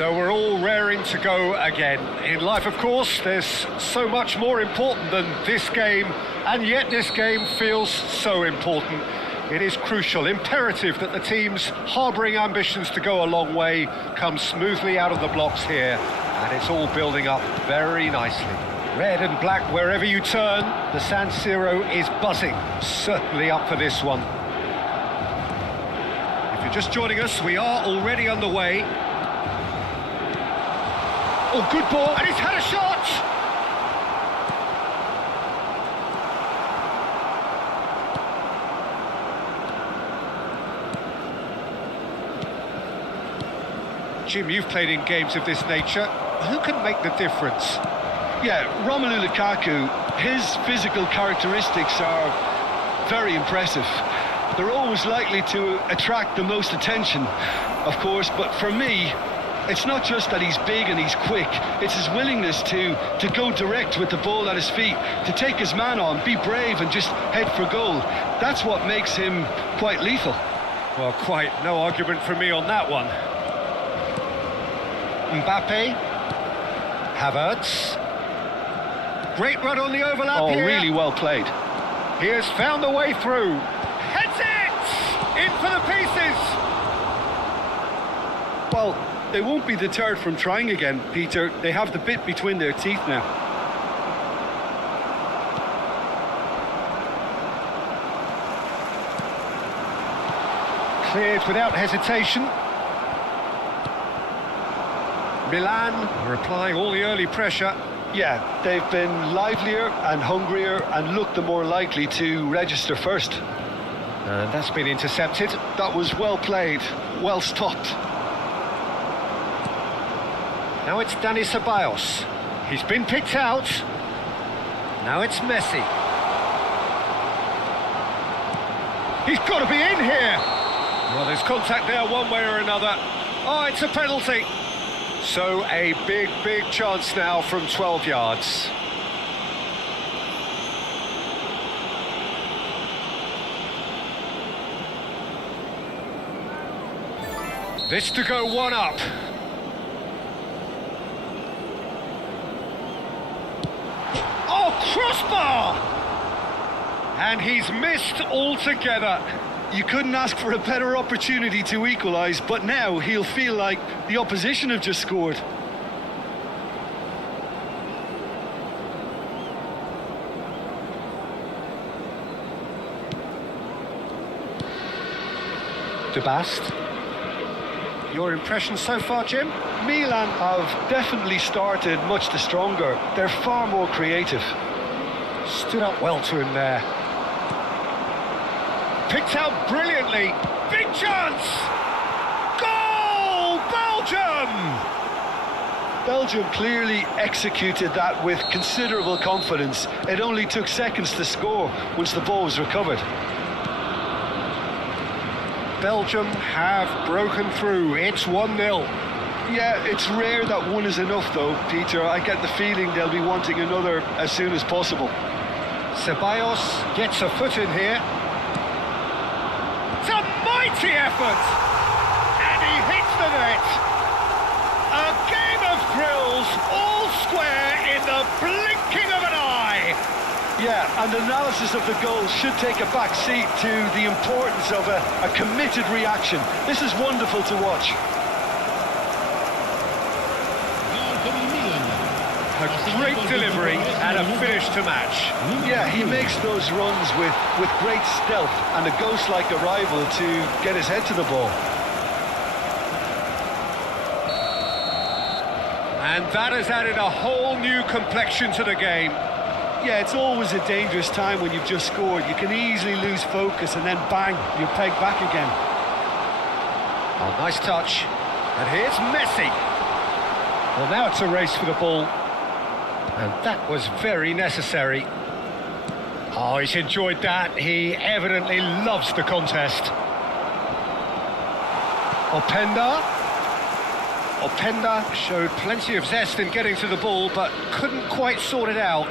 So we're all raring to go again. In life, of course, there's so much more important than this game, and yet this game feels so important. It is crucial, imperative that the teams harbouring ambitions to go a long way come smoothly out of the blocks here, and it's all building up very nicely. Red and black wherever you turn, the San Siro is buzzing, certainly up for this one. If you're just joining us, we are already underway. Oh, good ball, and he's had a shot! Jim, you've played in games of this nature. Who can make the difference? Yeah, Romelu Lukaku, his physical characteristics are very impressive. They're always likely to attract the most attention, of course, but for me, it's not just that he's big and he's quick, it's his willingness to go direct with the ball at his feet, to take his man on, be brave and just head for goal. That's what makes him quite lethal. Well, quite no argument from me on that one. Mbappe, Havertz, great run on the overlap here. Oh, really well played. He has found the way through, heads it, in for the pieces. Well, they won't be deterred from trying again, Peter. They have the bit between their teeth now. Cleared without hesitation. Milan are applying all the early pressure. Yeah, they've been livelier and hungrier and looked the more likely to register first. And that's been intercepted. That was well played, well stopped. Now it's Dani Ceballos. He's been picked out. Now it's Messi. He's got to be in here. Well, there's contact there one way or another. Oh, it's a penalty. So a big, big chance now from 12 yards. This to go one up. Oh, crossbar! And he's missed altogether. You couldn't ask for a better opportunity to equalise, but now he'll feel like the opposition have just scored. De Bast. Your impression so far, Jim? Milan have definitely started much the stronger. They're far more creative. Stood up well to him there. Picked out brilliantly. Big chance! Goal! Belgium! Belgium clearly executed that with considerable confidence. It only took seconds to score once the ball was recovered. Belgium have broken through. It's 1-0. Yeah, it's rare that one is enough though, Peter. I get the feeling they'll be wanting another as soon as possible. Ceballos gets a foot in here. It's a mighty effort! And he hits the net. A game of thrills, all square in the blinking of an eye. Yeah, and analysis of the goal should take a back seat to the importance of a committed reaction. This is wonderful to watch. A great delivery and a finish to match. Yeah, he makes those runs with great stealth and a ghost-like arrival to get his head to the ball. And that has added a whole new complexion to the game. Yeah, it's always a dangerous time when you've just scored. You can easily lose focus and then bang, you're pegged back again. Oh, nice touch. And here's Messi. Well, now it's a race for the ball. And that was very necessary. Oh, he's enjoyed that. He evidently loves the contest. Openda showed plenty of zest in getting to the ball, but couldn't quite sort it out.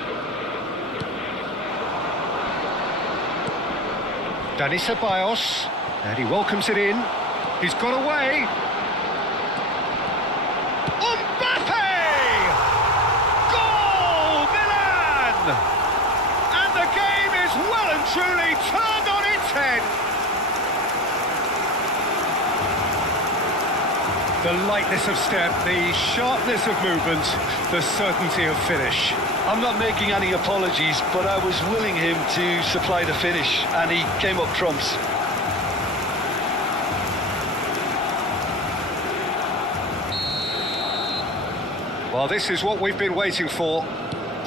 Dani Ceballos, and he welcomes it in. He's got away. truly turned on its head. The lightness of step, the sharpness of movement, the certainty of finish. I'm not making any apologies, but I was willing him to supply the finish, and he came up trumps. Well, this is what we've been waiting for.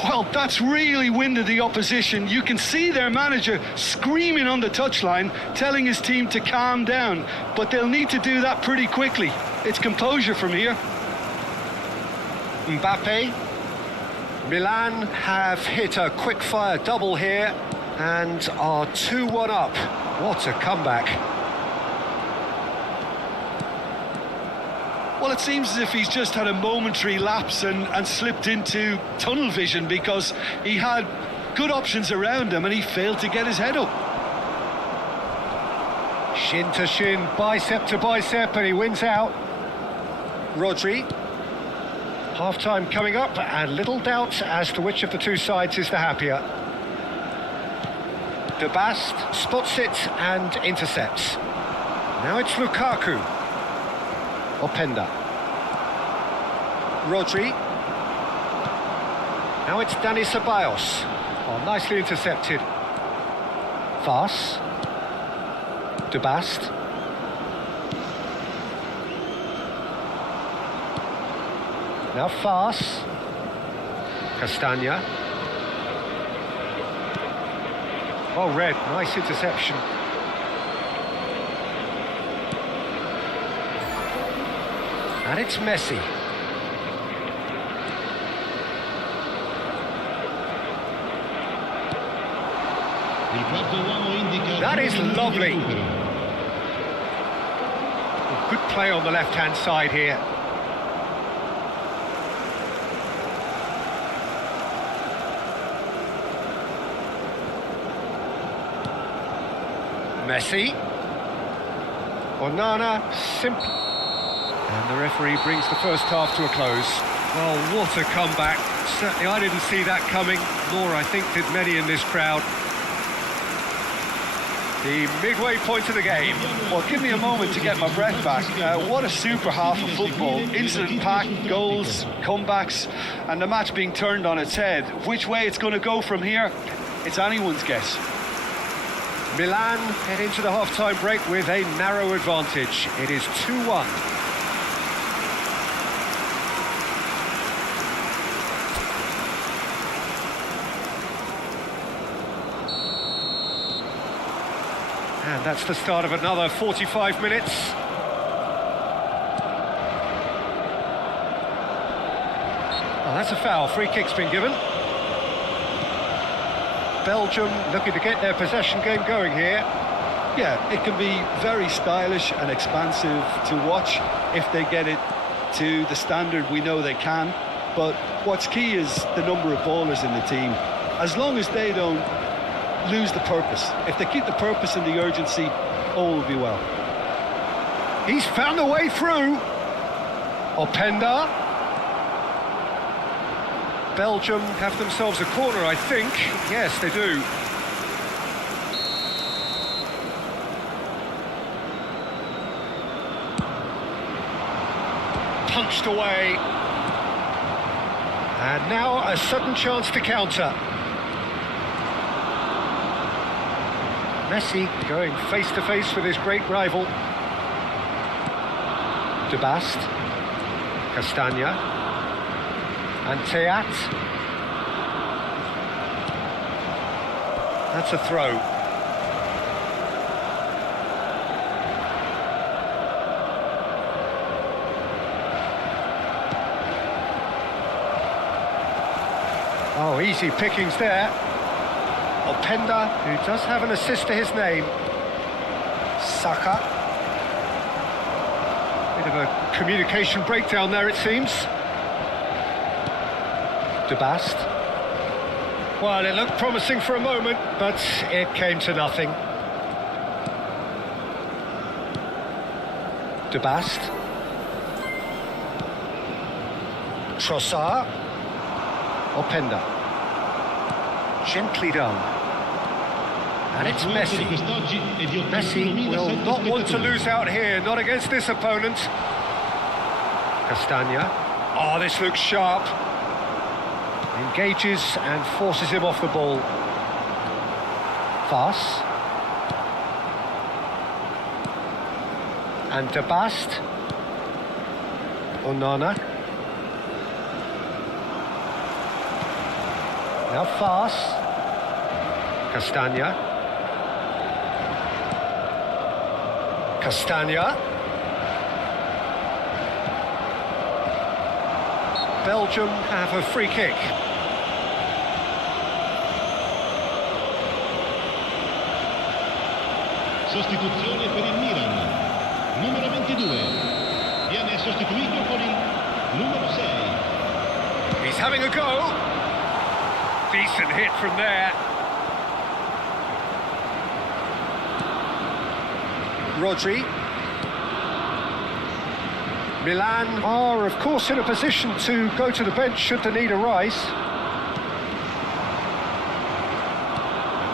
Well, that's really winded the opposition. You can see their manager screaming on the touchline, telling his team to calm down, but they'll need to do that pretty quickly. It's composure from here. Mbappe. Milan have hit a quick-fire double here and are 2-1 up. What a comeback. Well, it seems as if he's just had a momentary lapse and slipped into tunnel vision, because he had good options around him and he failed to get his head up. Shin to shin, bicep to bicep, and he wins out. Rodri. Half-time coming up, and little doubt as to which of the two sides is the happier. De Bast spots it and intercepts. Now it's Lukaku. Openda. Rodri. Now it's Dani Ceballos. Oh, nicely intercepted. Vaz. De Bast. Now Vaz. Castagna. Oh, Red, nice interception. And it's Messi. That is lovely. Good play on the left-hand side here. Messi. Onana, simple. And the referee brings the first half to a close. Well, what a comeback. Certainly I didn't see that coming, nor I think did many in this crowd. The midway point of the game. Well, give me a moment to get my breath back. What a super half of football. Incident-packed, goals, comebacks, and the match being turned on its head. Which way it's going to go from here, it's anyone's guess. Milan head into the half-time break with a narrow advantage. It is 2-1. And that's the start of another 45 minutes. Oh, that's a foul. Free kick's been given. Belgium looking to get their possession game going here. Yeah, it can be very stylish and expansive to watch if they get it to the standard we know they can. But what's key is the number of ballers in the team. As long as they don't lose the purpose, if they keep the purpose and the urgency, all will be well. He's found a way through. Openda. Belgium have themselves a corner, I think. Yes, they do. Punched away. And now a sudden chance to counter. Messi going face-to-face with his great rival. De Bast. Castagna. And Teat. That's a throw. Oh, easy pickings there. Openda, who does have an assist to his name. Saka. Bit of a communication breakdown there, it seems. De Bast. Well, it looked promising for a moment, but it came to nothing. De Bast. Trossard. Openda. Gently done. And it's Messi. Messi will not want to lose out here, not against this opponent. Castagna. Oh, this looks sharp. Engages and forces him off the ball. Fas. And De Bast. Onana. Now Fas. Castagna. Castagna. Belgium have a free kick. Sostituzione per il Milan. Numero 22. Viene sostituito con il numero 6. He's having a go. Decent hit from there. Rodri. Milan are, of course, in a position to go to the bench should the need arise.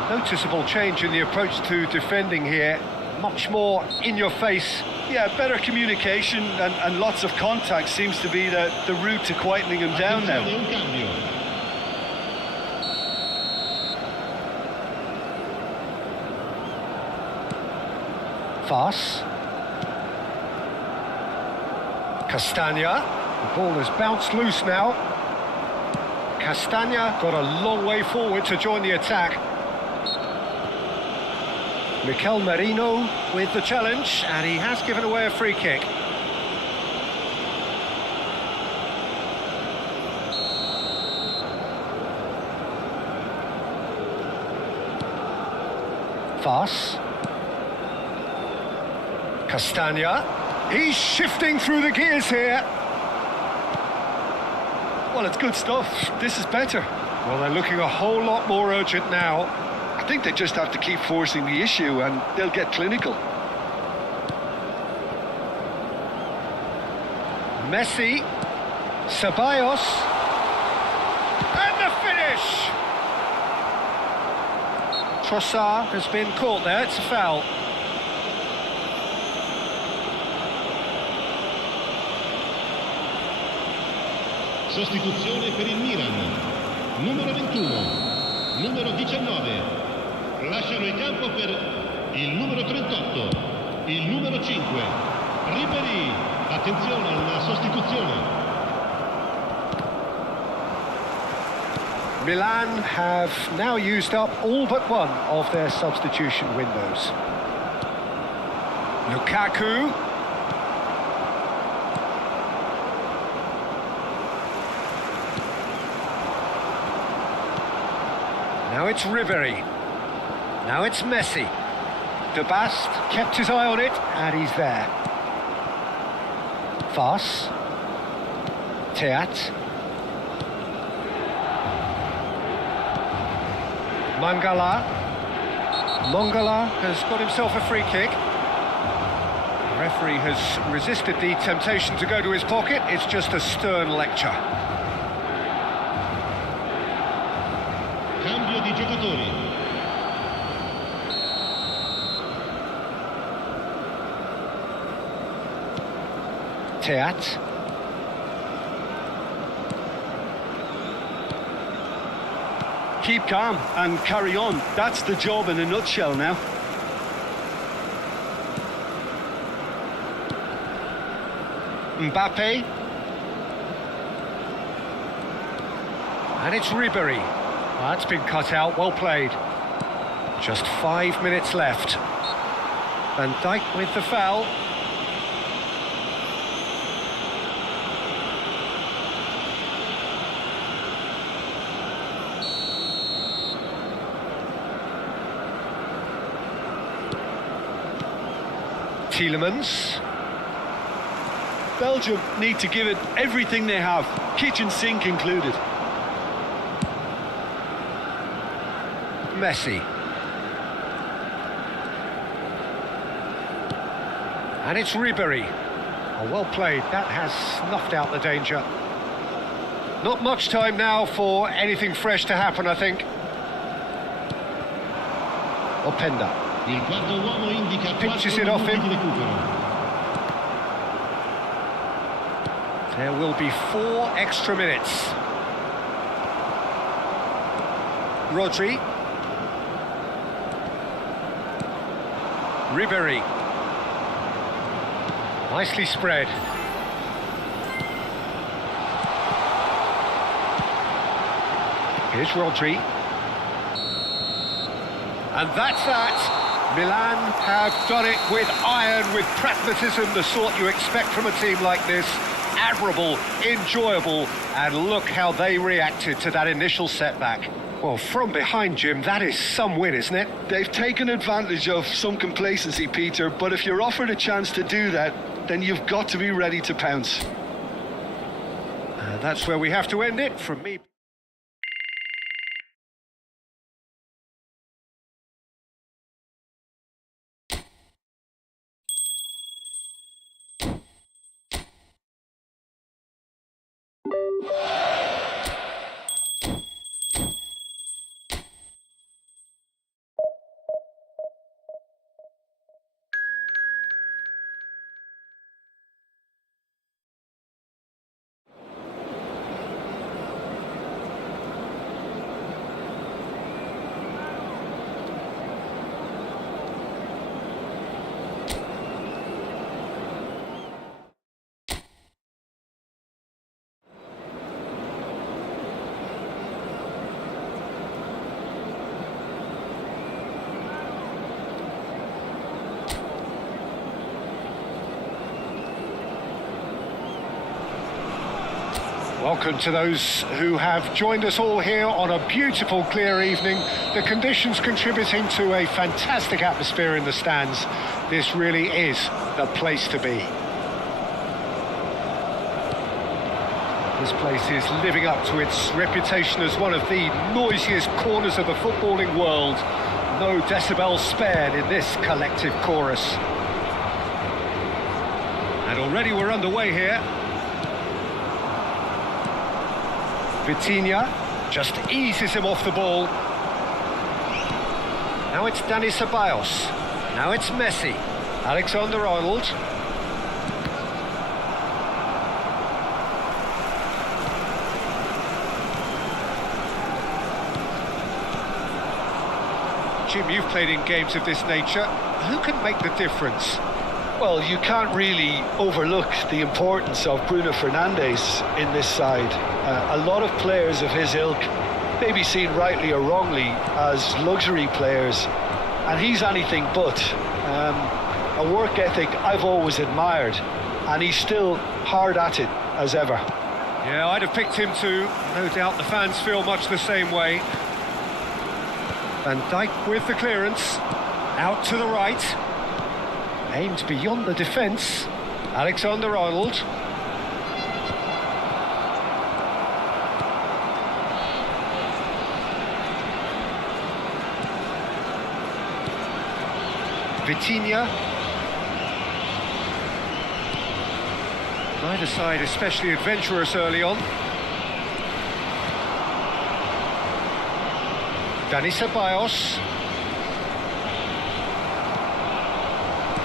Noticeable change in the approach to defending here. Much more in your face. Yeah, better communication and lots of contact seems to be the route to quietening him down now. Un cambio. Fas. Castagna. The ball has bounced loose now. Castagna got a long way forward to join the attack. Mikel Merino with the challenge, and he has given away a free kick. Fas. Castagna. He's shifting through the gears here. Well, it's good stuff. This is better. Well, they're looking a whole lot more urgent now. I think they just have to keep forcing the issue and they'll get clinical. Messi. Ceballos. And the finish! Trossard has been caught there. It's a foul. Sostituzione per il Milan. Numero 21. Numero 19. Lasciano il campo per il numero 38. Il numero 5. Ribéry. Attenzione alla sostituzione. Milan have now used up all but one of their substitution windows. Lukaku. Now it's Ribéry. Now it's Messi. De Bast kept his eye on it, and he's there. Fas. Teat. Mangala. Mangala has got himself a free kick. The referee has resisted the temptation to go to his pocket. It's just a stern lecture. Cambio di giocatori. Teat. Keep calm and carry on. That's the job in a nutshell now. Mbappe. And it's Ribéry. That's been cut out, well played. Just 5 minutes left. Van Dijk with the foul. Tielemans. Belgium need to give it everything they have, kitchen sink included. Messi. And it's Ribéry. Oh, well played. That has snuffed out the danger. Not much time now for anything fresh to happen, I think. Openda. Il quarto uomo indica Pinches 4 it off minuti him. di recupero. There will be 4 extra minutes. Rodri. Ribery. Nicely spread. Here's Rodri. And that's that. Milan have done it with iron, with pragmatism, the sort you expect from a team like this. Admirable, enjoyable, and look how they reacted to that initial setback. Well, from behind, Jim, that is some win, isn't it? They've taken advantage of some complacency, Peter, but if you're offered a chance to do that, then you've got to be ready to pounce. That's where we have to end it from me. Welcome to those who have joined us all here on a beautiful, clear evening. The conditions contributing to a fantastic atmosphere in the stands. This really is the place to be. This place is living up to its reputation as one of the noisiest corners of the footballing world. No decibels spared in this collective chorus. And already we're underway here. Vitinha just eases him off the ball. Now it's Dani Ceballos. Now it's Messi. Alexander-Arnold. Jim, you've played in games of this nature. Who can make the difference? Well, you can't really overlook the importance of Bruno Fernandes in this side. A lot of players of his ilk may be seen rightly or wrongly as luxury players, and he's anything but. A work ethic I've always admired, and he's still hard at it as ever. Yeah, I'd have picked him too. No doubt the fans feel much the same way. Van Dijk with the clearance. Out to the right. Aimed beyond the defence. Alexander-Arnold. Vitinha. Neither side especially adventurous early on. Dani Ceballos.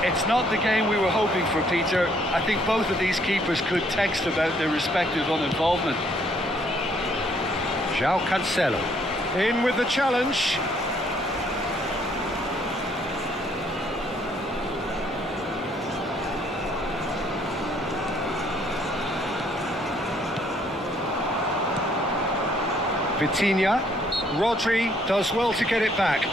It's not the game we were hoping for, Peter. I think both of these keepers could text about their respective uninvolvement. João Cancelo. In with the challenge. Vitinha. Rodri does well to get it back.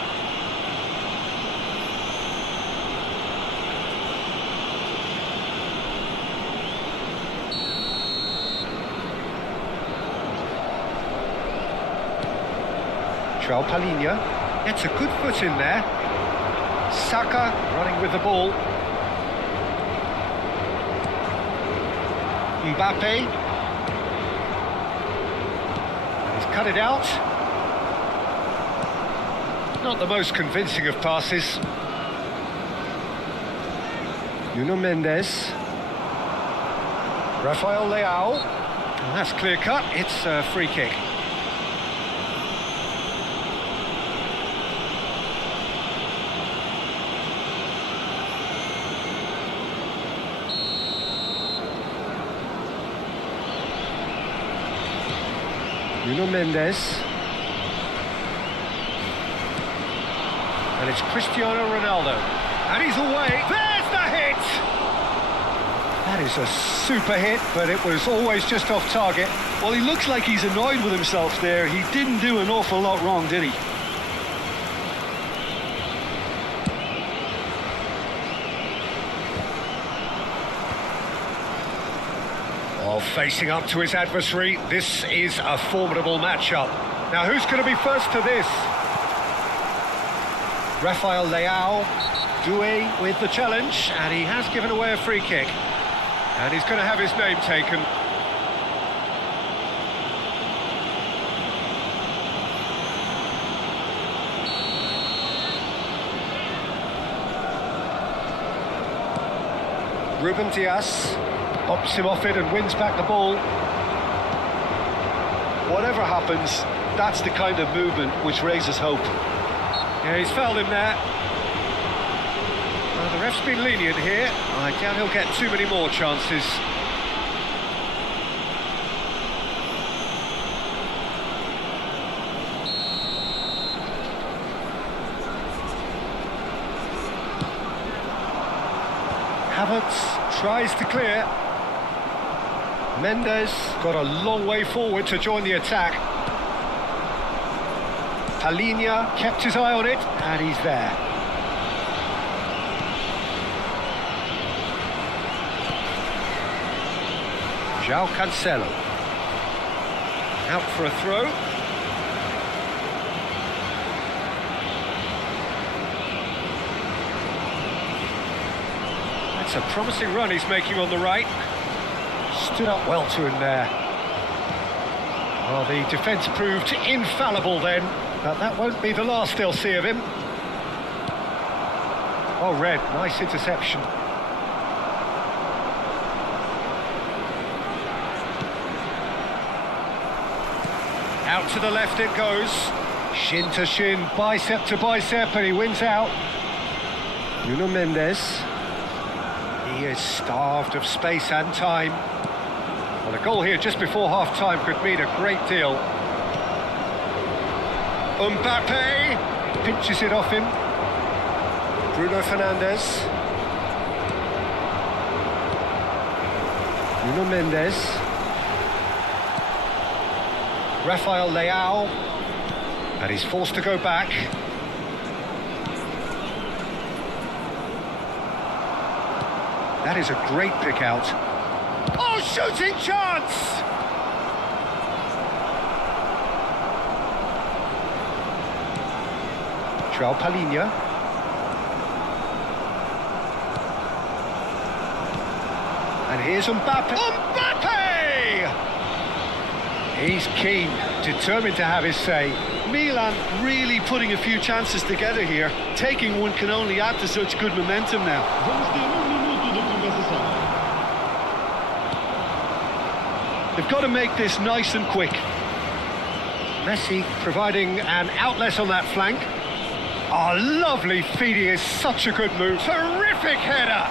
João Palhinha gets a good foot in there. Saka running with the ball. Mbappe. He's cut it out. Not the most convincing of passes. Nuno Mendes. Rafael Leao. And that's clear cut. It's a free kick. Nuno Mendes. And it's Cristiano Ronaldo. And he's away. There's the hit! That is a super hit, but it was always just off target. Well, he looks like he's annoyed with himself there. He didn't do an awful lot wrong, did he? While facing up to his adversary, this is a formidable matchup. Now, who's going to be first to this? Rafael Leao, Doué with the challenge, and he has given away a free kick. And he's going to have his name taken. Ruben Dias pops him off it and wins back the ball. Whatever happens, that's the kind of movement which raises hope. Yeah, he's fouled him there. Well, the ref's been lenient here. I doubt he'll get too many more chances. Havertz tries to clear. Mendes got a long way forward to join the attack. Palhinha kept his eye on it, and he's there. João Cancelo. Out for a throw. That's a promising run he's making on the right. Stood up well to him there. Well, the defence proved infallible then, but that won't be the last they'll see of him. Oh, Red, nice interception. Out to the left it goes. Shin to shin, bicep to bicep, and he wins out. Nuno Mendes. He is starved of space and time. Well, a goal here just before half-time could mean a great deal. Mbappe pinches it off him. Bruno Fernandes. Nuno Mendes. Rafael Leao. And he's forced to go back. That is a great pick out. Oh, shooting chance! João Palhinha. And here's Mbappe. Mbappe! He's keen, determined to have his say. Milan really putting a few chances together here. Taking one can only add to such good momentum now. Vamos ter minuto de compensação. They've got to make this nice and quick. Messi providing an outlet on that flank. Oh, lovely feeding is such a good move. Terrific header.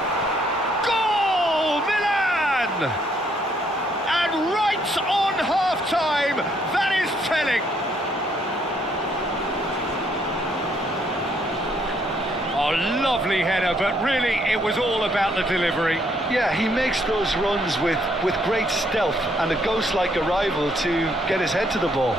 Goal, Milan! And right on half-time, that is telling. Oh, lovely header, but really it was all about the delivery. Yeah, he makes those runs with great stealth and a ghost-like arrival to get his head to the ball.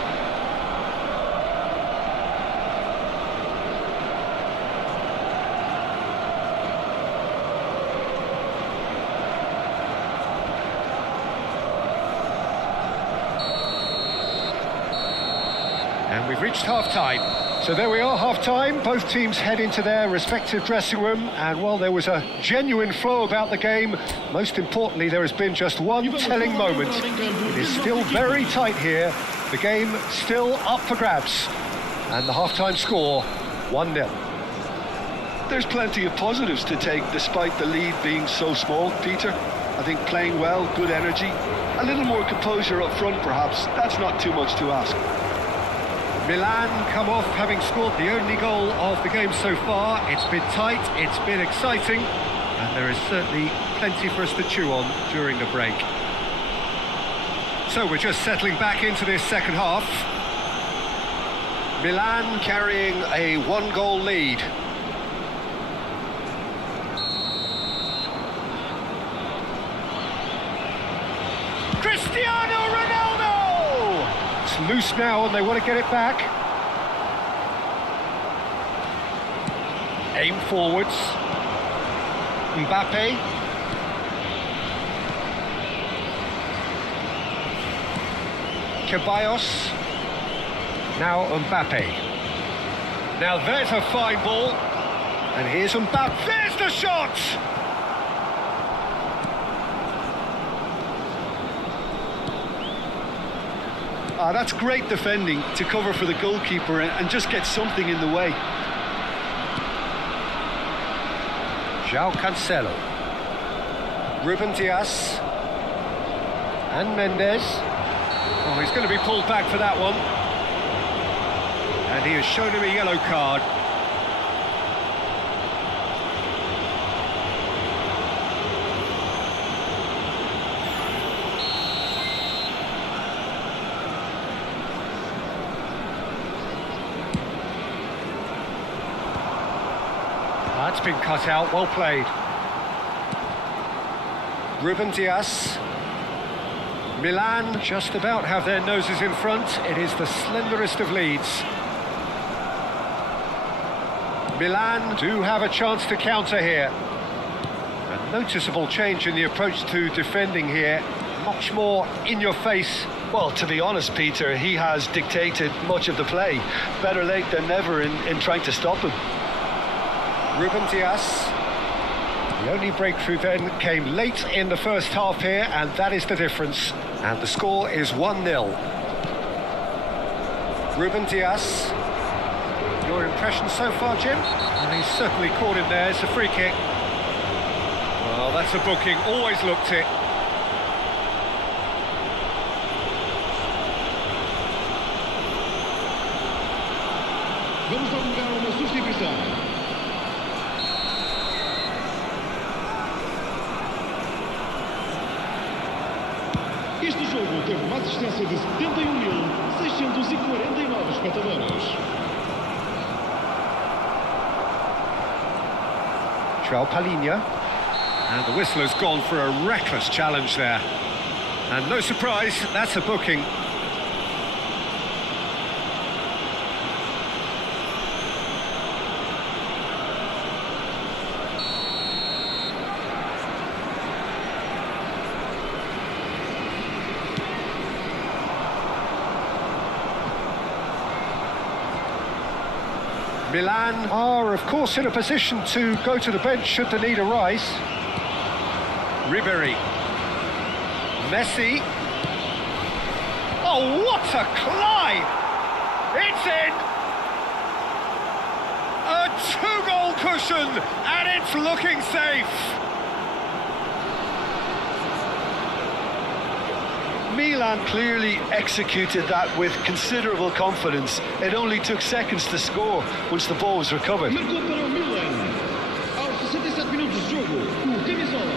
And we've reached half-time. So there we are, half-time. Both teams head into their respective dressing room. And while there was a genuine flow about the game, most importantly, there has been just one telling moment. It is still very tight here. The game still up for grabs. And the half-time score, 1-0. There's plenty of positives to take despite the lead being so small, Peter. I think playing well, good energy, a little more composure up front perhaps. That's not too much to ask. Milan come off having scored the only goal of the game so far. It's been tight, it's been exciting, and there is certainly plenty for us to chew on during the break. So we're just settling back into this second half. Milan carrying a one-goal lead. Cristiano Ronaldo! It's loose now and they want to get it back. Aim forwards. Mbappe. Ceballos. Now Mbappe. Now there's a fine ball. And here's Mbappe. There's the shot! That's great defending to cover for the goalkeeper and just get something in the way. João Cancelo. Ruben Dias. And Mendes. Oh, he's going to be pulled back for that one. And he has shown him a yellow card. That's been cut out, well played. Ruben Dias. Milan just about have their noses in front. It is the slenderest of leads. Milan do have a chance to counter here. A noticeable change in the approach to defending here. Much more in your face. Well, to be honest, Peter, he has dictated much of the play. Better late than never in trying to stop him. Ruben Dias. The only breakthrough then came late in the first half here, and that is the difference. And the score is 1-0. Ruben Dias. Your impression so far, Jim? Well, he's certainly caught him there. It's a free kick. Well, that's a booking. Always looked it. Vamos dar lugar a uma substituição. Este jogo teve uma assistência de 71.649 espectadores. João Palhinha. And the whistler's gone for a reckless challenge there. And no surprise, that's a booking. Milan are, of course, in a position to go to the bench should the need arise. Ribéry. Messi. Oh, what a climb! It's in! A two-goal cushion, and it's looking safe! Milan clearly executed that with considerable confidence. It only took seconds to score once the ball was recovered. Marcou para o Milan. Aos 67 minutos de jogo, o camisola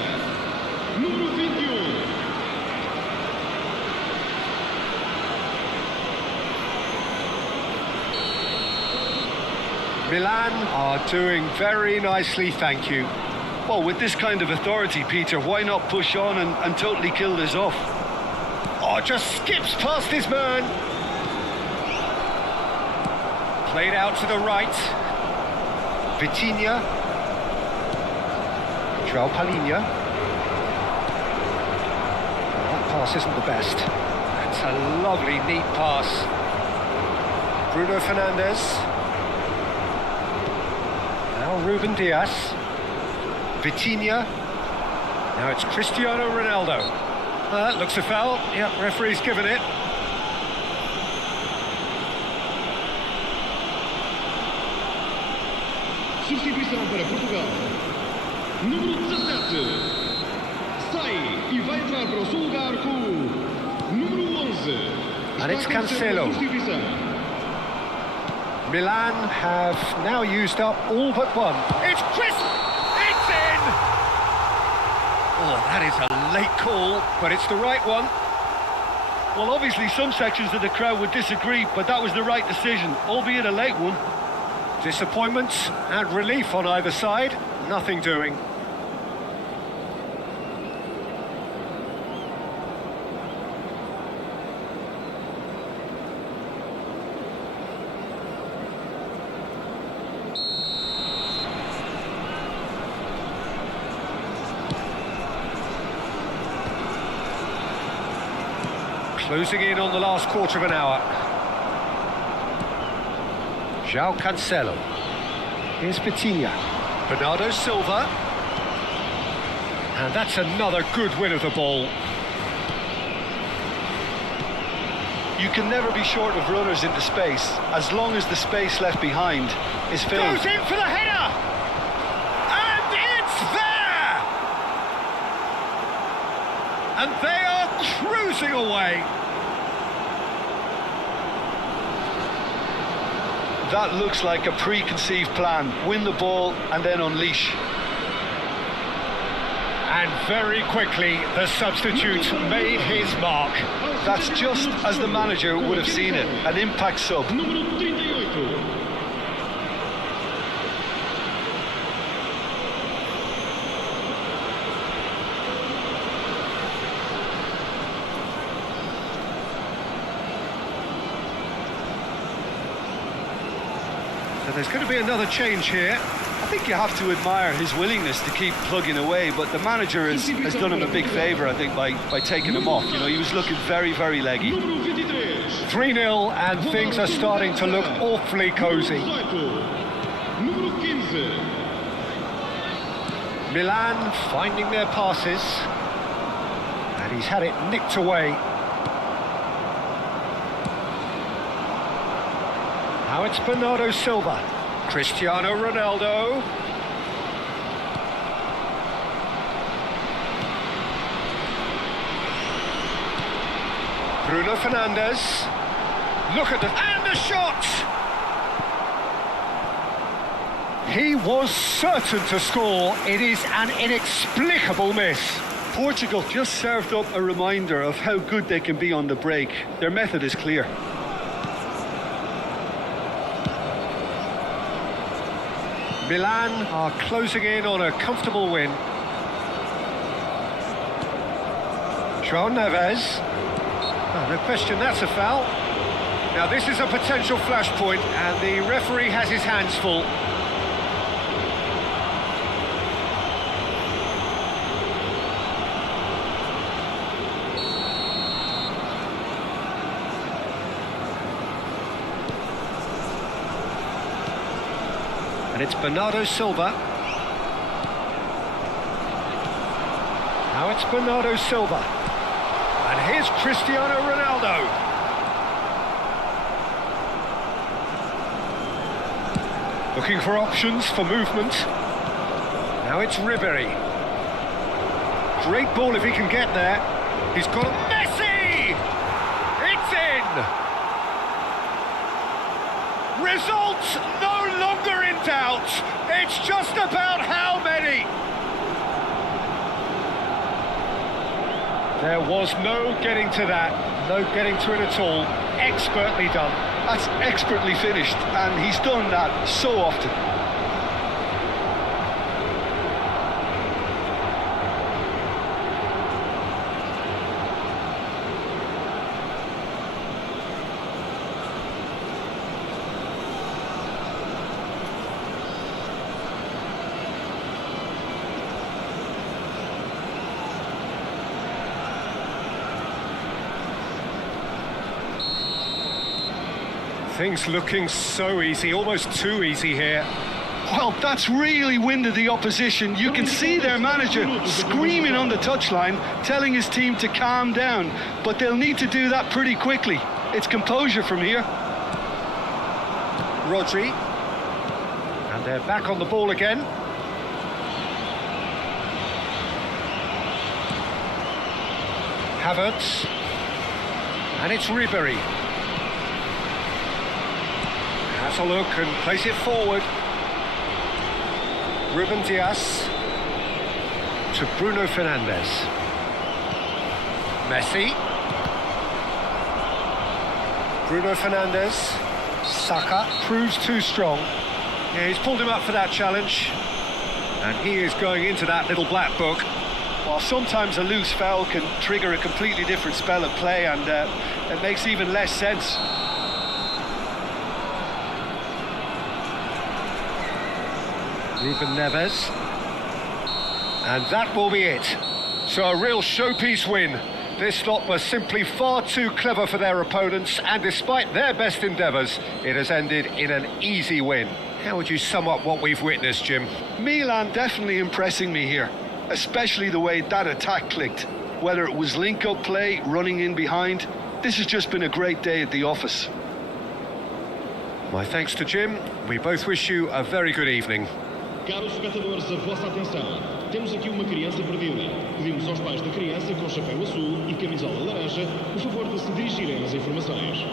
número 21. Milan are doing very nicely, thank you. Well, with this kind of authority, Peter, why not push on and totally kill this off? Oh, just skips past his man. Played out to the right. Vitinha. João Palhinha. That pass isn't the best. That's a lovely, neat pass. Bruno Fernandes. Now Ruben Dias. Vitinha. Now it's Cristiano Ronaldo. That looks a foul. Yep, referee's given it. Substituição para Portugal. Número 17. Sai e vai entrar para o seu lugar com o número 11. And it's Cancelo. Milan have now used up all but one. It's Chris! It's in! Oh, that is a late call, but it's the right one. Well, obviously some sections of the crowd would disagree, but that was the right decision, albeit a late one. Disappointment and relief on either side, nothing doing. Closing in on the last quarter of an hour. João Cancelo. Here's Vitinha. Bernardo Silva. And that's another good win of the ball. You can never be short of runners into space, as long as the space left behind is filled. Goes in for the header! And it's there! And they are cruising away. That looks like a preconceived plan. Win the ball and then unleash. And very quickly, the substitute made his mark. That's just as the manager would have seen it. An impact sub. Número 38. So there's going to be another change here. I think you have to admire his willingness to keep plugging away, but the manager has done him a big favour, I think, by taking him off. You know, he was looking very, very leggy. Número 23. 3-0 and things are starting to look awfully cosy. Número 15. Milan finding their passes. And he's had it nicked away. Now it's Bernardo Silva. Cristiano Ronaldo. Bruno Fernandes. Look at and the shot! He was certain to score. It is an inexplicable miss. Portugal just served up a reminder of how good they can be on the break. Their method is clear. Milan are closing in on a comfortable win. João Neves. Oh, no question, that's a foul. Now this is a potential flashpoint and the referee has his hands full. And it's Bernardo Silva. Now it's Bernardo Silva. And here's Cristiano Ronaldo. Looking for options for movement. Now it's Ribéry. Great ball if he can get there. He's got Messi! It's in! Results no longer in doubt. It's just about how many. There was no getting to that, no getting to it at all. Expertly done. That's expertly finished, and he's done that so often. Things looking so easy, almost too easy here. Well, that's really winded the opposition. You can see their manager screaming on the touchline, telling his team to calm down, but they'll need to do that pretty quickly. It's composure from here. Rodri. And they're back on the ball again. Havertz. And it's Ribéry. Has a look and plays it forward. Ruben Dias to Bruno Fernandes. Messi. Bruno Fernandes. Saka proves too strong. Yeah, he's pulled him up for that challenge. And he is going into that little black book. Well, sometimes a loose foul can trigger a completely different spell of play, and it makes even less sense. Ruben Neves. And that will be it. So a real showpiece win. This lot was simply far too clever for their opponents, and despite their best endeavours, it has ended in an easy win. How would you sum up what we've witnessed, Jim? Milan definitely impressing me here, especially the way that attack clicked. Whether it was link-up play, running in behind, this has just been a great day at the office. My thanks to Jim. We both wish you a very good evening. Caros espectadores, a vossa atenção. Temos aqui uma criança perdida. Pedimos aos pais da criança com chapéu azul e camisola laranja o favor de se dirigirem às informações.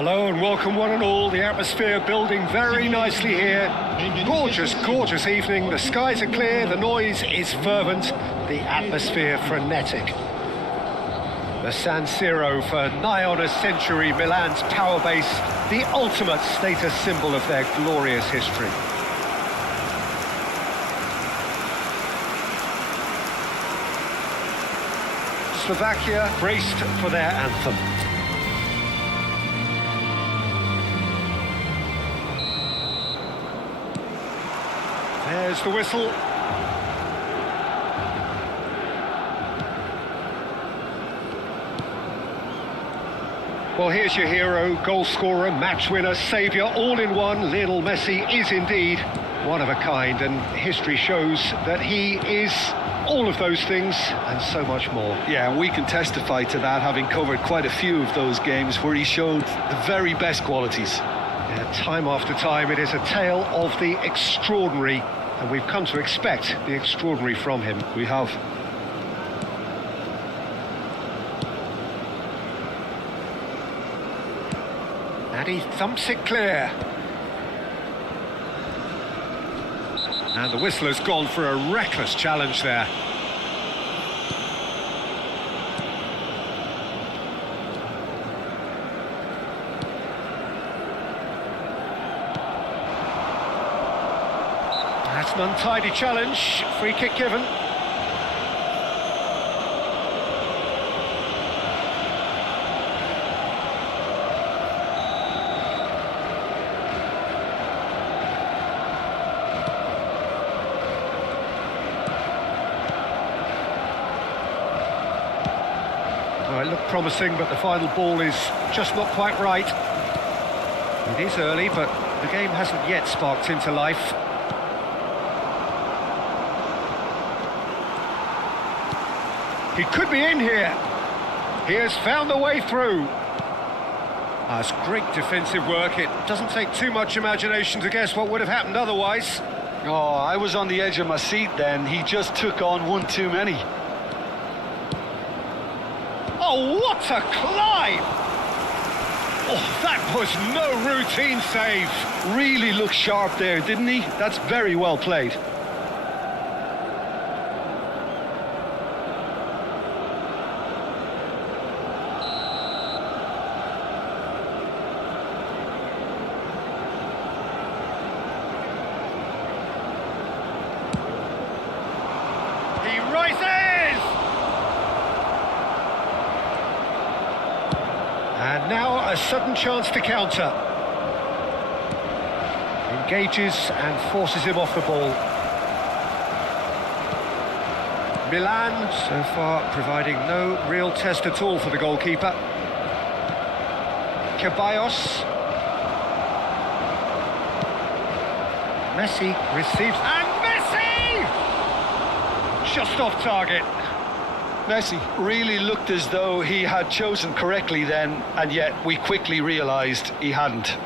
Hello and welcome one and all. The atmosphere building very nicely here. Gorgeous, gorgeous evening. The skies are clear, the noise is fervent, the atmosphere frenetic. The San Siro for nigh on a century, Milan's power base, the ultimate status symbol of their glorious history. Slovakia braced for their anthem. There's the whistle. Well, here's your hero, goal scorer, match winner, saviour, all in one. Lionel Messi is indeed one of a kind, and history shows that he is all of those things and so much more. Yeah, and we can testify to that, having covered quite a few of those games where he showed the very best qualities. Yeah, time after time, it is a tale of the extraordinary, and we've come to expect the extraordinary from him. We have. And he thumps it clear. And the whistler's gone for a reckless challenge there. That's an untidy challenge. Free kick given. It looked promising, but the final ball is just not quite right. It is early, but the game hasn't yet sparked into life. He could be in here. He has found the way through. That's great defensive work. It doesn't take too much imagination to guess what would have happened otherwise. Oh, I was on the edge of my seat then. He just took on one too many. Oh, what a climb! Oh, that was no routine save. Really looked sharp there, didn't he? That's very well played. He rises! And now a sudden chance to counter. Engages and forces him off the ball. Milan, so far, providing no real test at all for the goalkeeper. Ceballos. Messi receives, and Messi! Just off target. Messi really looked as though he had chosen correctly then, and yet we quickly realised he hadn't.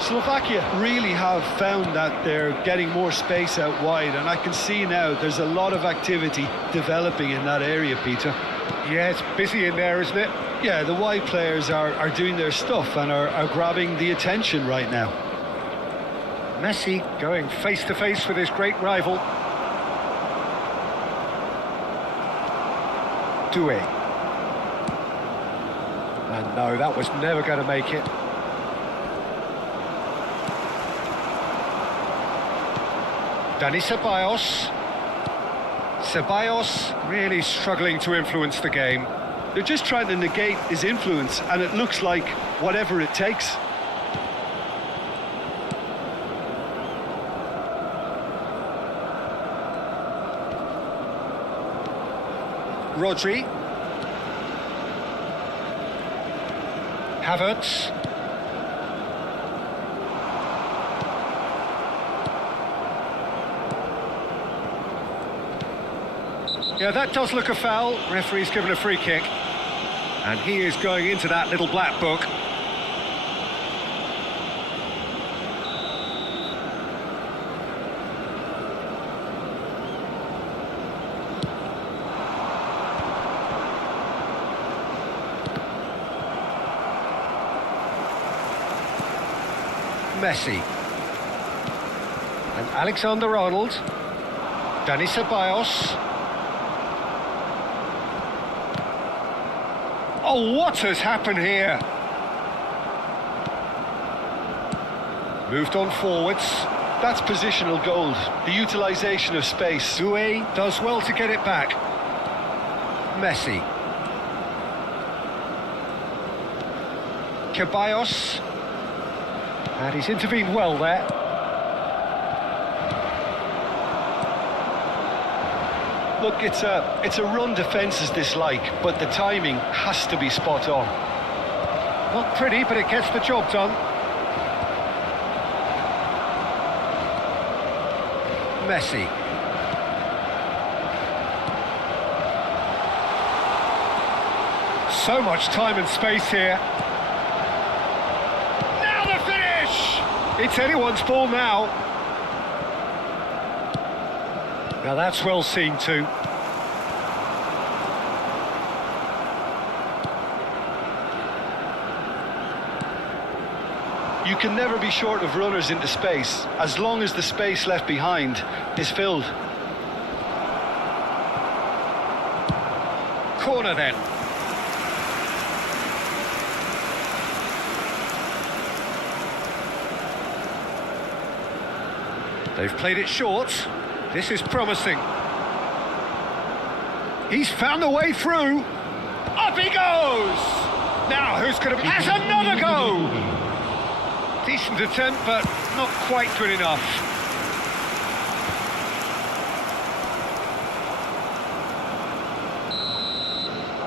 Slovakia really have found that they're getting more space out wide, and I can see now there's a lot of activity developing in that area, Peter. Yeah, it's busy in there, isn't it? Yeah, the wide players are doing their stuff and are grabbing the attention right now. Messi going face to face with his great rival. Doué. And no, that was never going to make it. Dani Ceballos. Ceballos really struggling to influence the game. They're just trying to negate his influence, and it looks like whatever it takes. Rodri. Havertz. Yeah, that does look a foul. Referee's given a free kick. And he is going into that little black book. Messi. And Alexander-Arnold. Dani Ceballos. Oh, what has happened here? Moved on forwards. That's positional gold, the utilisation of space. Doué does well to get it back. Messi. Ceballos. And he's intervened well there. Look, it's a run defence dislike, but the timing has to be spot on. Not pretty, but it gets the job done. Messi. So much time and space here. Now the finish! It's anyone's ball now. Now that's well seen too. You can never be short of runners into space, as long as the space left behind is filled. Corner then. They've played it short. This is promising. He's found a way through. Up he goes! Now who's going to... That's another go! Decent attempt, but not quite good enough.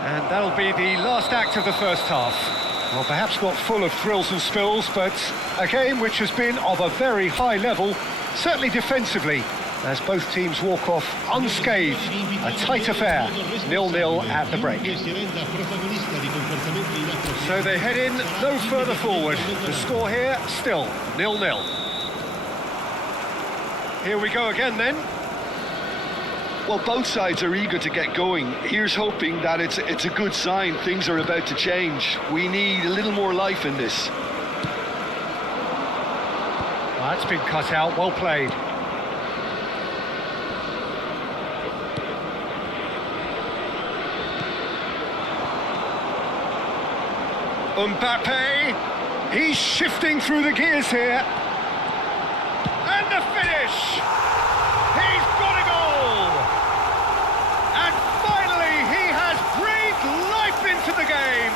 And that'll be the last act of the first half. Well, perhaps not full of thrills and spills, but a game which has been of a very high level, certainly defensively, as both teams walk off unscathed. A tight affair, 0-0 at the break. So they head in no further forward. The score here, still 0-0. Here we go again then. Well, both sides are eager to get going. Here's hoping that it's a good sign. Things are about to change. We need a little more life in this. Well, that's been cut out, well played. Mbappe, he's shifting through the gears here. And the finish! He's got a goal! And finally he has breathed life into the game.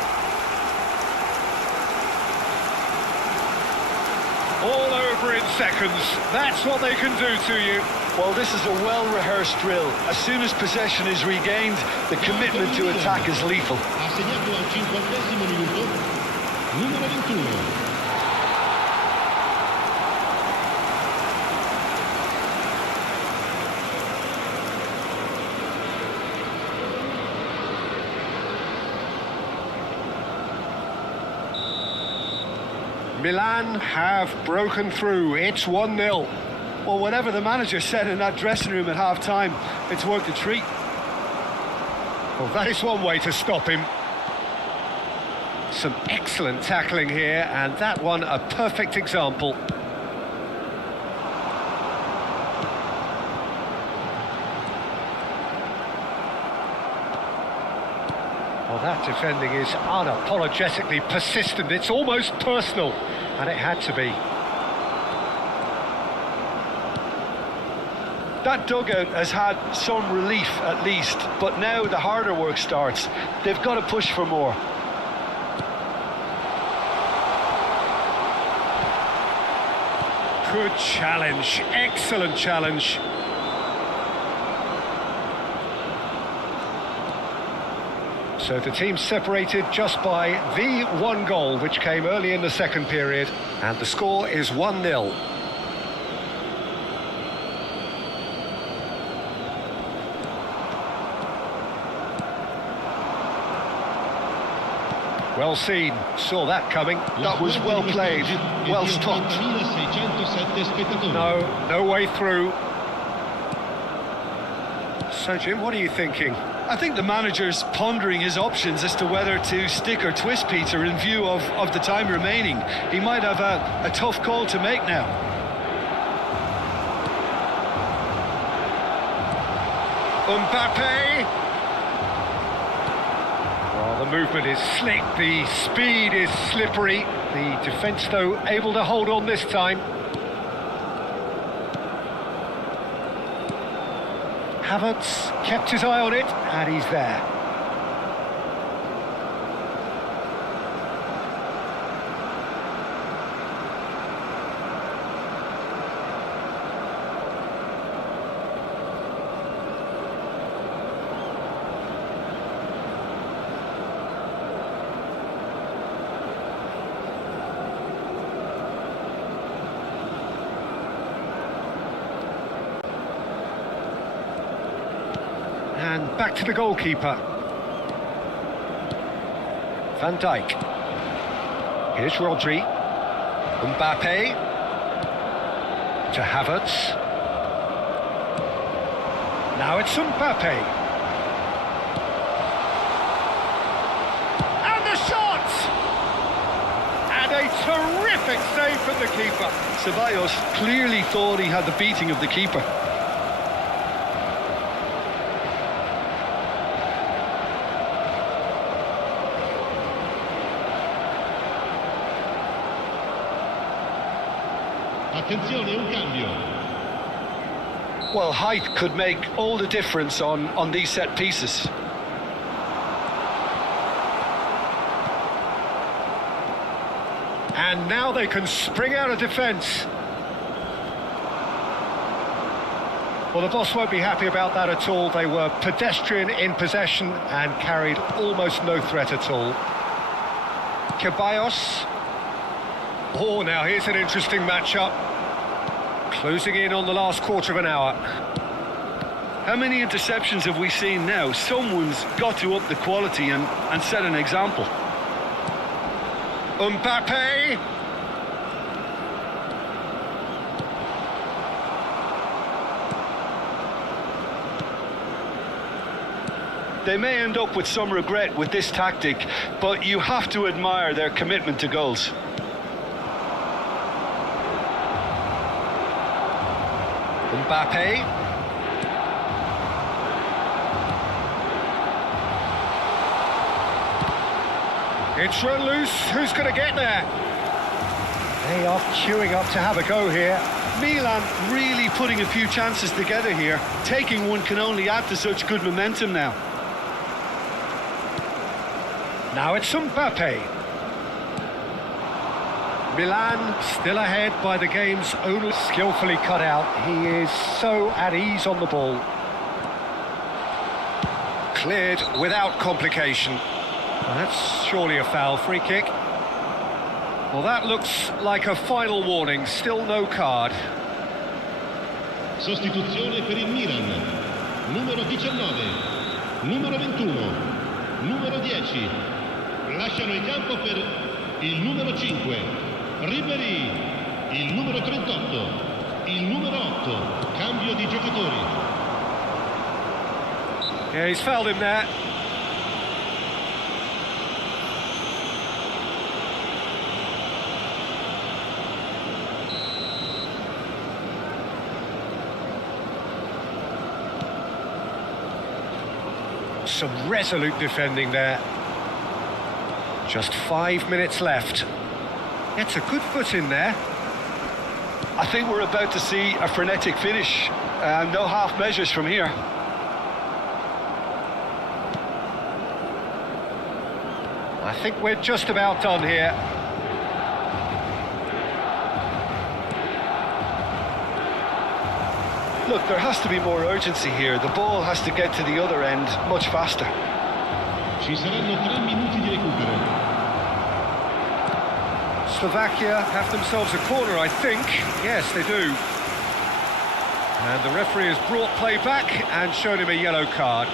All over in seconds. That's what they can do to you. Well, this is a well-rehearsed drill. As soon as possession is regained, the commitment to attack is lethal. Assegnato al 50° minuto, numero 21. Milan have broken through. It's 1-0. Well, whatever the manager said in that dressing room at half-time, it's worked a treat. Well, that is one way to stop him. Some excellent tackling here, and that one a perfect example. That defending is unapologetically persistent. It's almost personal, and it had to be. That dugout has had some relief at least, but now the harder work starts. They've got to push for more. Good challenge, excellent challenge. So the team separated just by the one goal, which came early in the second period, and the score is 1-0. Well seen, saw that coming. That was well played, well stopped. No way through. So Jim, what are you thinking? I think the manager's pondering his options as to whether to stick or twist Peter in view of the time remaining. He might have a tough call to make now. Mbappe. Well, the movement is slick, the speed is slippery. The defence, though, able to hold on this time. Havertz kept his eye on it, and he's there. And back to the goalkeeper. Van Dijk. Here's Rodri. Mbappe. To Havertz. Now it's Mbappe. And the shot! And a terrific save from the keeper. Ceballos clearly thought he had the beating of the keeper. Attenzione, un cambio. Well, height could make all the difference on these set pieces. And now they can spring out of defence. Well, the boss won't be happy about that at all. They were pedestrian in possession and carried almost no threat at all. Ceballos. Oh, now here's an interesting matchup. Closing in on the last quarter of an hour. How many interceptions have we seen now? Someone's got to up the quality and set an example. Mbappe. They may end up with some regret with this tactic, but you have to admire their commitment to goals. Mbappe. It's run loose. Who's going to get there? They are queuing up to have a go here. Milan really putting a few chances together here. Taking one can only add to such good momentum now. Now it's Mbappe. Milan still ahead by the game's only skillfully cut out. He is so at ease on the ball. Cleared without complication. Well, that's surely a foul. Free kick. Well, that looks like a final warning. Still no card. Sostituzione per il Milan. Numero 19. Numero 21. Numero 10. Lasciano il campo per il numero 5. Ribéry, il numero 38, il numero 8, cambio di giocatori. Yeah, he's fouled him there. Some resolute defending there. Just 5 minutes left. Gets a good foot in there. I think we're about to see a frenetic finish. No half measures from here. I think we're just about done here. Look, there has to be more urgency here. The ball has to get to the other end much faster. Ci saranno 3 minuti di recupero. Slovakia have themselves a corner, I think. Yes, they do. And the referee has brought play back and shown him a yellow card.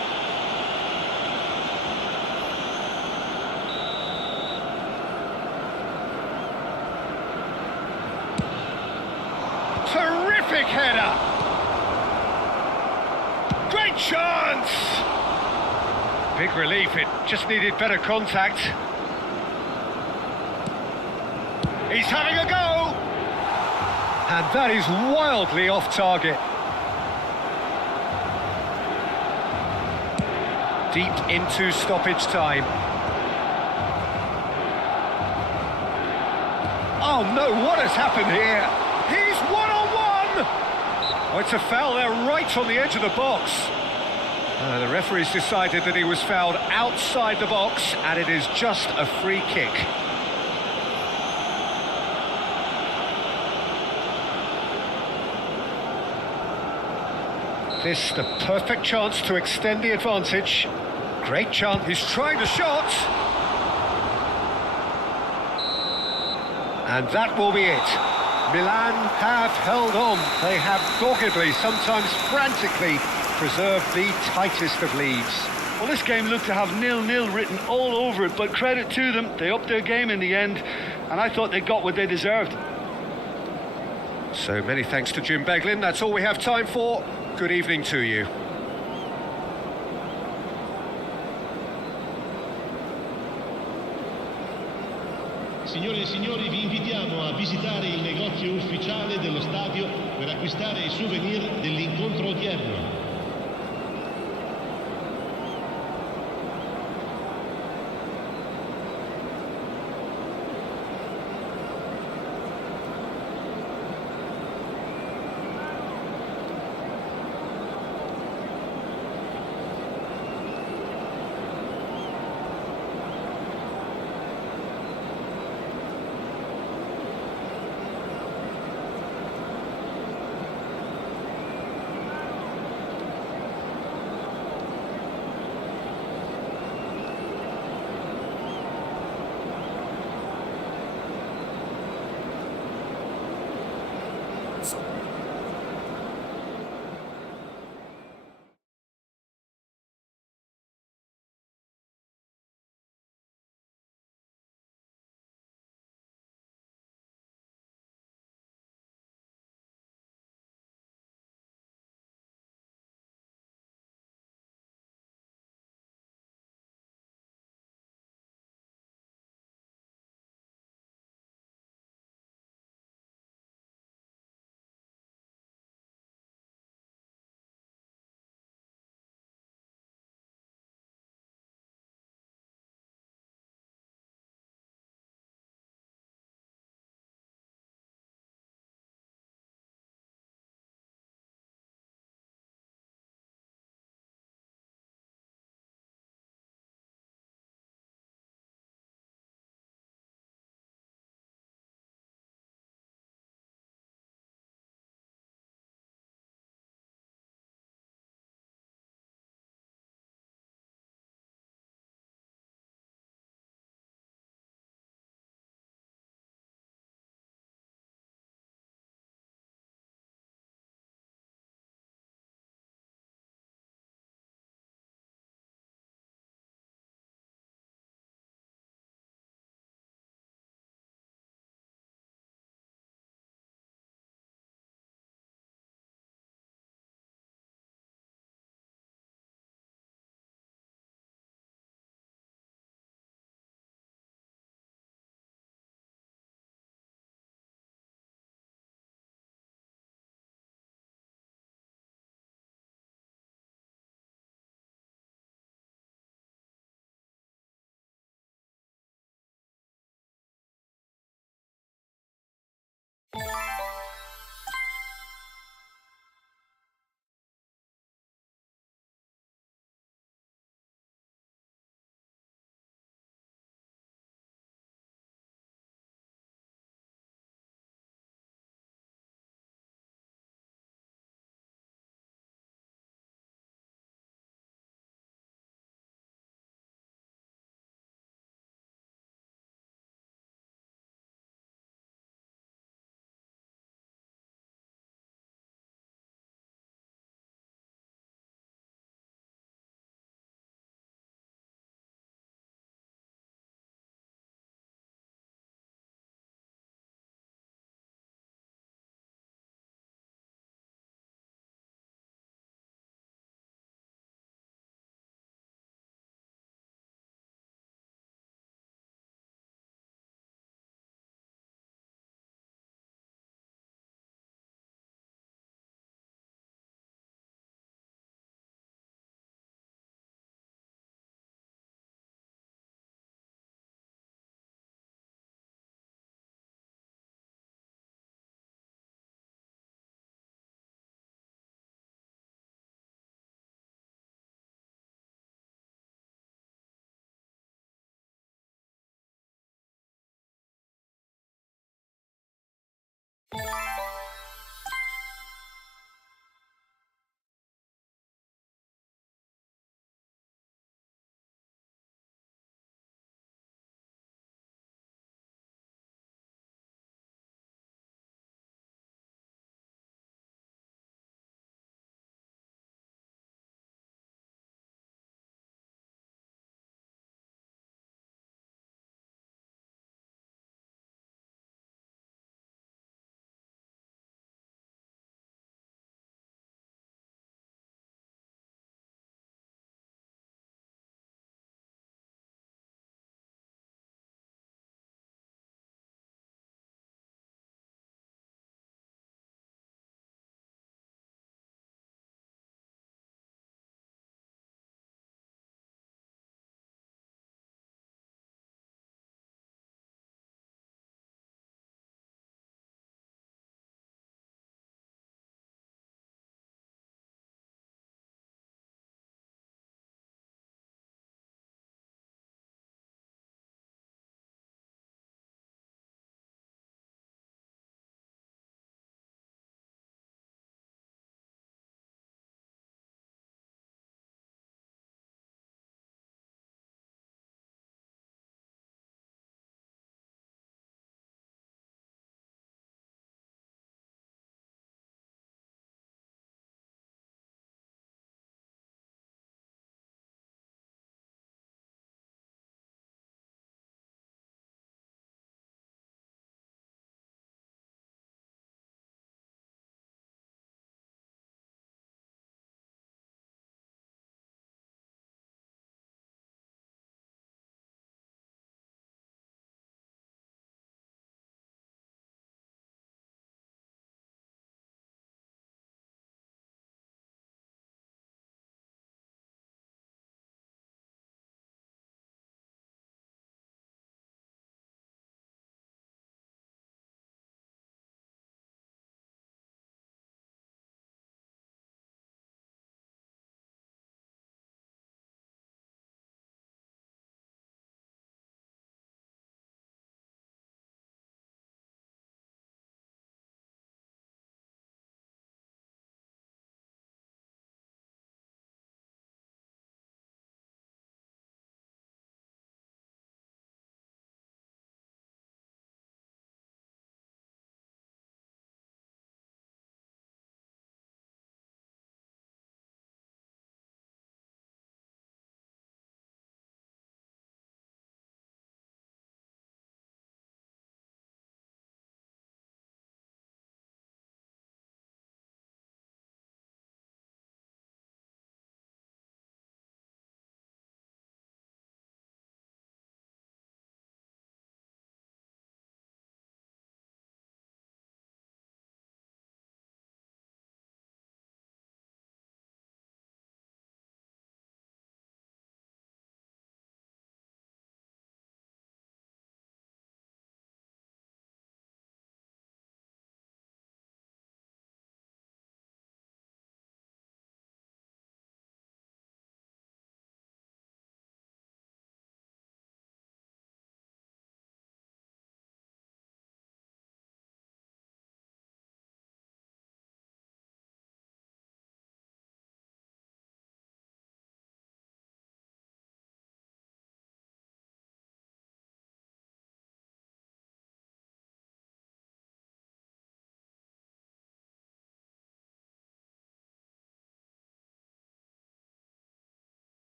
Terrific header! Great chance! Big relief, it just needed better contact. He's having a go! And that is wildly off target. Deep into stoppage time. Oh no, what has happened here? He's one-on-one! Oh, it's a foul there right on the edge of the box. The referee's decided that he was fouled outside the box, and it is just a free kick. This the perfect chance to extend the advantage. Great chance. He's trying the shot. And that will be it. Milan have held on. They have doggedly, sometimes frantically, preserved the tightest of leads. Well, this game looked to have 0-0 written all over it, but credit to them, they upped their game in the end, and I thought they got what they deserved. So many thanks to Jim Beglin. That's all we have time for. Good evening to you. Signore e signori, vi invitiamo a visitare il negozio ufficiale dello stadio per acquistare i souvenir dell'incontro odierno.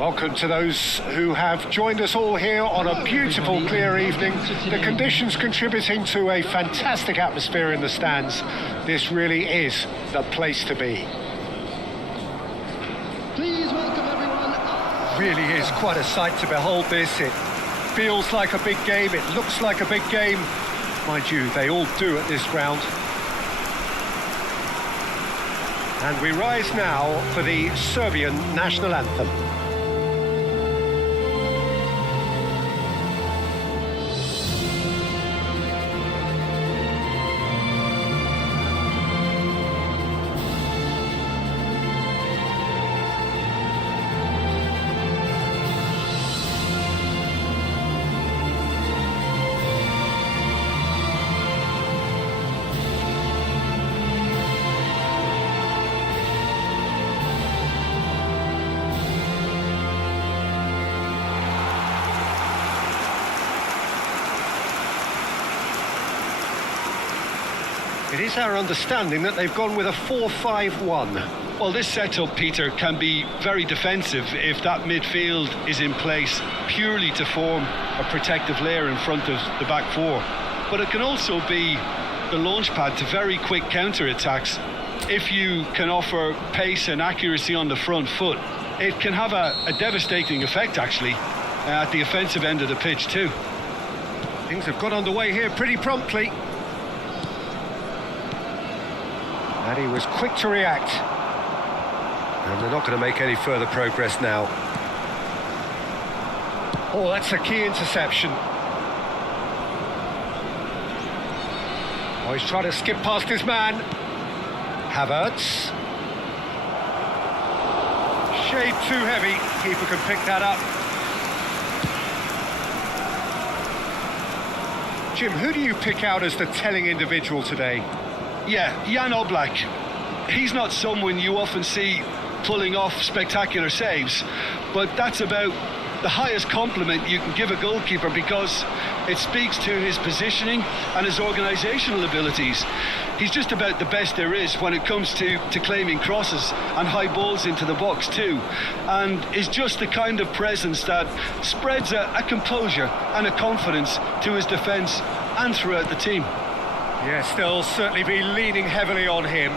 Welcome to those who have joined us all here on a beautiful, clear evening. The conditions contributing to a fantastic atmosphere in the stands. This really is the place to be. Please welcome everyone. Really is quite a sight to behold this. It feels like a big game, it looks like a big game. Mind you, they all do at this ground. And we rise now for the Serbian national anthem. It is our understanding that they've gone with a 4-5-1. Well, this setup, Peter, can be very defensive if that midfield is in place purely to form a protective layer in front of the back four. But it can also be the launch pad to very quick counter-attacks. If you can offer pace and accuracy on the front foot, it can have a devastating effect, actually, at the offensive end of the pitch too. Things have got underway here pretty promptly. And he was quick to react. And they're not going to make any further progress now. Oh, that's a key interception. Oh, he's trying to skip past his man. Havertz. Shade too heavy. Keeper can pick that up. Jim, who do you pick out as the telling individual today? Yeah, Jan Oblak. He's not someone you often see pulling off spectacular saves, but that's about the highest compliment you can give a goalkeeper, because it speaks to his positioning and his organisational abilities. He's just about the best there is when it comes to claiming crosses and high balls into the box too, and is just the kind of presence that spreads a composure and a confidence to his defence and throughout the team. Yes, they'll certainly be leaning heavily on him.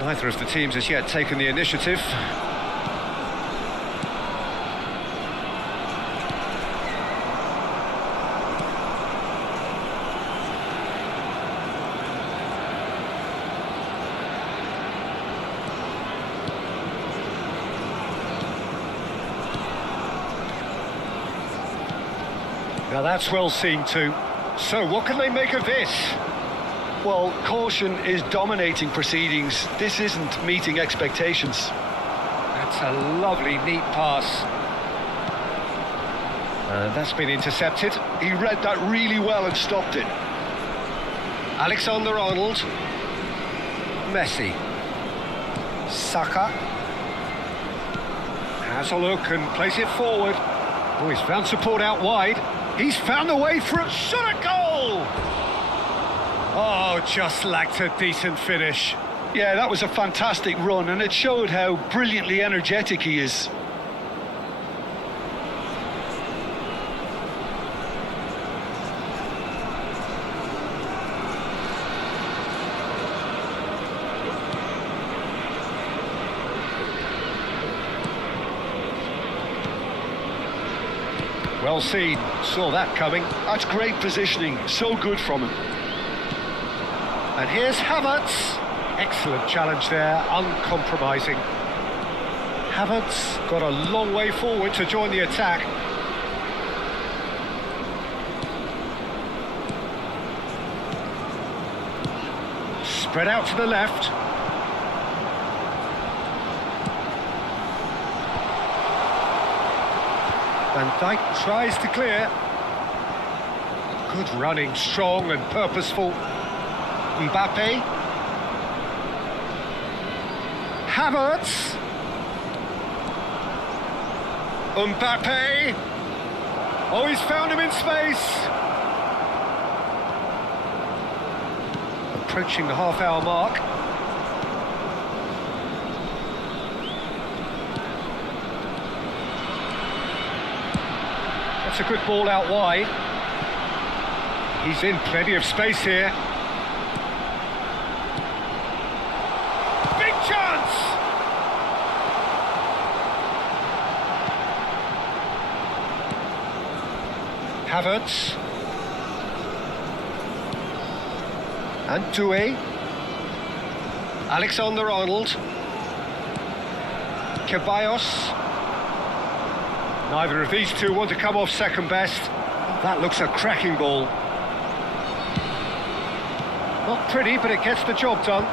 Neither of the teams has yet taken the initiative. Now that's well seen too. So what can they make of this? Well, caution is dominating proceedings. This isn't meeting expectations. That's a lovely, neat pass. And that's been intercepted. He read that really well and stopped it. Alexander-Arnold. Messi. Saka. Has a look and plays it forward. Oh, he's found support out wide. He's found a way through. Shot a goal! Oh, just lacked a decent finish. Yeah, that was a fantastic run, and it showed how brilliantly energetic he is. Well seen, saw that coming. That's great positioning, so good from him. And here's Havertz. Excellent challenge there, uncompromising. Havertz got a long way forward to join the attack. Spread out to the left. Van Dijk tries to clear. Good running, strong and purposeful. Mbappe. Havertz. Mbappe. Oh, he's found him in space. Approaching the half-hour mark. That's a good ball out wide. He's in plenty of space here. Big chance! Havertz. And Doué. Alexander-Arnold. Ceballos. Neither of these two want to come off second best. That looks a cracking ball. Not pretty, but it gets the job done.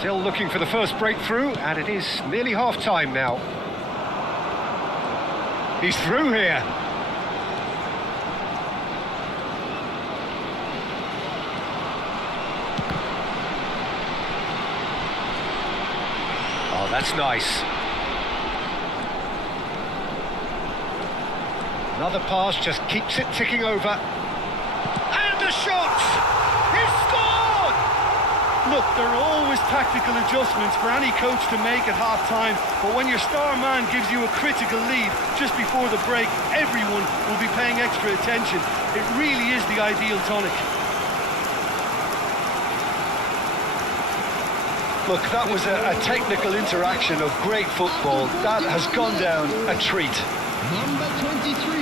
Still looking for the first breakthrough, and it is nearly half-time now. He's through here. Oh, that's nice. Another pass just keeps it ticking over. And a shot! He scored! Look, there are always tactical adjustments for any coach to make at half-time, but when your star man gives you a critical lead just before the break, everyone will be paying extra attention. It really is the ideal tonic. Look, that was a technical interaction of great football. That has gone down a treat. Number 23.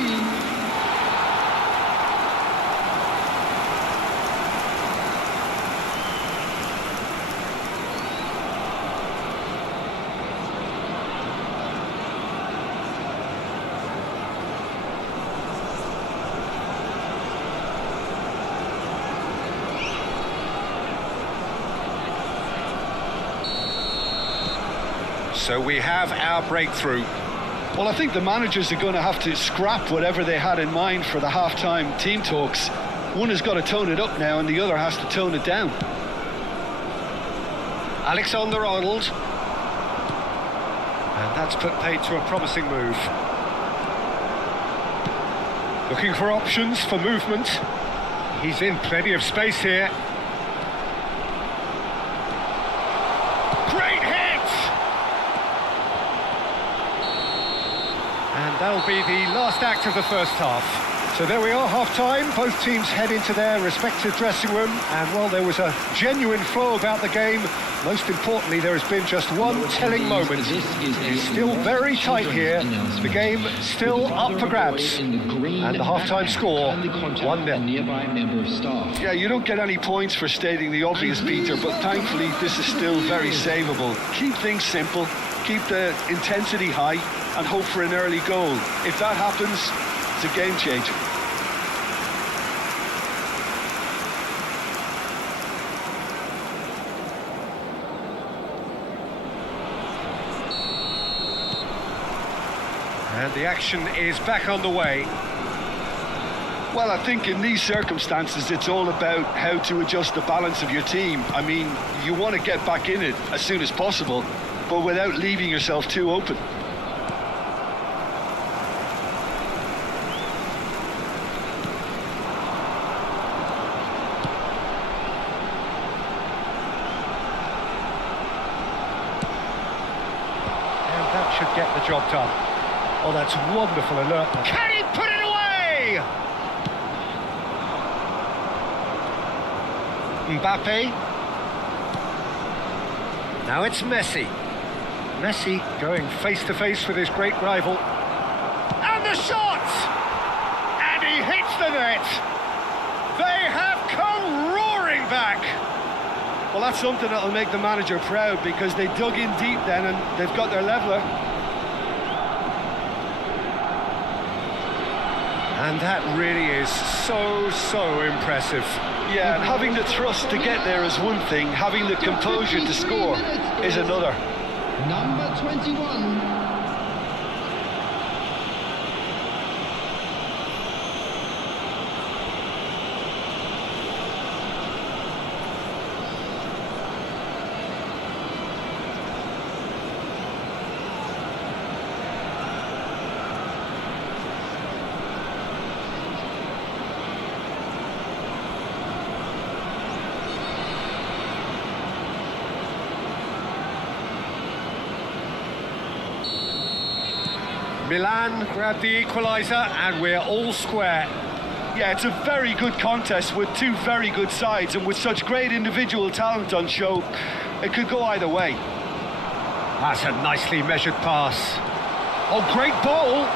So we have our breakthrough. Well, I think the managers are going to have to scrap whatever they had in mind for the half-time team talks. One has got to tone it up now and the other has to tone it down. Alexander-Arnold. And that's put paid to a promising move. Looking for options for movement. He's in plenty of space here. Great hit! And that'll be the last act of the first half. So there we are, half-time. Both teams head into their respective dressing room. And while there was a genuine flow about the game, most importantly, there has been just one telling moment. It's still very tight here. The game still up for grabs. And the half-time score, 1-0. Yeah, you don't get any points for stating the obvious, Peter, but thankfully this is still very savable. Keep things simple, keep the intensity high, and hope for an early goal. If that happens, it's a game changer. And the action is back underway. Well, I think in these circumstances, it's all about how to adjust the balance of your team. I mean, you want to get back in it as soon as possible, but without leaving yourself too open. And that should get the job done. Oh, that's wonderful alertness. Can he put it away? Mbappe. Now it's Messi. Messi going face-to-face with his great rival. And the shot! And he hits the net. They have come roaring back. Well, that's something that'll make the manager proud because they dug in deep then and they've got their leveller. And that really is so impressive. Yeah, and having the thrust to get there is one thing, having the composure to score is another. Number 21. Milan grabbed the equaliser and we're all square. Yeah, it's a very good contest with two very good sides, and with such great individual talent on show, it could go either way. That's a nicely measured pass. Oh, great ball!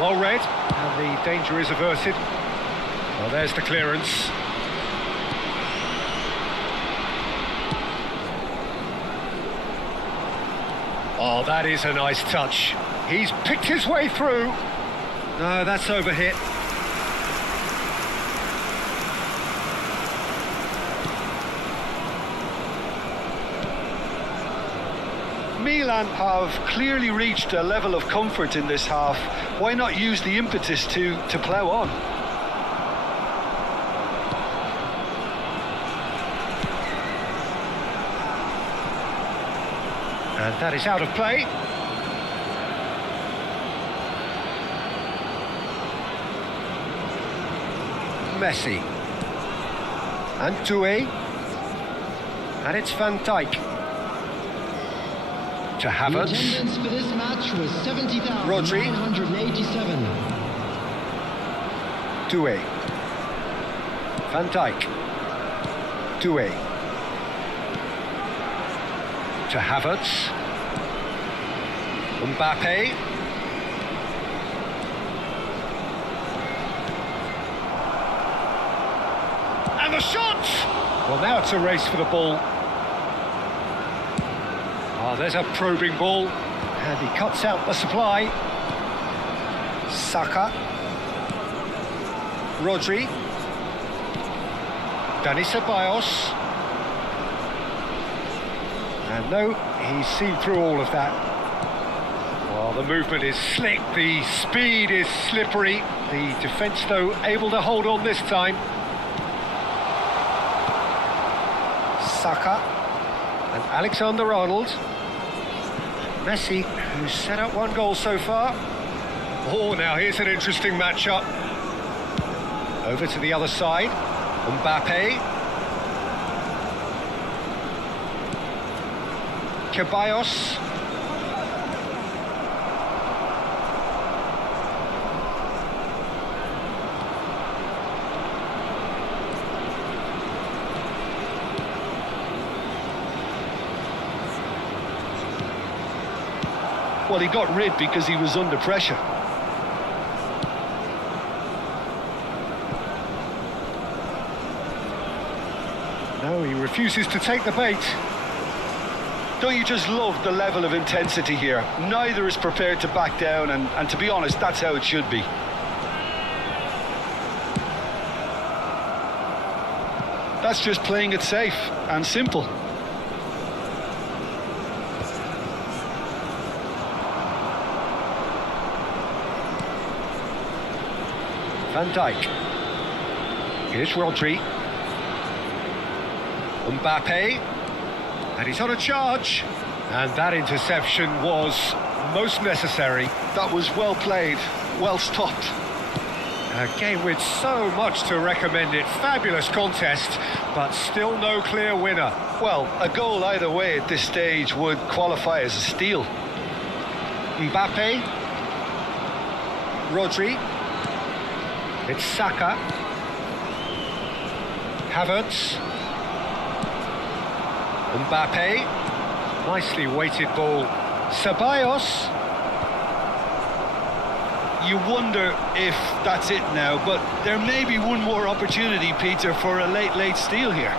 Well read, and the danger is averted. Well, there's the clearance. Oh, that is a nice touch. He's picked his way through. No, that's overhit. Milan have clearly reached a level of comfort in this half. Why not use the impetus to plough on? And that is out of play. Messi. And Doué. And it's Van Dijk. To The Havertz. attendance for this match was 70,987. Doué. Van Dijk. Doué. To Havertz. Mbappe. And the shot! Well, now it's a race for the ball. Oh, there's a probing ball. And he cuts out the supply. Saka. Rodri. Dani Ceballos. And no, he's seen through all of that. Well, the movement is slick, the speed is slippery. The defence, though, able to hold on this time. Saka and Alexander-Arnold. Messi, who's set up one goal so far. Oh, now here's an interesting matchup. Over to the other side. Mbappe. Ceballos. Well, he got rid because he was under pressure. No, he refuses to take the bait. Don't you just love the level of intensity here? Neither is prepared to back down, and to be honest, that's how it should be. That's just playing it safe and simple. Van Dijk. Here's Rodri. Mbappe. And he's on a charge. And that interception was most necessary. That was well played, well stopped. A game with so much to recommend it. Fabulous contest, but still no clear winner. Well, a goal either way at this stage would qualify as a steal. Mbappe. Rodri. It's Saka. Havertz. Mbappe. Nicely weighted ball. Ceballos. You wonder if that's it now, but there may be one more opportunity, Peter, for a late steal here.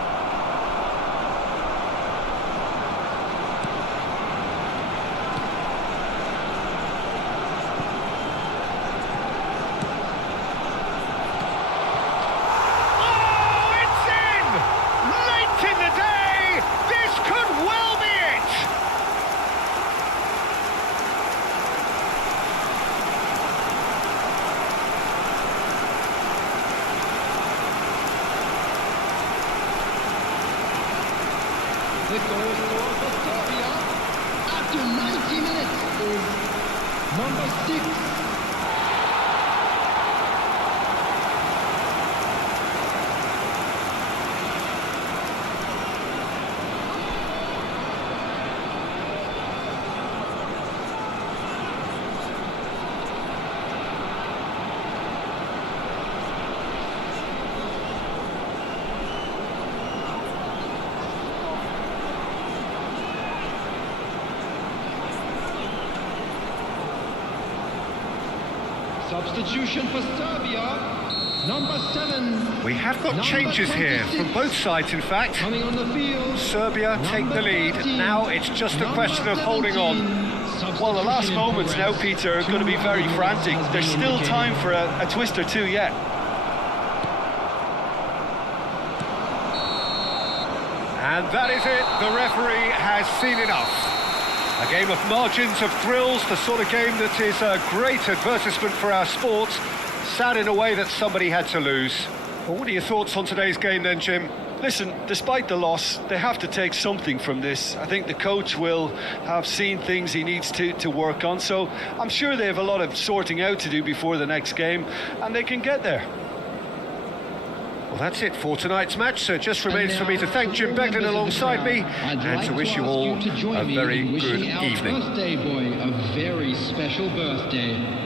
The goal scorer for Serbia after 90 minutes is number 6. Substitution for Serbia. Number 7. We have got changes here from both sides, in fact. Coming on the field. Serbia take the lead. Now it's just a question of holding on. Well, the last moments now, Peter, are going to be very frantic. There's still time for a twist or two yet. And that is it. The referee has seen enough. A game of margins, of thrills, the sort of game that is a great advertisement for our sport. Sad in a way that somebody had to lose. Well, what are your thoughts on today's game then, Jim? Listen, despite the loss, they have to take something from this. I think the coach will have seen things he needs to work on, so I'm sure they have a lot of sorting out to do before the next game, and they can get there. Well, that's it for tonight's match, so it just remains for me to thank Jim Beglin alongside me and to wish you all a very good evening. Birthday boy a very special birthday.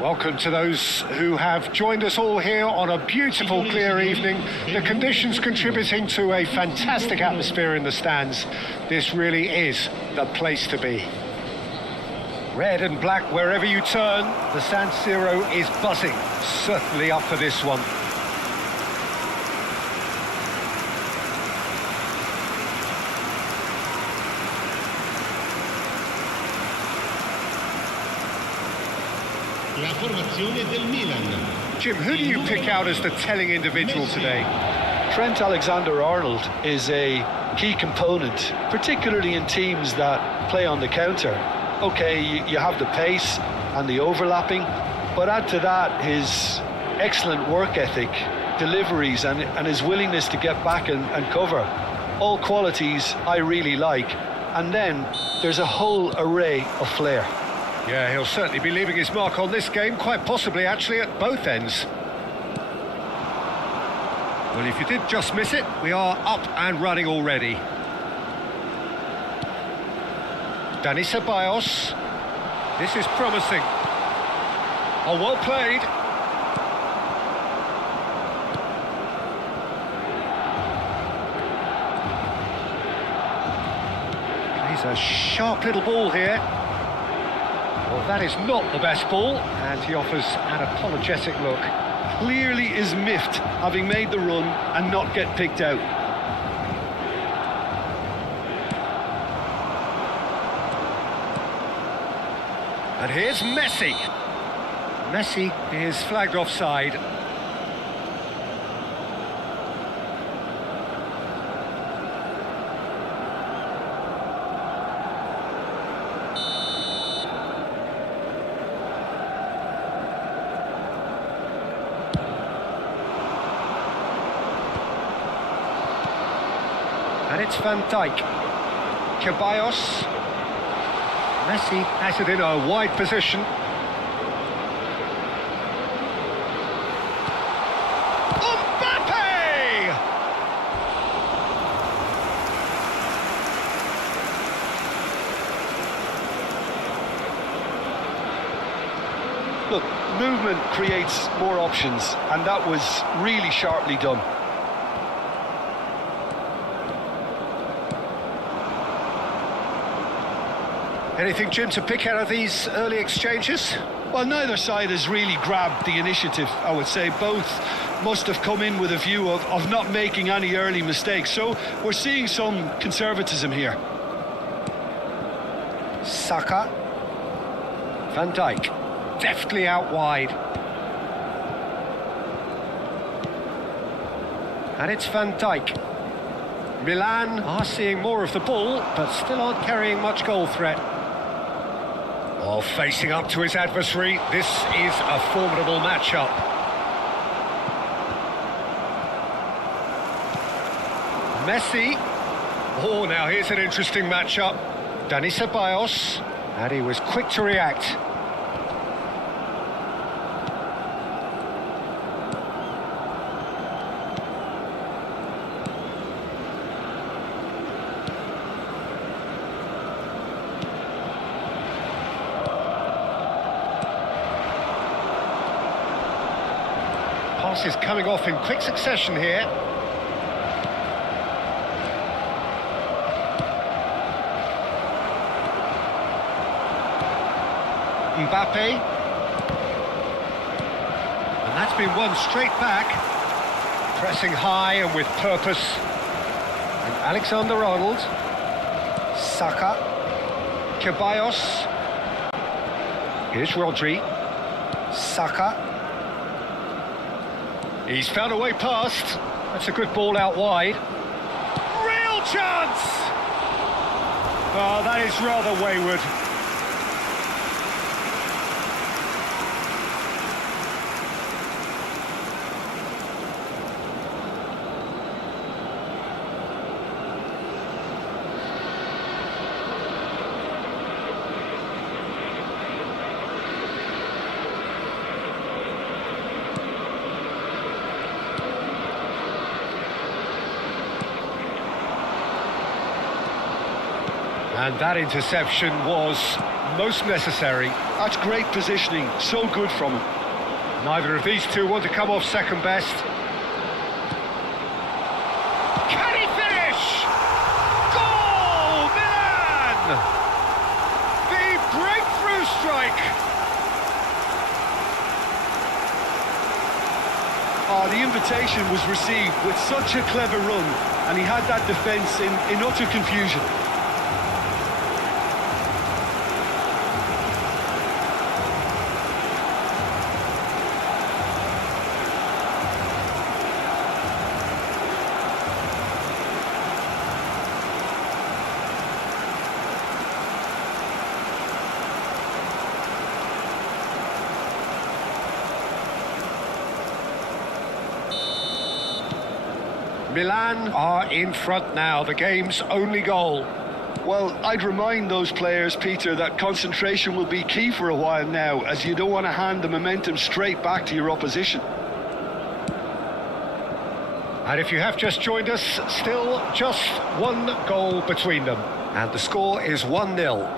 Welcome to those who have joined us all here on a beautiful, clear evening. The conditions contributing to a fantastic atmosphere in the stands. This really is the place to be. Red and black wherever you turn. The San Siro is buzzing. Certainly up for this one. La formazione del Milan. Jim, who do you pick out as the telling individual today? Trent Alexander-Arnold is a key component, particularly in teams that play on the counter. Okay, you have the pace and the overlapping, but add to that his excellent work ethic, deliveries and his willingness to get back and cover. All qualities I really like. And then there's a whole array of flair. Yeah, he'll certainly be leaving his mark on this game, quite possibly actually at both ends. Well, if you did just miss it, we are up and running already. Dani Ceballos. This is promising. Oh, well played. He's a sharp little ball here. Well, that is not the best ball, and he offers an apologetic look. Clearly is miffed, having made the run and not get picked out. And here's Messi. Messi is flagged offside. And it's Van Dijk. Ceballos. Messi has it in a wide position. Mbappe! Look, movement creates more options, and that was really sharply done. Anything, Jim, to pick out of these early exchanges? Well, neither side has really grabbed the initiative, I would say. Both must have come in with a view of not making any early mistakes. So we're seeing some conservatism here. Saka. Van Dijk. Deftly out wide. And it's Van Dijk. Milan are seeing more of the ball, but still aren't carrying much goal threat. Oh, facing up to his adversary, this is a formidable matchup. Messi. Oh, now here's an interesting matchup. Dani Ceballos, and he was quick to react. Passes coming off in quick succession here. Mbappe. And that's been won straight back. Pressing high and with purpose. And Alexander-Arnold. Saka. Ceballos. Here's Rodri. Saka. He's found a way past. That's a good ball out wide. Real chance! Oh, that is rather wayward. And that interception was most necessary. That's great positioning, so good from him. Neither of these two want to come off second best. Can he finish? Goal! Milan! The breakthrough strike! Oh, the invitation was received with such a clever run, and he had that defence in utter confusion. Milan are in front now, the game's only goal. Well, I'd remind those players, Peter, that concentration will be key for a while now, as you don't want to hand the momentum straight back to your opposition. And if you have just joined us, still just one goal between them. And the score is 1-0.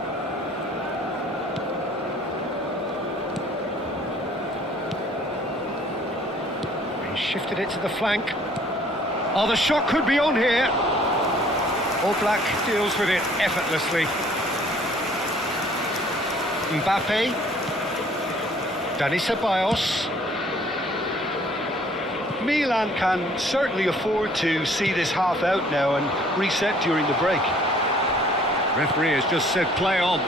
He shifted it to the flank. Oh, the shot could be on here. All Black deals with it effortlessly. Mbappe. Dani Ceballos. Milan can certainly afford to see this half out now and reset during the break. Referee has just said play on.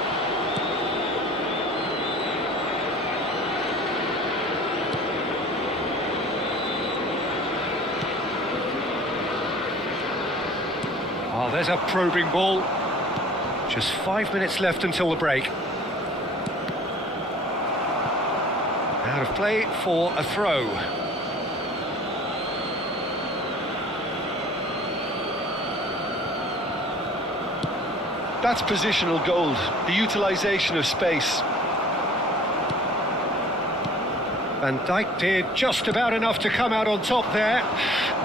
Oh, there's a probing ball. Just 5 minutes left until the break. Out of play for a throw. That's positional gold, the utilisation of space. Van Dijk did just about enough to come out on top there.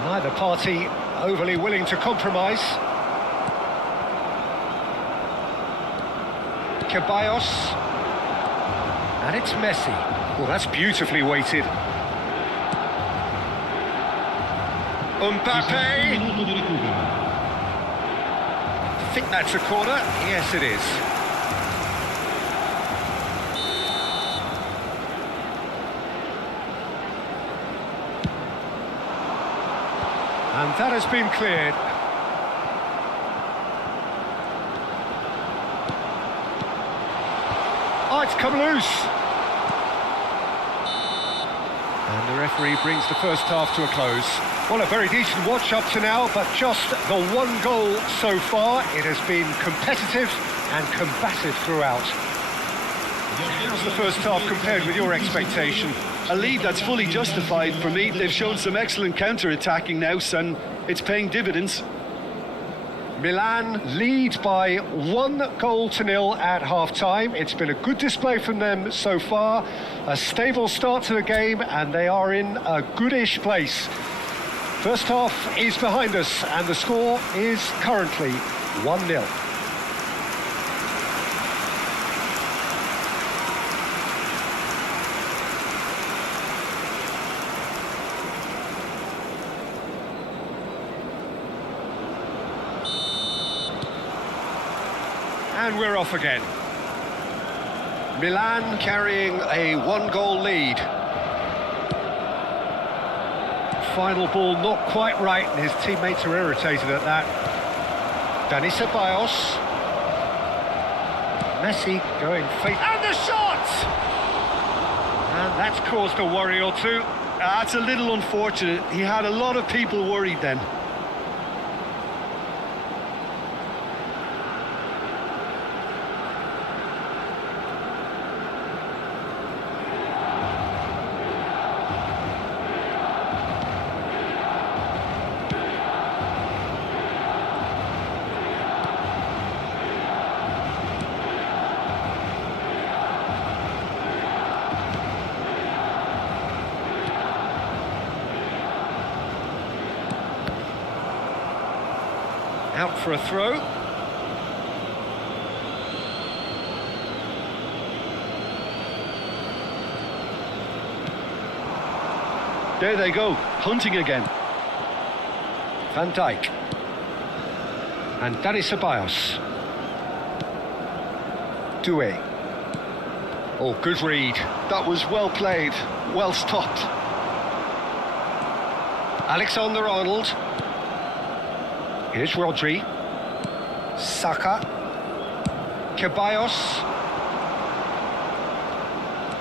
Neither party overly willing to compromise. Ceballos. And it's Messi. Well, that's beautifully weighted. Mbappe. Minuto di recupero. I think that's a corner. Yes, it is. And that has been cleared. Oh, it's come loose. And the referee brings the first half to a close. Well, a very decent watch up to now, but just the one goal so far. It has been competitive and combative throughout. How's the first half compared with your expectation? A lead that's fully justified for me. They've shown some excellent counter-attacking now, and it's paying dividends. Milan lead by 1-0 at half-time. It's been a good display from them so far. A stable start to the game, and they are in a goodish place. First half is behind us, and the score is currently 1-0. And we're off again. Milan carrying a 1-goal lead. Final ball not quite right, and his teammates are irritated at that. Dani Ceballos. Messi going faith. And the shot! And that's caused a worry or two. That's a little unfortunate. He had a lot of people worried then. Out for a throw. There they go, hunting again. Van Dijk. And Dani Ceballos. Doué. Oh, good read. That was well played, well stopped. Alexander-Arnold. Here's Rodri. Saka. Ceballos.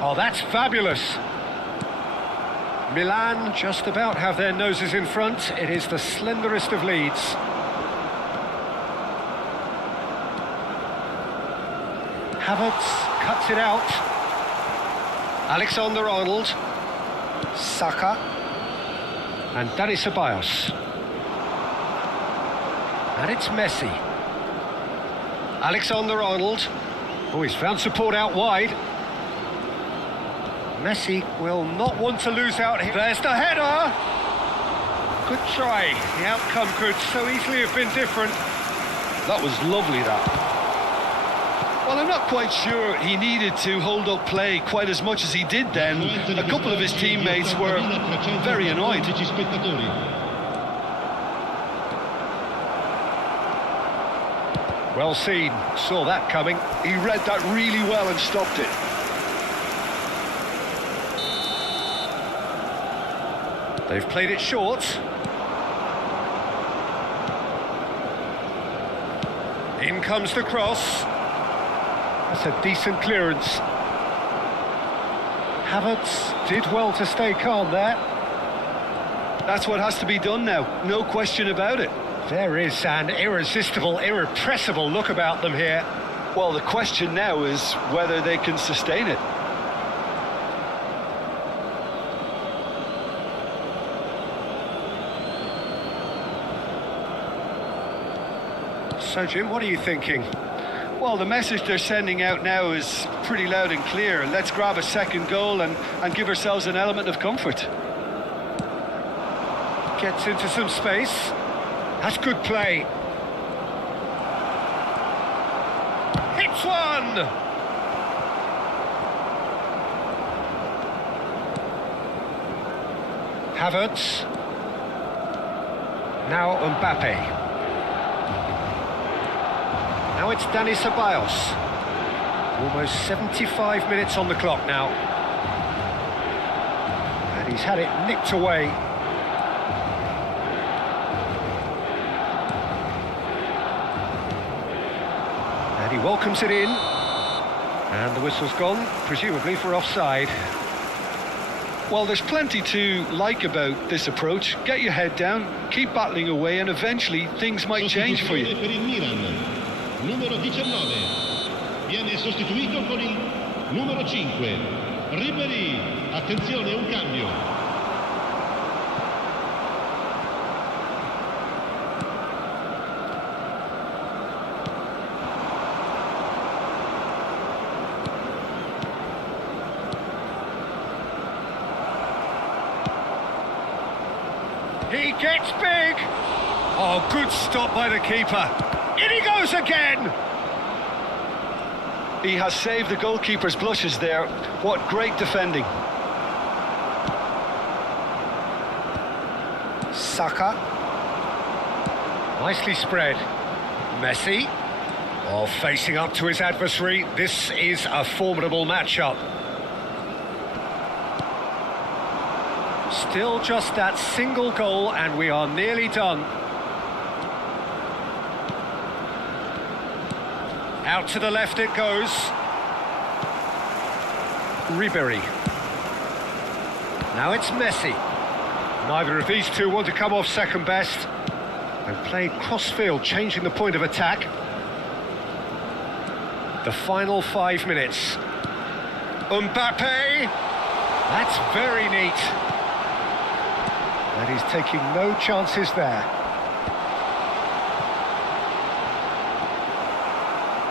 Oh, that's fabulous. Milan just about have their noses in front. It is the slenderest of leads. Havertz cuts it out. Alexander-Arnold. Saka. And Dani Ceballos. And it's Messi. Alexander-Arnold. Oh, he's found support out wide. Messi will not want to lose out here. There's the header! Good try. The outcome could so easily have been different. That was lovely, that. Well, I'm not quite sure he needed to hold up play quite as much as he did then. A couple of his teammates were very annoyed. Well seen. Saw that coming. He read that really well and stopped it. They've played it short. In comes the cross. That's a decent clearance. Havertz did well to stay calm there. That's what has to be done now, no question about it. There is an irresistible, irrepressible look about them here. Well, the question now is whether they can sustain it. So, Jim, what are you thinking? Well, the message they're sending out now is pretty loud and clear. Let's grab a second goal and give ourselves an element of comfort. Gets into some space. That's good play. Hits one! Havertz. Now Mbappe. Now it's Dani Ceballos. Almost 75 minutes on the clock now. And he's had it nicked away. And he welcomes it in. And the whistle's gone, presumably for offside. Well, there's plenty to like about this approach. Get your head down, keep battling away, and eventually things might change for you. Numero 19 viene sostituito con il numero 5 Ribery. Attenzione, un cambio. He gets big. Oh, good stop by the keeper. In he goes again! He has saved the goalkeeper's blushes there. What great defending. Saka. Nicely spread. Messi. Oh, facing up to his adversary. This is a formidable matchup. Still just that single goal and we are nearly done. Out to the left it goes. Ribery. Now it's Messi. Neither of these two want to come off second best. They've played cross-field, changing the point of attack. The final 5 minutes. Mbappe! That's very neat. And he's taking no chances there.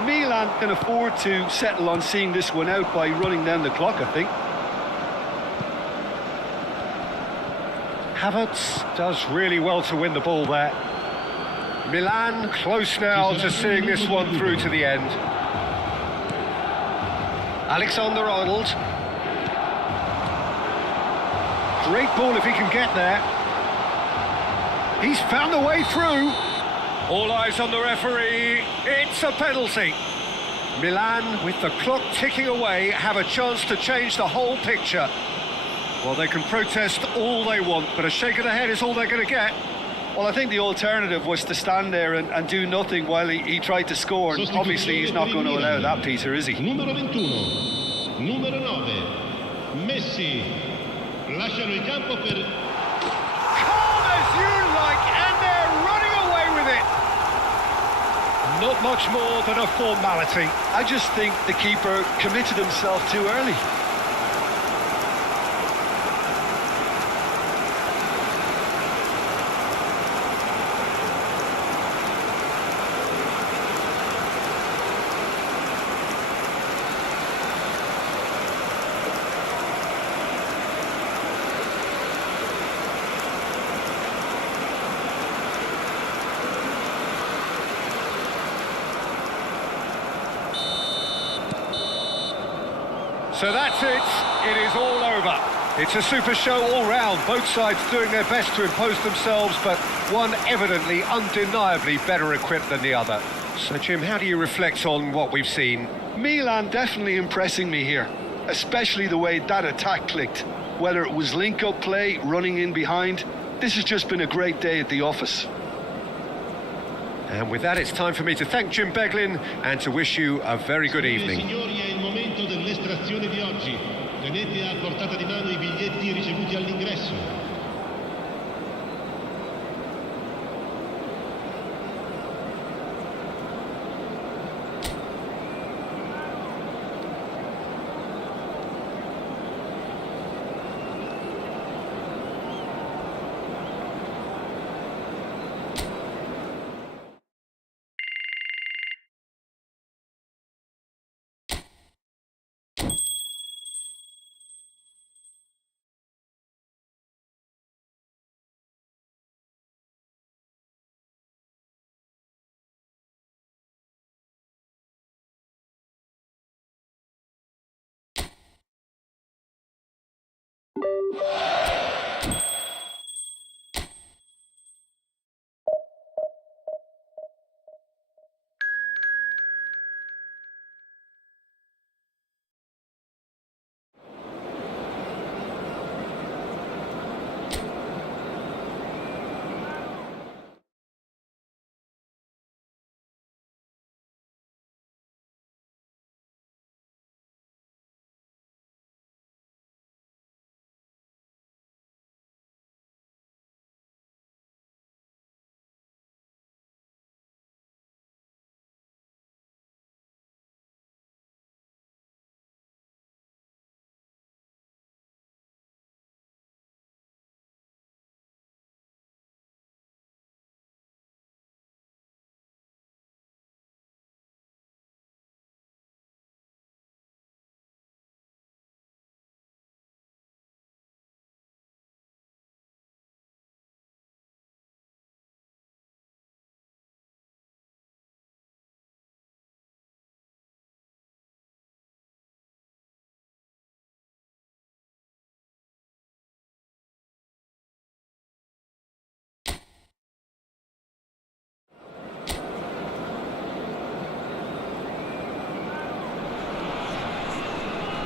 Milan can afford to settle on seeing this one out by running down the clock, I think. Havertz does really well to win the ball there. Milan close now to seeing this one through to the end. Alexander-Arnold. Great ball if he can get there. He's found a way through. All eyes on the referee. It's a penalty. Milan, with the clock ticking away, have a chance to change the whole picture. Well, they can protest all they want, but a shake of the head is all they're going to get. Well, I think the alternative was to stand there and do nothing while he tried to score. And obviously, he's not going to allow that, Peter, is he? Numero 21, numero 9, Messi. Lasciano il campo per... Calm as you like, and they're running away with it. Not much more than a formality. I just think the keeper committed himself too early. So that's it. It is all over. It's a super show all round. Both sides doing their best to impose themselves, but one evidently, undeniably better equipped than the other. So, Jim, how do you reflect on what we've seen? Milan definitely impressing me here, especially the way that attack clicked. Whether it was link-up play, running in behind, this has just been a great day at the office. And with that, it's time for me to thank Jim Beglin and to wish you a very good evening. Signori, è il momento dell'estrazione di oggi. Tenete a portata di mano I biglietti ricevuti all'ingresso.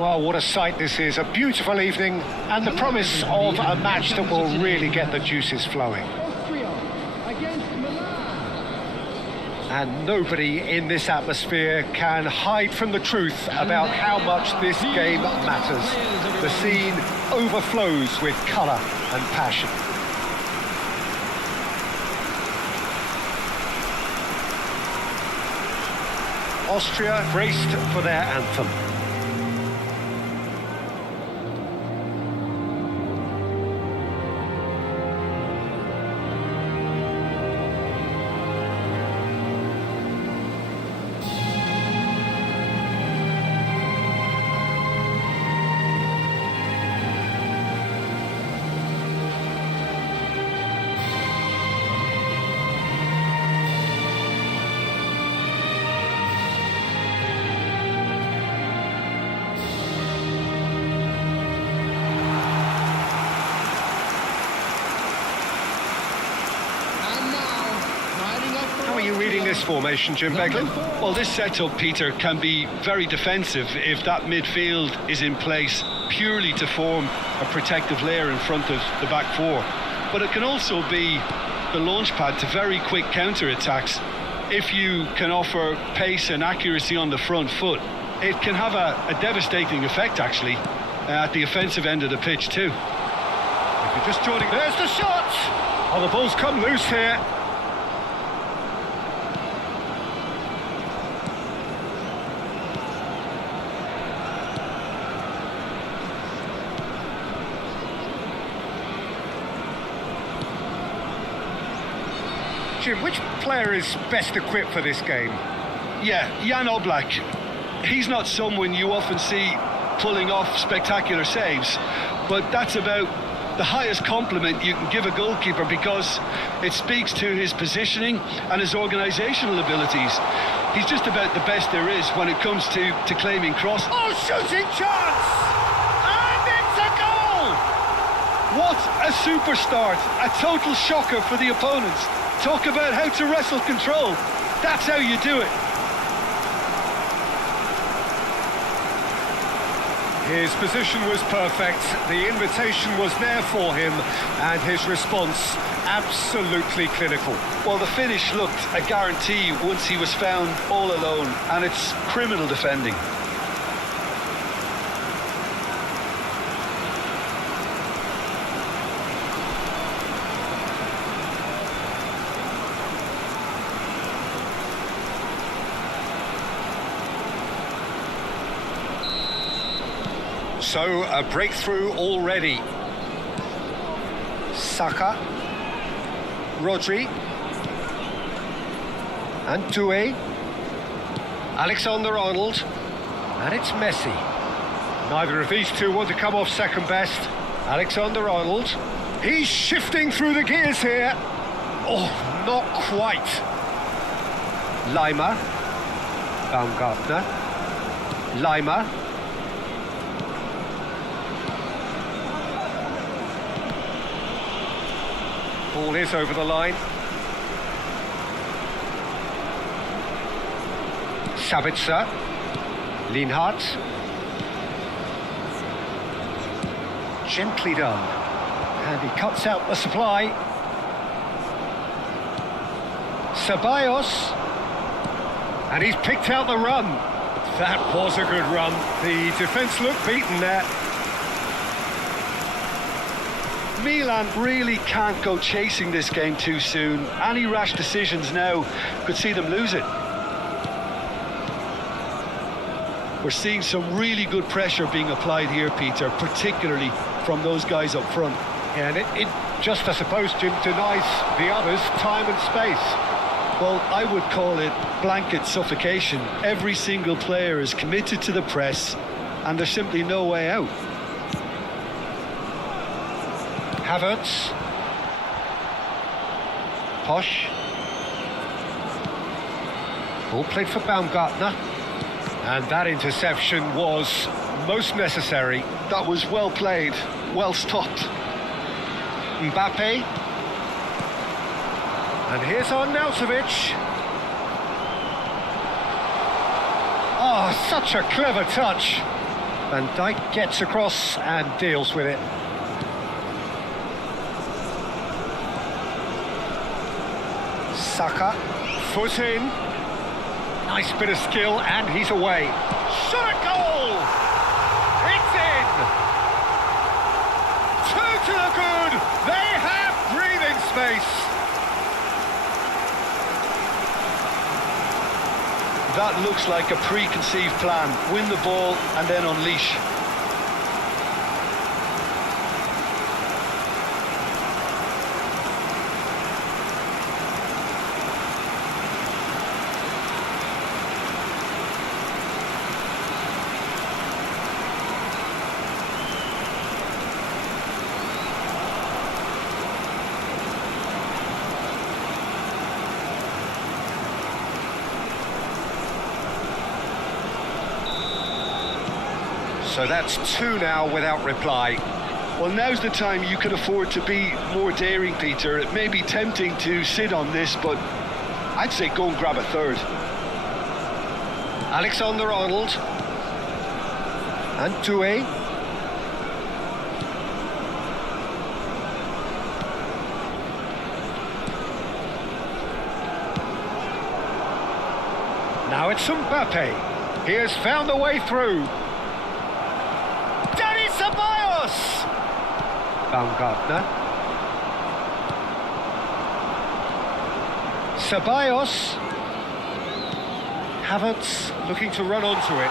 Well, what a sight this is. A beautiful evening and the promise of a match that will really get the juices flowing. Austria against Milan. And nobody in this atmosphere can hide from the truth about how much this game matters. The scene overflows with colour and passion. Austria braced for their anthem. this formation, Jim Beglin? Well, this setup, Peter, can be very defensive if that midfield is in place purely to form a protective layer in front of the back four. But it can also be the launch pad to very quick counter-attacks. If you can offer pace and accuracy on the front foot, it can have a devastating effect, actually, at the offensive end of the pitch, too. If you're just joining, there's the shot! Oh, the ball's come loose here. Jim, which player is best equipped for this game? Yeah, Jan Oblak. He's not someone you often see pulling off spectacular saves, but that's about the highest compliment you can give a goalkeeper, because it speaks to his positioning and his organisational abilities. He's just about the best there is when it comes to claiming cross. Oh, shooting chance! And it's a goal! What a super start! A total shocker for the opponents. Talk about how to wrestle control. That's how you do it. His position was perfect, the invitation was there for him, and his response absolutely clinical. Well, the finish looked a guarantee once he was found all alone, and it's criminal defending. So, a breakthrough already. Saka, Rodri, and Doué, Alexander-Arnold, and it's Messi. Neither of these two want to come off second best. Alexander-Arnold, he's shifting through the gears here. Oh, not quite. Lima, Baumgartner, Lima. Ball is over the line. Sabitzer, Lienhardt. Gently done. And he cuts out the supply. Ceballos. And he's picked out the run. That was a good run. The defence looked beaten there. Milan really can't go chasing this game too soon. Any rash decisions now could see them lose it. We're seeing some really good pressure being applied here, Peter, particularly from those guys up front. Yeah, and it just, I suppose, Jim, denies the others time and space. Well, I would call it blanket suffocation. Every single player is committed to the press, and there's simply no way out. Havertz, Posh, ball played for Baumgartner, and that interception was most necessary. That was well played, well stopped. Mbappe, and here's Arnautovic. Oh, such a clever touch. Van Dijk gets across and deals with it. Saka, foot in, nice bit of skill, and he's away. Shot a goal! It's in! Two to the good! They have breathing space! That looks like a preconceived plan. Win the ball and then unleash. So that's two now without reply. Well, now's the time you can afford to be more daring, Peter. It may be tempting to sit on this, but I'd say go and grab a third. Alexander-Arnold. And Doué. Now it's Mbappe. He has found a way through. Dani Ceballos! Baumgartner. Ceballos. Havertz looking to run onto it.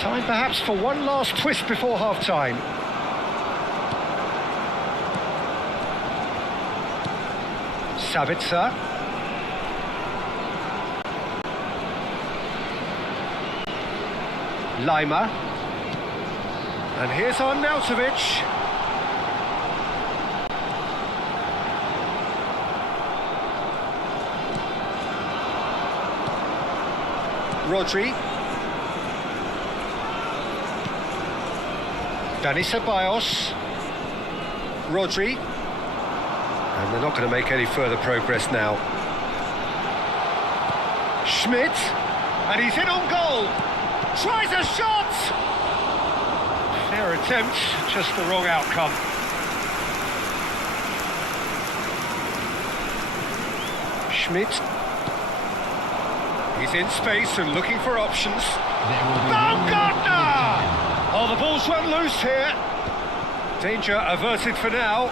Time perhaps for one last twist before half-time. Sabitzer. Lima. And here's Arnautovic. Rodri. Dani Ceballos. Rodri. And they're not going to make any further progress now. Schmidt. And he's in on goal. Tries a shot! Fair attempt, just the wrong outcome. Schmidt. He's in space and looking for options. Baumgartner! Oh, the ball's run loose here. Danger averted for now.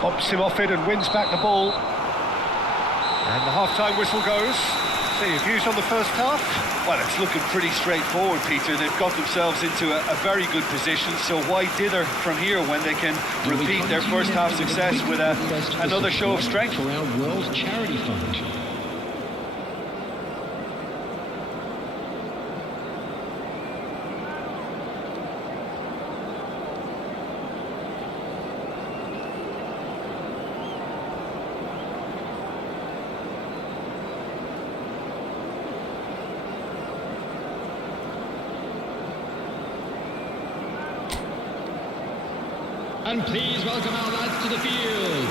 Pops him off it and wins back the ball. And the half-time whistle goes. So your views on the first half? Well, it's looking pretty straightforward, Peter. They've got themselves into a very good position, so why dither from here when they can repeat their first half success with another show of strength? For our World Charity Fund. And please welcome our lads to the field.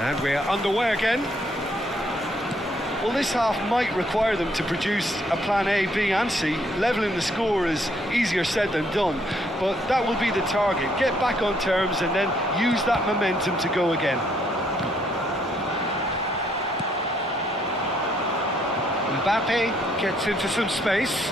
And we're underway again. Well, this half might require them to produce a plan A, B and C. Levelling the score is easier said than done, but that will be the target. Get back on terms and then use that momentum to go again. Mbappe gets into some space.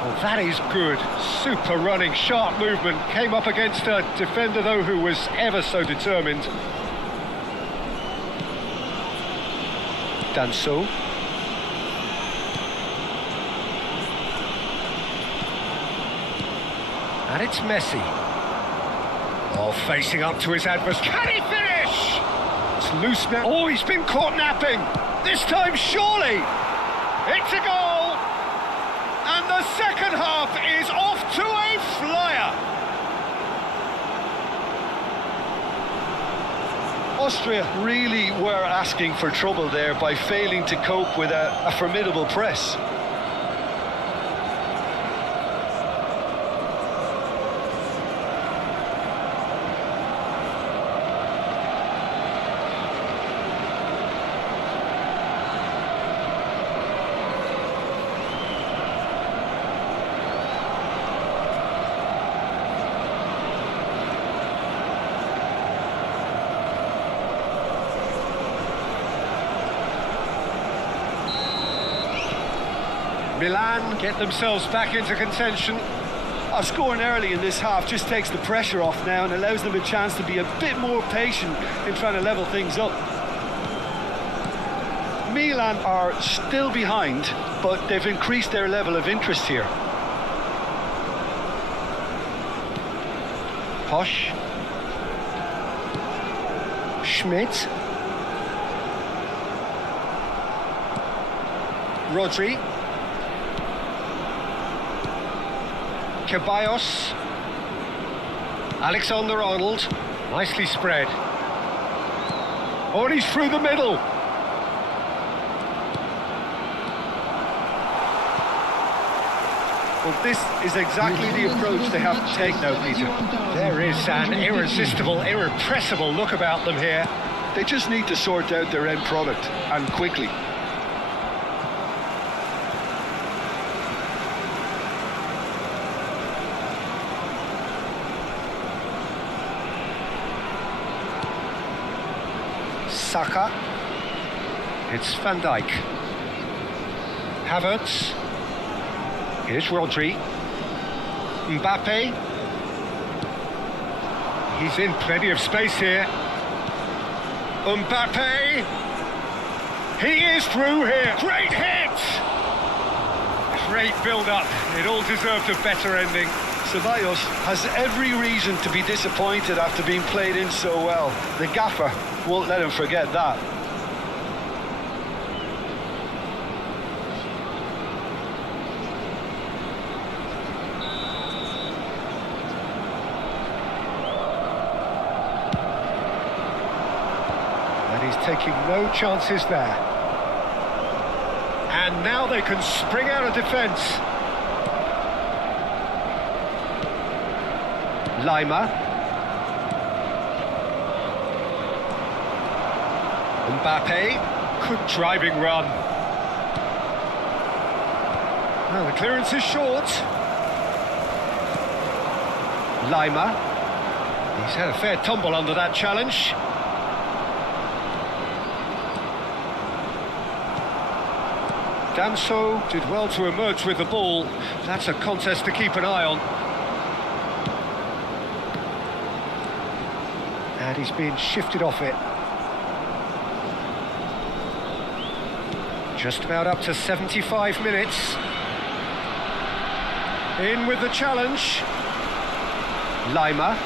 Well, that is good. Super running, sharp movement. Came up against a defender, though, who was ever so determined. Danso. And it's Messi. Oh, facing up to his adversary. Can he finish? It's loose now. Oh, he's been caught napping. This time, surely. It's a goal. And the second half is off to a flyer. Austria really were asking for trouble there by failing to cope with a formidable press. Milan get themselves back into contention. Scoring early in this half just takes the pressure off now and allows them a chance to be a bit more patient in trying to level things up. Milan are still behind, but they've increased their level of interest here. Posh. Schmidt. Rodri. Ceballos. Alexander-Arnold. Nicely spread. Oh, and he's through the middle. Well, this is exactly the approach they have to take now, Peter. There is an irresistible, irrepressible look about them here. They just need to sort out their end product, and quickly. Saka. It's Van Dijk. Havertz. Here's Rodri. Mbappe. He's in plenty of space here. Mbappe. He is through here. Great hit! Great build-up. It all deserved a better ending. Ceballos has every reason to be disappointed after being played in so well. The gaffer won't let him forget that. And he's taking no chances there. And now they can spring out of defence. Lima. Mbappe. Good driving run. Well, the clearance is short. Lima. He's had a fair tumble under that challenge. Danso did well to emerge with the ball. That's a contest to keep an eye on. And he's being shifted off it. Just about up to 75 minutes. In with the challenge. Lima.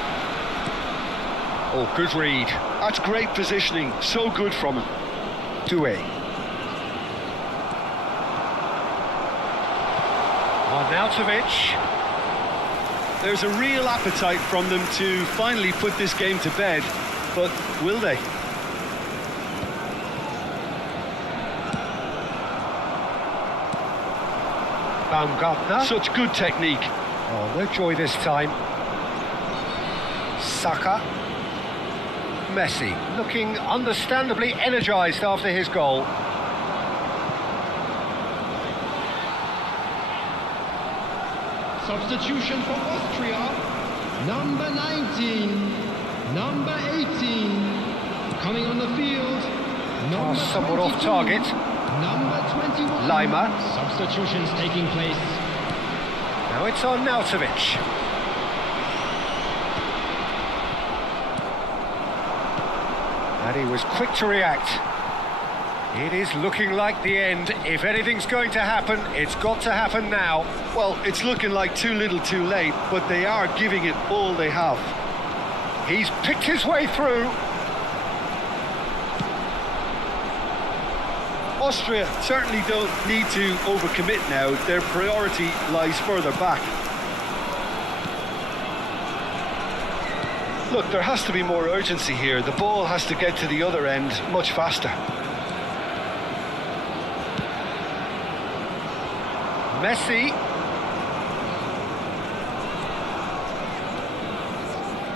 Oh, good read. That's great positioning. So good from him. Doué. Arnautovic. There's a real appetite from them to finally put this game to bed, but will they? Baumgartner. Such good technique. Oh, no joy this time. Saka. Messi, looking understandably energised after his goal. Substitution for Austria. Number 19. Number 18. Coming on the field. Number Somewhat 22, off target. Number 21. Lima. Substitutions taking place. Now it's Arnautovic. And he was quick to react. It is looking like the end. If anything's going to happen, it's got to happen now. Well, it's looking like too little too late, but they are giving it all they have. He's picked his way through. Austria certainly don't need to overcommit now. Their priority lies further back. Look, there has to be more urgency here. The ball has to get to the other end much faster. Messi.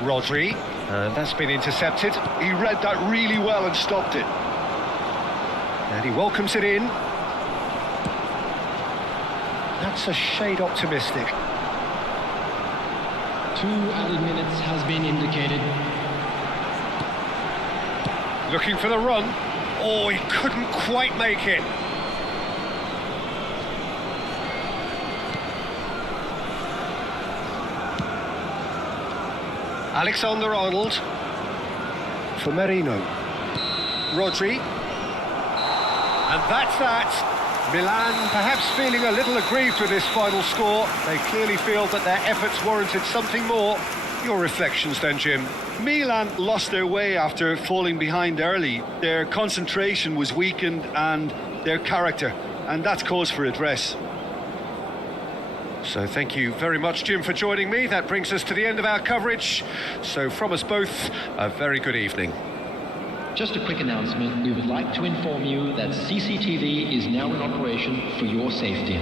Rodri. And that's been intercepted. He read that really well and stopped it. And he welcomes it in. That's a shade optimistic. 2 added minutes has been indicated. Looking for the run. Oh, he couldn't quite make it. Alexander-Arnold. For Merino. Rodri. And that's that. Milan perhaps feeling a little aggrieved with this final score. They clearly feel that their efforts warranted something more. Your reflections then, Jim? Milan lost their way after falling behind early. Their concentration was weakened and their character, and that's cause for address. So thank you very much, Jim, for joining me. That brings us to the end of our coverage. So from us both, a very good evening. Just a quick announcement. We would like to inform you that CCTV is now in operation for your safety.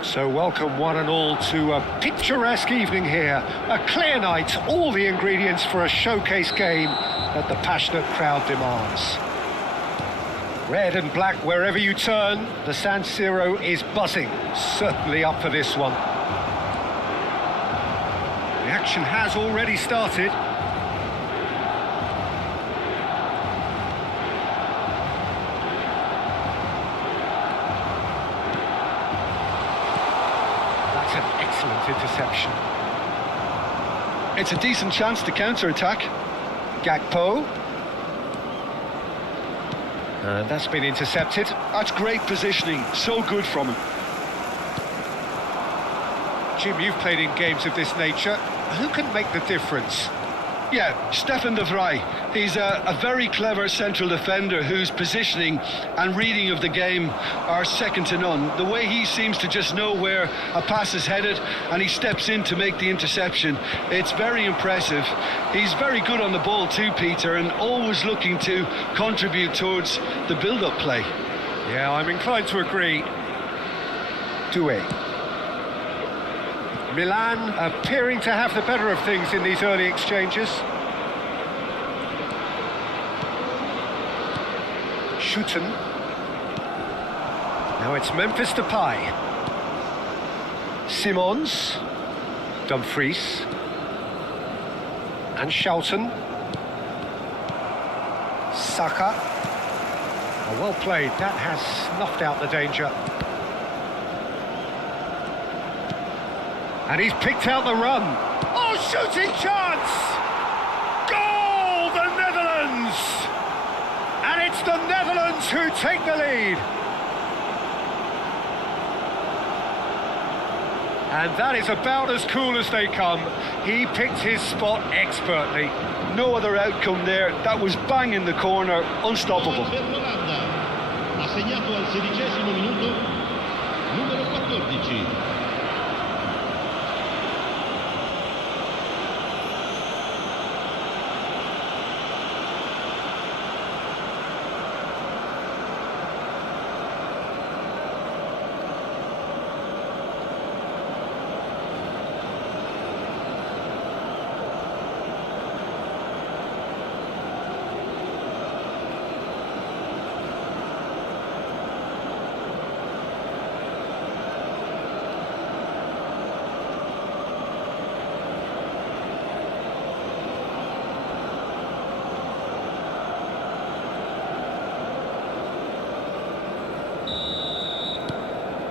So welcome one and all to a picturesque evening here. A clear night, all the ingredients for a showcase game that the passionate crowd demands. Red and black wherever you turn, the San Siro is buzzing. Certainly up for this one. The action has already started. An excellent interception. It's a decent chance to counter-attack. Gakpo. And that's been intercepted. That's great positioning, so good from him. Jim, you've played in games of this nature. Who can make the difference? Yeah, Stefan de Vrij. He's a very clever central defender whose positioning and reading of the game are second to none. The way he seems to just know where a pass is headed and he steps in to make the interception, it's very impressive. He's very good on the ball too, Peter, and always looking to contribute towards the build-up play. Yeah, I'm inclined to agree. Doué. Milan appearing to have the better of things in these early exchanges. Schouten. Now it's Memphis Depay. Simons. Dumfries. And Schouten. Saka. Oh, well played. That has snuffed out the danger. And he's picked out the run. Oh, shooting chance! Goal, the Netherlands! And it's the Netherlands who take the lead. And that is about as cool as they come. He picked his spot expertly. No other outcome there. That was bang in the corner, unstoppable. Per l'Olanda, assegnato al 16° minuto, numero 14.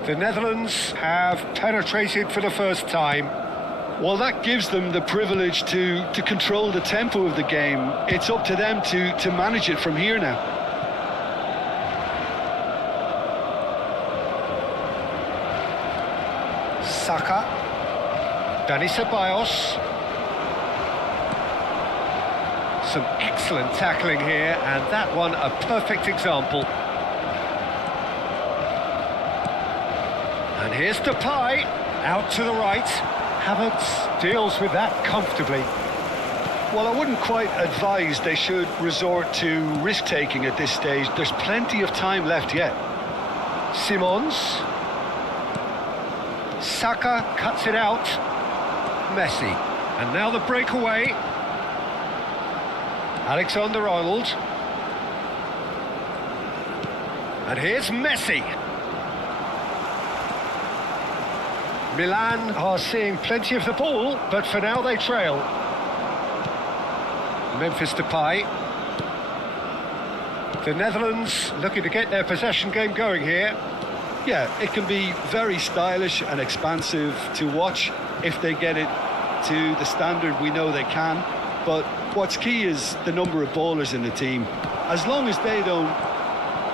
The Netherlands have penetrated for the first time. Well, that gives them the privilege to control the tempo of the game. It's up to them to manage it from here now. Saka. Dani Ceballos. Some excellent tackling here, and that one a perfect example. And here's Depay, out to the right. Havertz deals with that comfortably. Well, I wouldn't quite advise they should resort to risk-taking at this stage. There's plenty of time left yet. Simons. Saka cuts it out. Messi. And now the breakaway. Alexander-Arnold. And here's Messi. Milan are seeing plenty of the ball, but for now they trail. Memphis Depay. The Netherlands looking to get their possession game going here. Yeah, it can be very stylish and expansive to watch if they get it to the standard we know they can. But what's key is the number of ballers in the team. As long as they don't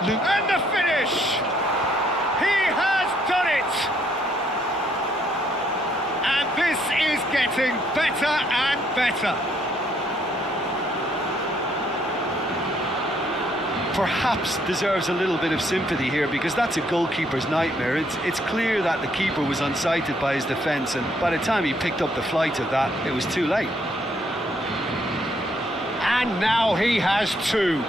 lose... And the finish! He has done it! And this is getting better and better. Perhaps deserves a little bit of sympathy here, because that's a goalkeeper's nightmare. It's clear that the keeper was unsighted by his defence, and by the time he picked up the flight of that, it was too late. And now he has two.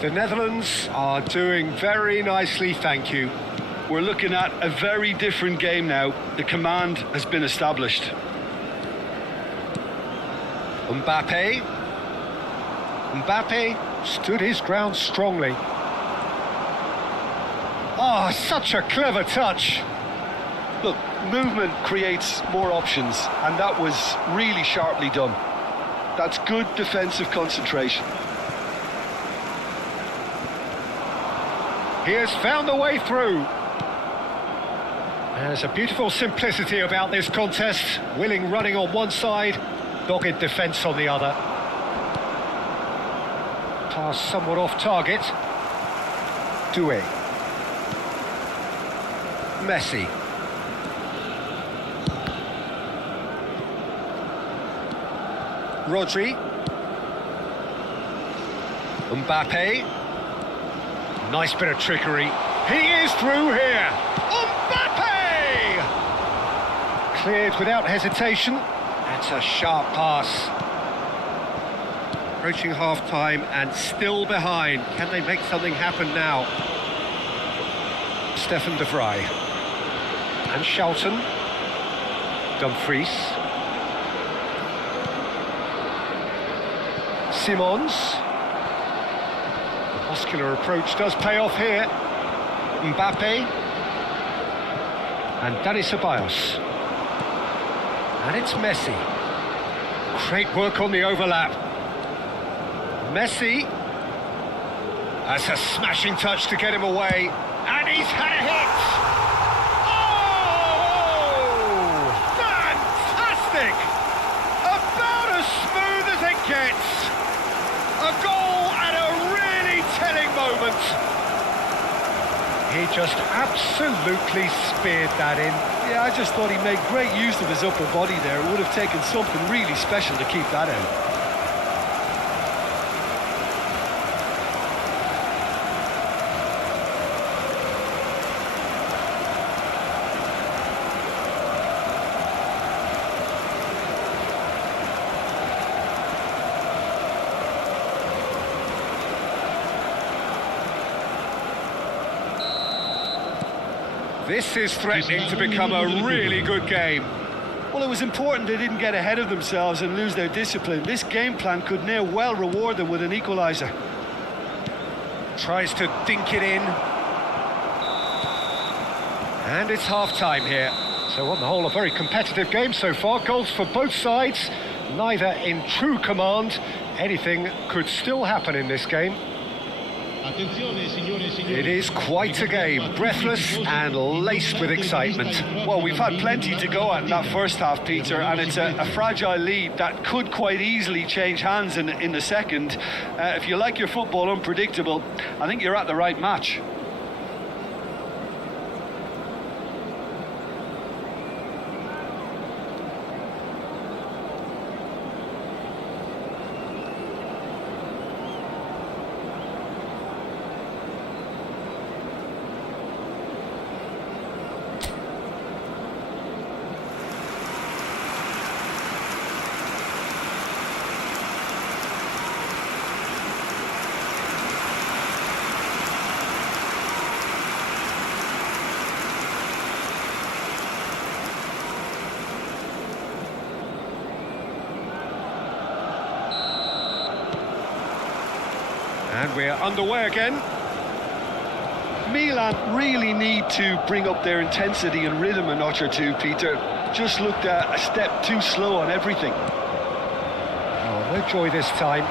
The Netherlands are doing very nicely, thank you. We're looking at a very different game now. The command has been established. Mbappe. Mbappe stood his ground strongly. Oh, such a clever touch. Look, movement creates more options, and that was really sharply done. That's good defensive concentration. He has found a way through. There's a beautiful simplicity about this contest. Willing running on one side, dogged defence on the other. Pass somewhat off target. Doué. Messi. Rodri. Mbappe. Nice bit of trickery. He is through here. Mbappe! Cleared without hesitation. That's a sharp pass. Approaching half-time and still behind. Can they make something happen now? Stefan de Vrij. And Shelton. Dumfries. Simons. Muscular approach does pay off here. Mbappe. And Dani Ceballos. And it's Messi. Great work on the overlap. Messi. That's a smashing touch to get him away. And he's had a hit. Oh! Fantastic! About as smooth as it gets. A goal at a really telling moment. He just absolutely speared that in. Yeah, I just thought he made great use of his upper body there. It would have taken something really special to keep that out. This is threatening to become a really good game. Well, it was important they didn't get ahead of themselves and lose their discipline. This game plan could now well reward them with an equaliser. Tries to dink it in. And it's half-time here. So on the whole, a very competitive game so far. Goals for both sides, neither in true command. Anything could still happen in this game. It is quite a game, breathless and laced with excitement. Well, we've had plenty to go at in that first half, Peter, and it's a fragile lead that could quite easily change hands in the second. If you like your football unpredictable, I think you're at the right match. And we're underway again. Milan really need to bring up their intensity and rhythm a notch or two, Peter. Just looked a step too slow on everything. Oh, no joy this time.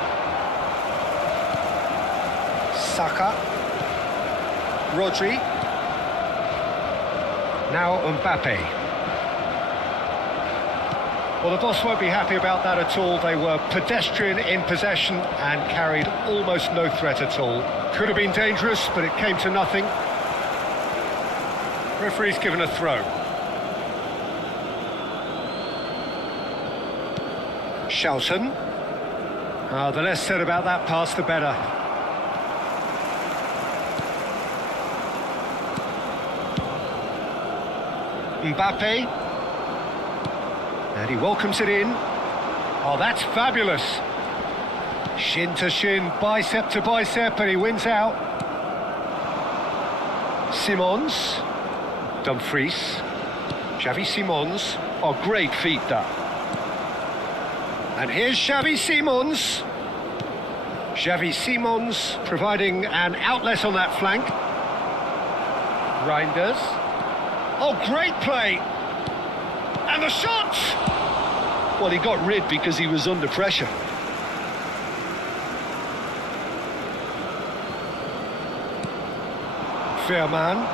Saka. Rodri. Now Mbappe. Well, the boss won't be happy about that at all. They were pedestrian in possession and carried almost no threat at all. Could have been dangerous, but it came to nothing. Referee's given a throw. Shelton. Oh, the less said about that pass, the better. Mbappe. And he welcomes it in. Oh, that's fabulous. Shin to shin, bicep to bicep, and he wins out. Simons. Dumfries. Xavi Simons. Oh, great feat, that. And here's Xavi Simons. Xavi Simons providing an outlet on that flank. Reinders. Oh, great play. And the shot! Well, he got rid because he was under pressure. Fairman.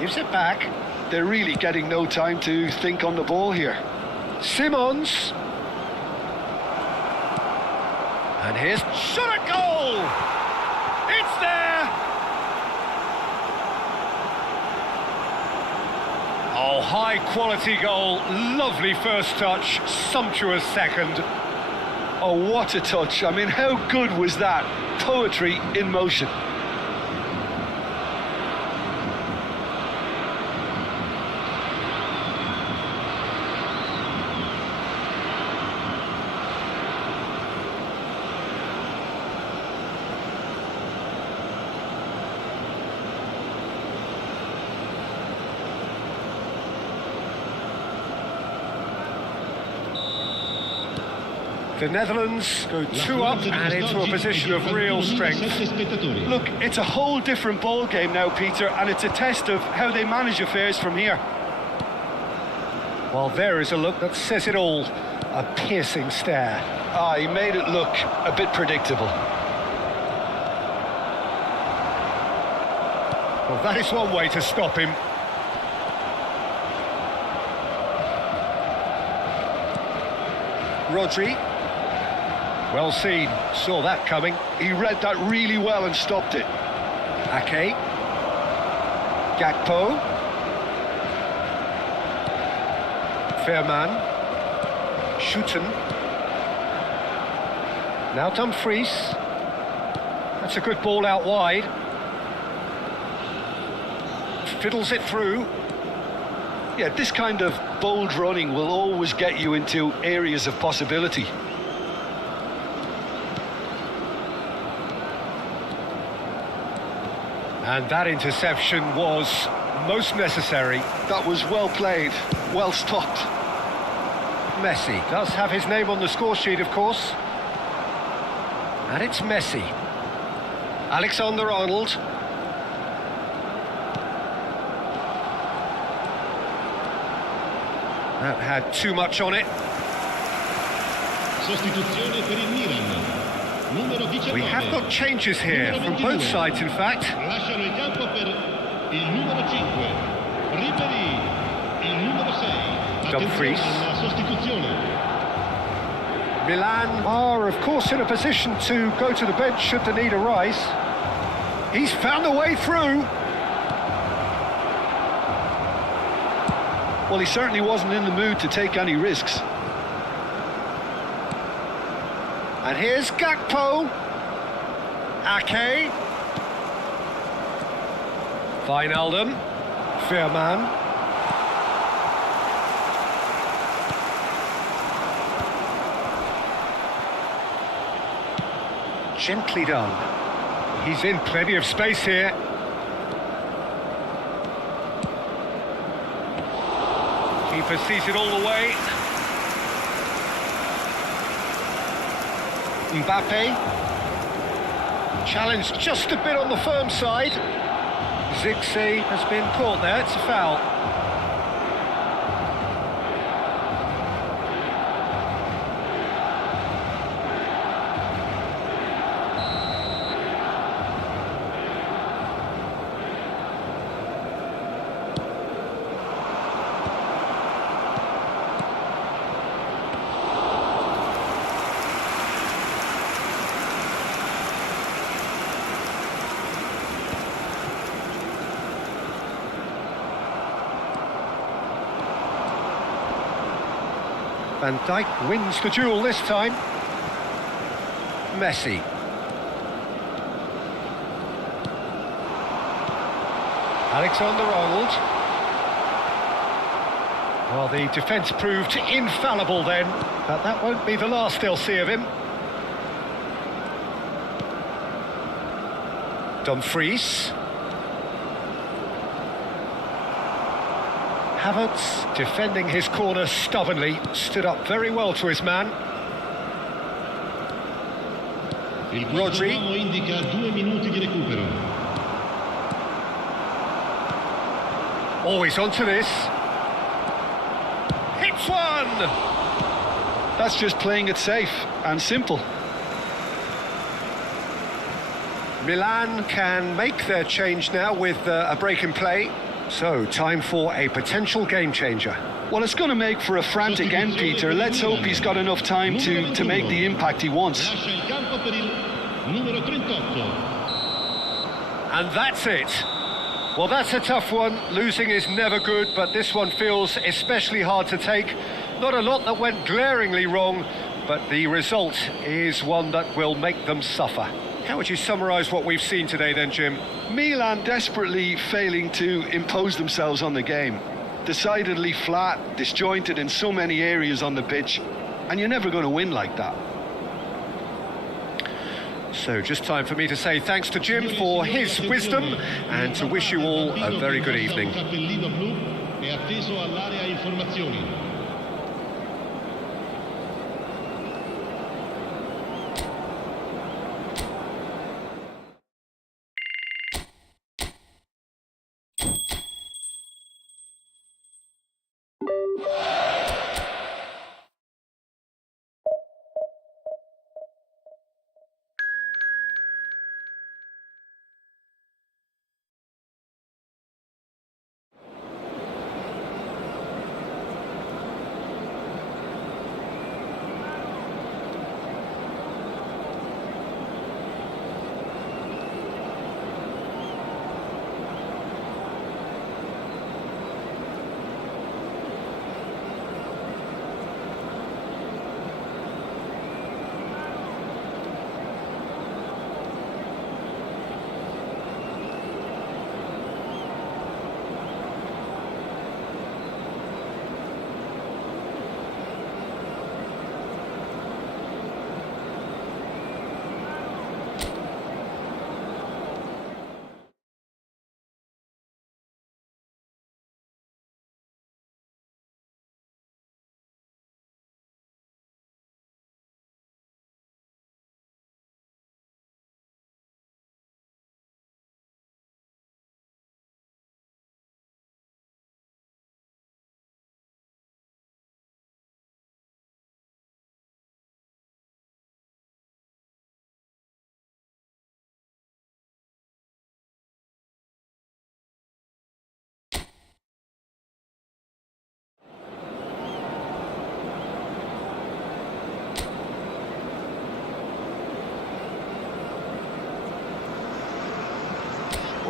Gives it back. They're really getting no time to think on the ball here. Simons. And here's shot at goal! It's there! Oh, high quality goal, lovely first touch, sumptuous second. Oh, what a touch. I mean, how good was that? Poetry in motion. The Netherlands go 2 up and into a position of real strength. Look, it's a whole different ball game now, Peter, and it's a test of how they manage affairs from here. Well, there is a look that says it all. A piercing stare. Ah, he made it look a bit predictable. Well, that is one way to stop him. Rodri. Well seen, saw that coming. He read that really well and stopped it. Ake. Gakpo. Fairman. Schutten. Now Dumfries. That's a good ball out wide. Fiddles it through. Yeah, this kind of bold running will always get you into areas of possibility. And that interception was most necessary. That was well played, well stopped. Messi does have his name on the score sheet, of course. And it's Messi. Alexander-Arnold. That had too much on it. Sostituzione per il Milan. Numero 19. We have got changes here from both sides, in fact. Lasciano il campo per il numero 5. Ribery. Il numero 6. Dumfries. Attenzione alla sostituzione. Milan are, of course, in a position to go to the bench should the need arise. He's found a way through. Well, he certainly wasn't in the mood to take any risks. And here's Gakpo. Ake. Wijnaldum. Veerman. Gently done. He's in plenty of space here. Keeper sees it all the way. Mbappe. Challenged just a bit on the firm side. Zixi has been caught there, it's a foul. Van Dijk wins the duel this time. Messi. Alexander-Arnold. Well, the defence proved infallible then, but that won't be the last they'll see of him. Dumfries. Havertz, defending his corner stubbornly, stood up very well to his man. Il Rodri. uomo indica 2 minuti di recupero. Always onto this. Hits one! That's just playing it safe and simple. Milan can make their change now with a break in play. So, time for a potential game changer. Well, it's going to make for a frantic end, Peter. Let's hope he's got enough time to make the impact he wants. Lascia il campo per il numero 38. And that's it. Well, that's a tough one. Losing is never good, but this one feels especially hard to take. Not a lot that went glaringly wrong, but the result is one that will make them suffer. How would you summarise what we've seen today then, Jim? Milan desperately failing to impose themselves on the game. Decidedly flat, disjointed in so many areas on the pitch, and you're never going to win like that. So just time for me to say thanks to Jim for his wisdom and to wish you all a very good evening. Cappellino blu è atteso all'area informazioni.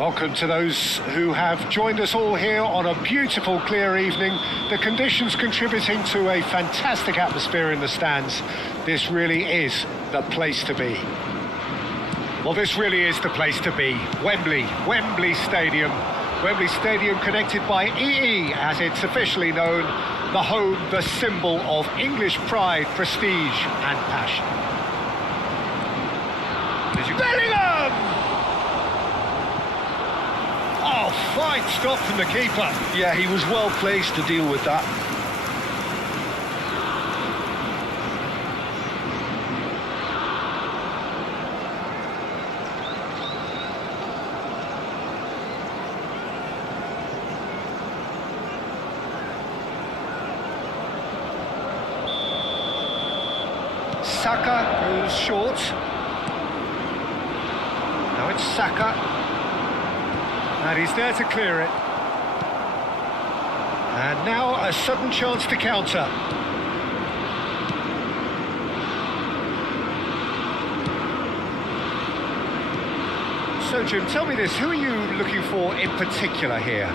Welcome to those who have joined us all here on a beautiful, clear evening. The conditions contributing to a fantastic atmosphere in the stands. This really is the place to be. Well, this really is the place to be. Wembley Stadium. Wembley Stadium connected by EE, as it's officially known, the home, the symbol of English pride, prestige and passion. Bellingham! Oh, fine stop from the keeper. Yeah, he was well placed to deal with that. Saka goes short. Now it's Saka. And he's there to clear it. And now a sudden chance to counter. So Jim, tell me this, who are you looking for in particular here?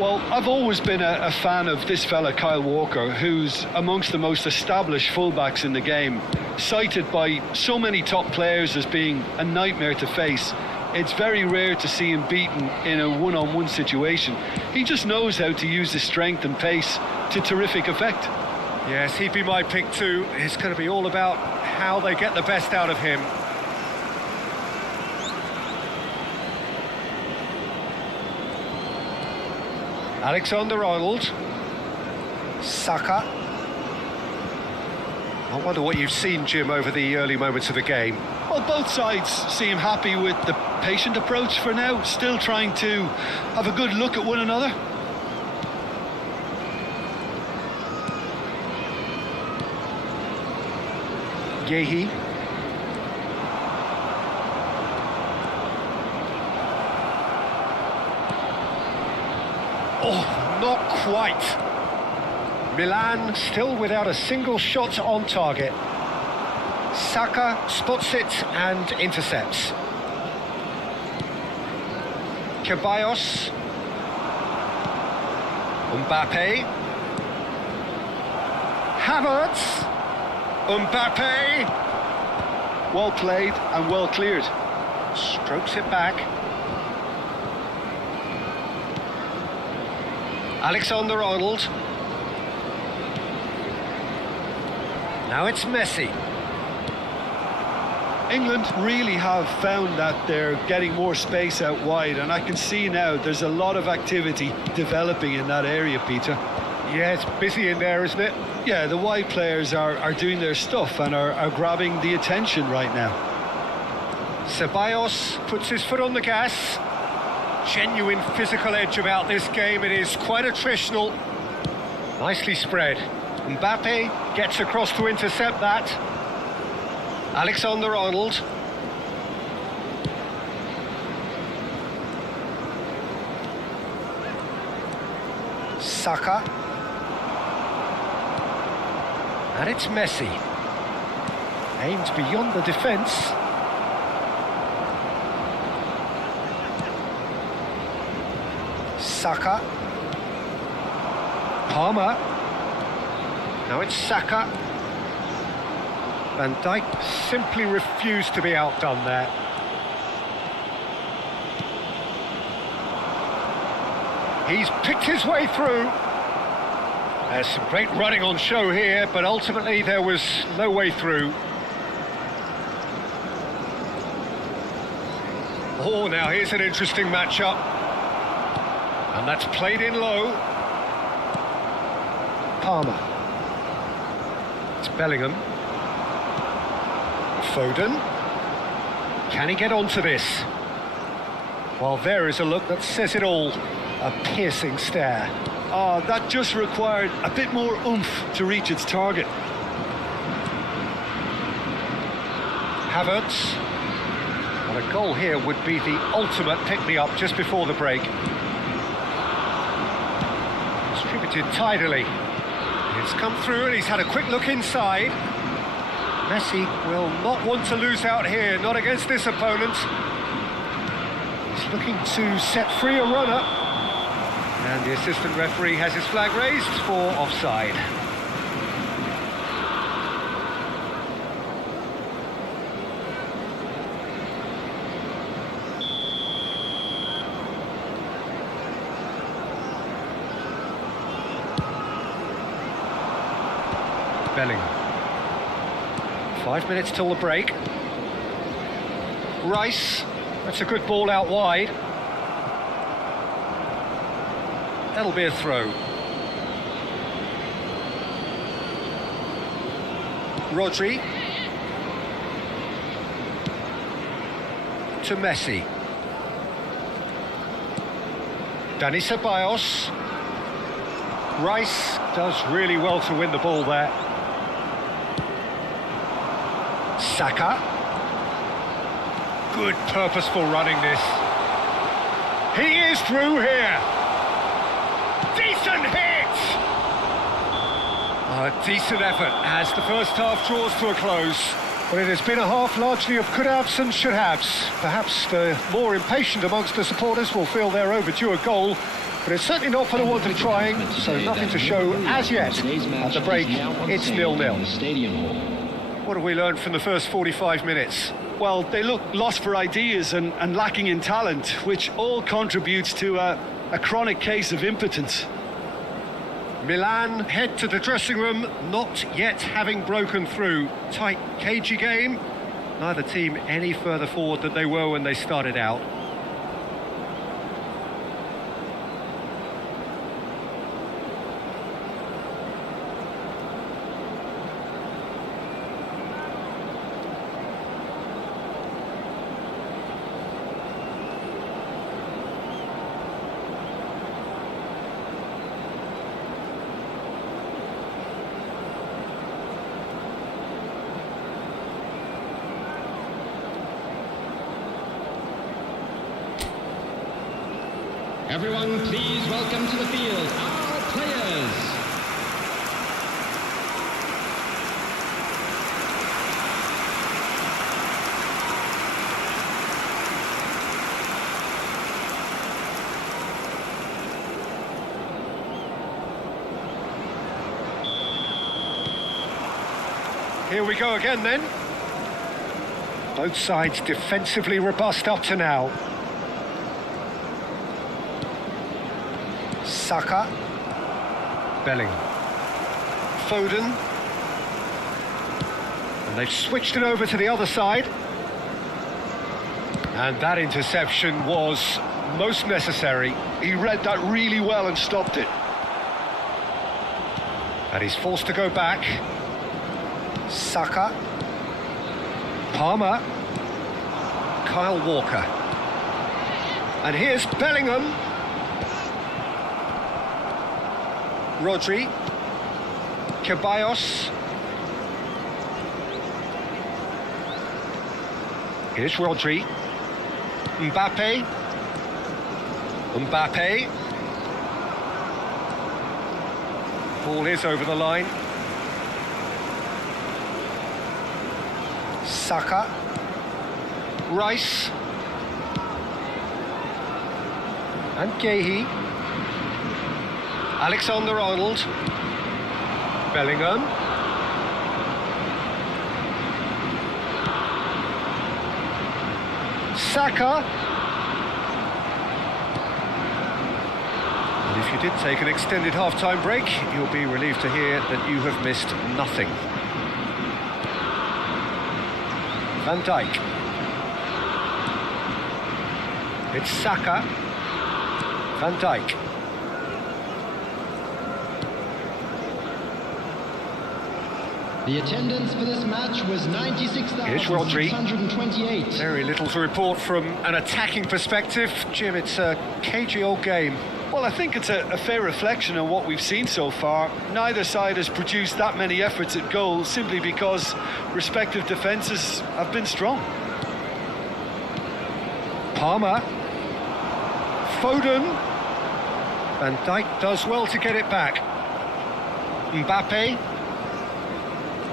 Well, I've always been a fan of this fella, Kyle Walker, who's amongst the most established fullbacks in the game, cited by so many top players as being a nightmare to face. It's very rare to see him beaten in a one-on-one situation. He just knows how to use his strength and pace to terrific effect. Yes, he'd be my pick too. It's going to be all about how they get the best out of him. Alexander-Arnold. Saka. I wonder what you've seen, Jim, over the early moments of the game. Well, both sides seem happy with the patient approach for now, still trying to have a good look at one another. Yehi. Oh, not quite. Milan still without a single shot on target. Saka spots it and intercepts. Ceballos. Mbappe. Havertz. Mbappe. Well played and well cleared. Strokes it back. Alexander-Arnold. Now it's Messi. England really have found that they're getting more space out wide, and I can see now there's a lot of activity developing in that area, Peter. Yeah, it's busy in there, isn't it? Yeah, the wide players are doing their stuff and are grabbing the attention right now. Ceballos puts his foot on the gas. Genuine physical edge about this game. It is quite attritional. Nicely spread. Mbappe gets across to intercept that. Alexander-Arnold. Saka. And it's Messi. Aimed beyond the defence. Saka. Palmer. Now it's Saka. Van Dijk simply refused to be outdone there. He's picked his way through. There's some great running on show here, but ultimately there was no way through. Oh, now here's an interesting matchup. And that's played in low. Palmer. It's Bellingham. Foden. Can he get onto this? Well, there is a look that says it all. A piercing stare. Oh, that just required a bit more oomph to reach its target. Havertz. And a goal here would be the ultimate pick-me-up just before the break. Distributed tidily. It's come through and he's had a quick look inside. Messi will not want to lose out here, not against this opponent. He's looking to set free a runner. And the assistant referee has his flag raised for offside. Bellingham. 5 minutes till the break. Rice, that's a good ball out wide. That'll be a throw. Rodri. To Messi. Dani Ceballos. Rice does really well to win the ball there. Saka. Good purposeful running this. He is through here. Decent hit! A decent effort as the first half draws to a close. But it has been a half largely of could-haves and should-haves. Perhaps the more impatient amongst the supporters will feel they're overdue a goal, but it's certainly not for the want of trying, so nothing to show as yet. At the break, it's 0-0. What have we learned from the first 45 minutes? Well, they look lost for ideas and lacking in talent, which all contributes to a chronic case of impotence. Milan head to the dressing room, not yet having broken through. Tight, cagey game. Neither team any further forward than they were when they started out. Everyone, please welcome to the field our players. Here we go again then. Both sides defensively robust up to now. Saka. Bellingham. Foden. And they've switched it over to the other side. And that interception was most necessary. He read that really well and stopped it. And he's forced to go back. Saka. Palmer. Kyle Walker. And here's Bellingham. Rodri. Ceballos. Here's Rodri. Mbappe. Ball is over the line. Saka. Rice. And Gehi. Alexander-Arnold. Bellingham. Saka. And if you did take an extended half-time break, you'll be relieved to hear that you have missed nothing. Van Dijk. It's Saka. Van Dijk. The attendance for this match was 96,628. Very little to report from an attacking perspective. Jim, it's a cagey old game. Well, I think it's a fair reflection on what we've seen so far. Neither side has produced that many efforts at goal simply because respective defences have been strong. Palmer. Foden. Van Dijk does well to get it back. Mbappe.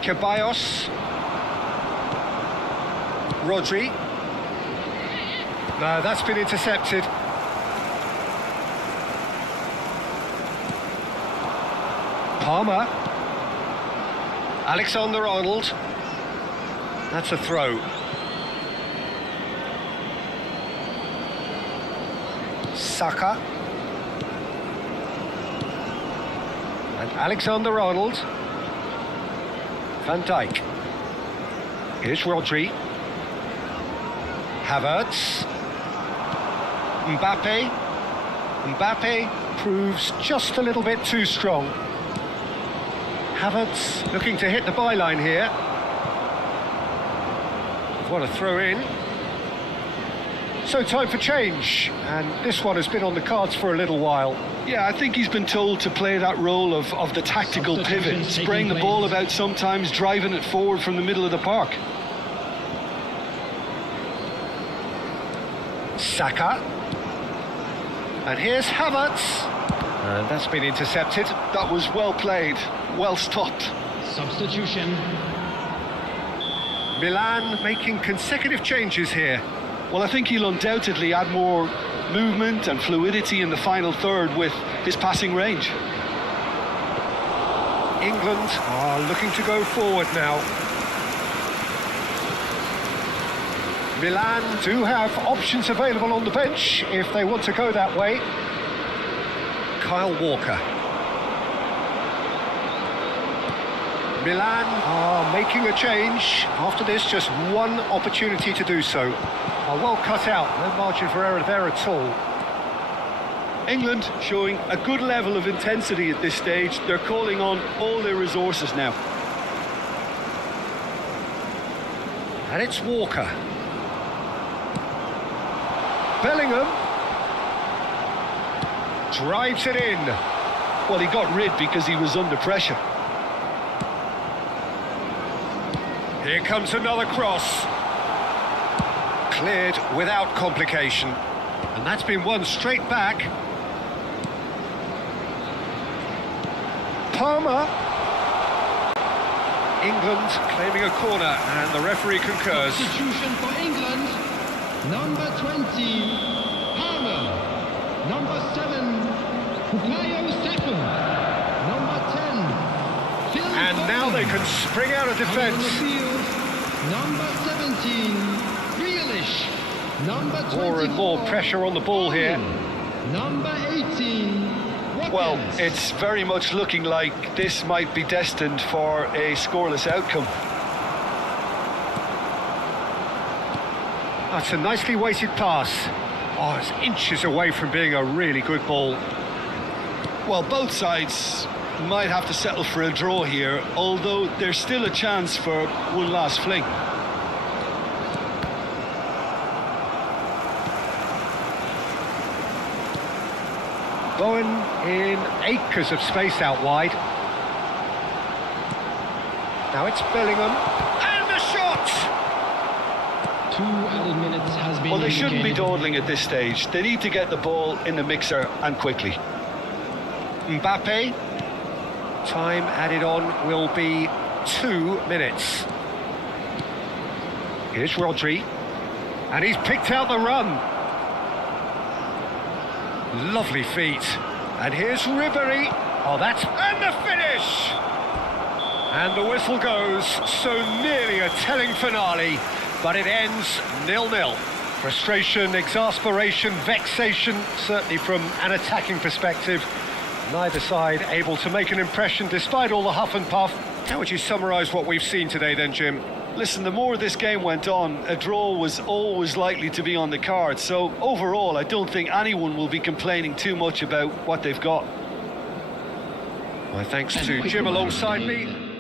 Ceballos. Rodri. No, that's been intercepted. Palmer. Alexander-Arnold. That's a throw. Saka. And Alexander-Arnold. Van Dijk. Here's Rodri. Havertz. Mbappe. Mbappe proves just a little bit too strong. Havertz looking to hit the byline here. What a throw in. So time for change, and this one has been on the cards for a little while. Yeah, I think he's been told to play that role of the tactical pivot, spraying the ball about sometimes, driving it forward from the middle of the park. Saka. And here's Havertz. And that's been intercepted. That was well played, well stopped. Substitution. Milan making consecutive changes here. Well, I think he'll undoubtedly add more movement and fluidity in the final third with his passing range. England are looking to go forward now. Milan do have options available on the bench if they want to go that way. Kyle Walker. Milan are making a change. After this, just one opportunity to do so. Are well cut out, no margin for error there at all. England showing a good level of intensity at this stage. They're calling on all their resources now. And it's Walker. Bellingham drives it in. Well, he got rid because he was under pressure. Here comes another cross. Cleared without complication. And that's been won straight back. Palmer. England claiming a corner, and the referee concurs. Substitution for England. Number 20, Palmer. Number 7, Bukayo Saka. Number 10, Phil And now they can spring out of defence. Number 17, Grealish. Number 24, More and more pressure on the ball here. Number 18, Watkins. Well, it's very much looking like this might be destined for a scoreless outcome. That's a nicely weighted pass. Oh, it's inches away from being a really good ball. Well, both sides might have to settle for a draw here, although there's still a chance for one last fling. Bowen in acres of space out wide. Now it's Bellingham. And the shot! 2 added minutes has been Well, they shouldn't be indicated. dawdling at this stage. They need to get the ball in the mixer, and quickly. Mbappe. Time added on will be 2 minutes. Here's Rodri. And he's picked out the run. Lovely feet. And here's Ribéry. Oh, that's... And the finish! And the whistle goes. So nearly a telling finale. But it ends 0-0. Frustration, exasperation, vexation, certainly from an attacking perspective. Neither side able to make an impression despite all the huff and puff. How would you summarise what we've seen today then, Jim? Listen, the more this game went on, a draw was always likely to be on the cards. So overall, I don't think anyone will be complaining too much about what they've got. My thanks to Jim alongside me.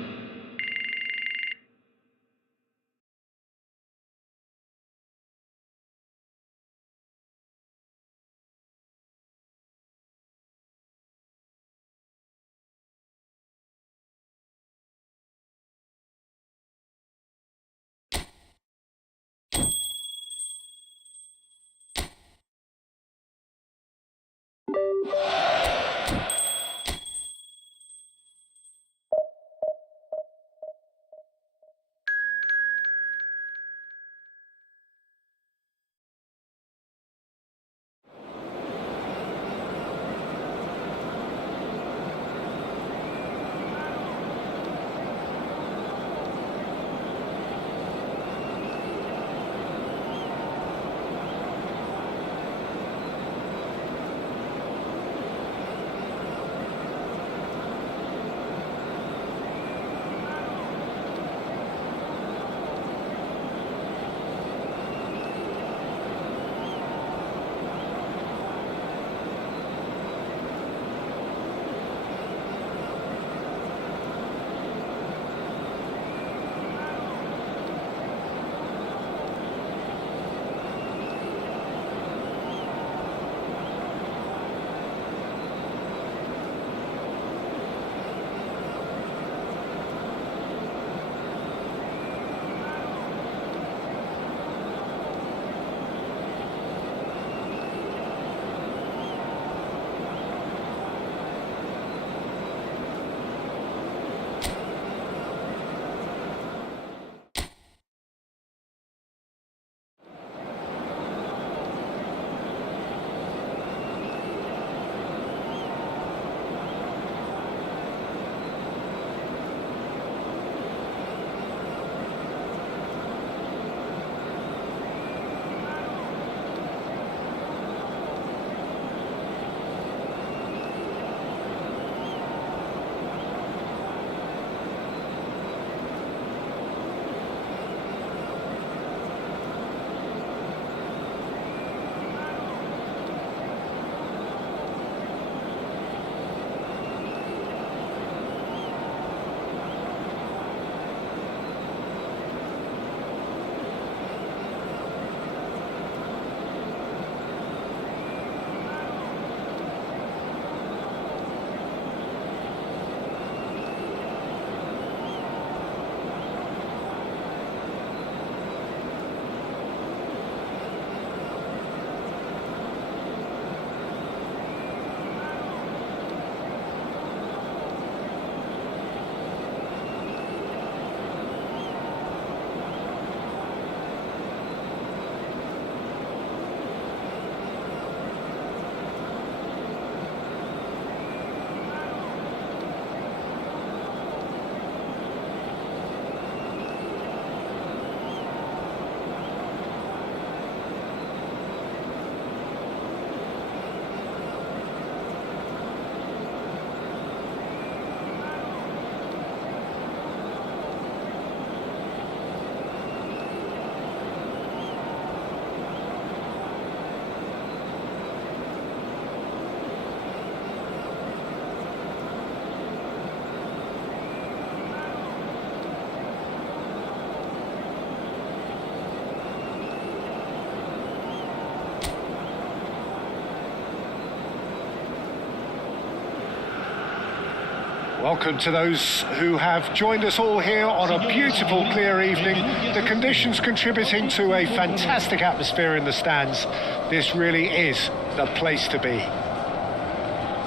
Welcome to those who have joined us all here on a beautiful, clear evening. The conditions contributing to a fantastic atmosphere in the stands. This really is the place to be.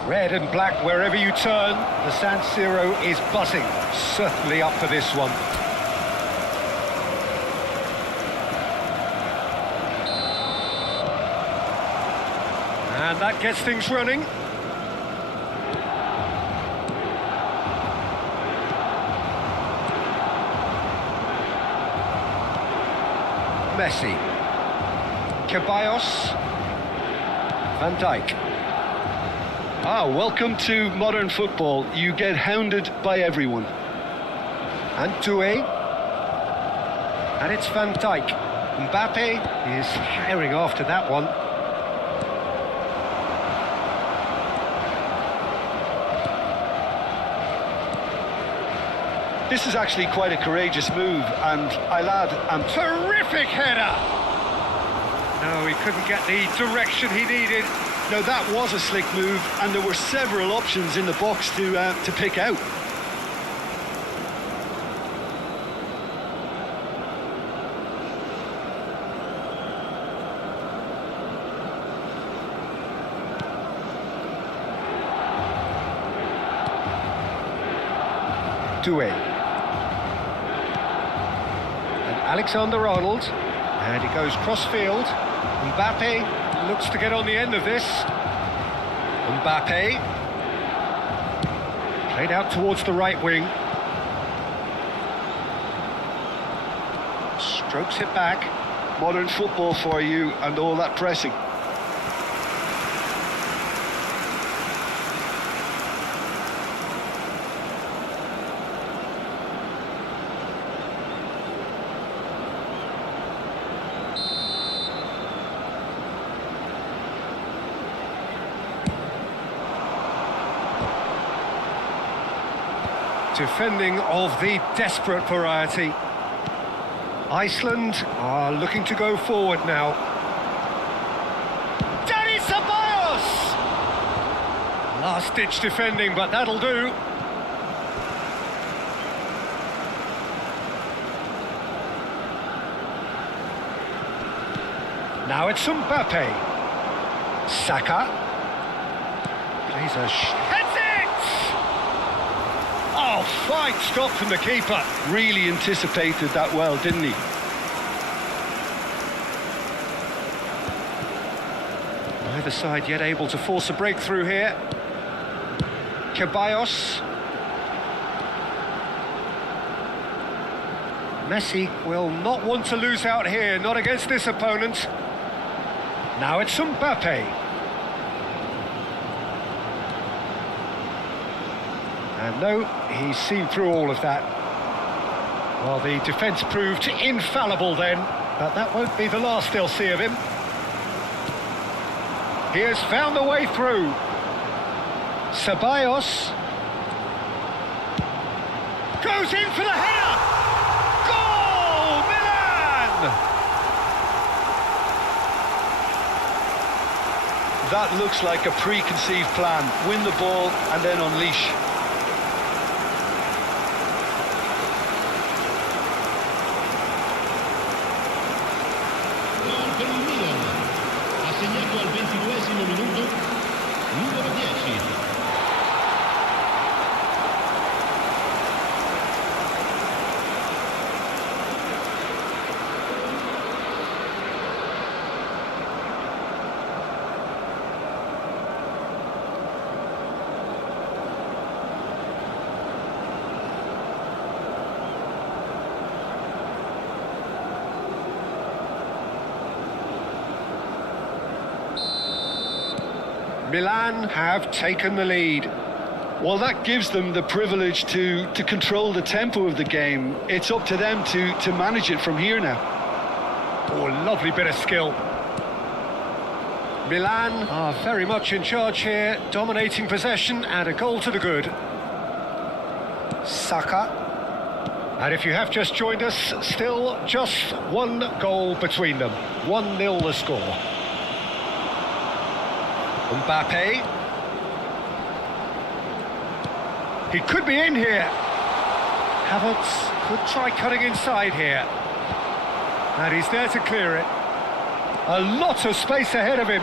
Red and black wherever you turn. The San Siro is buzzing. Certainly up for this one. And that gets things running. Messi. Ceballos. Van Dijk. Welcome to modern football. You get hounded by everyone. And Doué. And it's Van Dijk. Mbappe is herring after that one. This is actually quite a courageous move, and I'll add, Terrific header! No, he couldn't get the direction he needed. no, that was a slick move, and there were several options in the box to pick out. Doué. Alexander-Arnold, and he goes cross-field. Mbappe looks to get on the end of this. Mbappe, played out towards the right wing. Strokes it back. Modern football for you, and all that pressing. Defending of the desperate variety. Iceland are looking to go forward now. Dani Ceballos! Last-ditch defending, but that'll do. Now it's Mbappe. Saka. Plays a heads it! Oh, fine stop from the keeper. Really anticipated that well, didn't he? Neither side yet able to force a breakthrough here. Ceballos. Messi will not want to lose out here, not against this opponent. Now it's Mbappe. And no, he's seen through all of that. Well, the defence proved infallible then, but that won't be the last they'll see of him. He has found the way through. Ceballos goes in for the header! Goal! Milan! That looks like a preconceived plan. Win the ball and then unleash. Gol per il Milan. Ha segnato al 22esimo minuto numero 10. Milan have taken the lead. Well, that gives them the privilege to control the tempo of the game. It's up to them to manage it from here now. Oh, lovely bit of skill. Milan are very much in charge here, dominating possession and a goal to the good. Saka. And if you have just joined us, still just one goal between them. 1-0 the score. Mbappe. He could be in here. Havertz could try cutting inside here. And he's there to clear it. A lot of space ahead of him.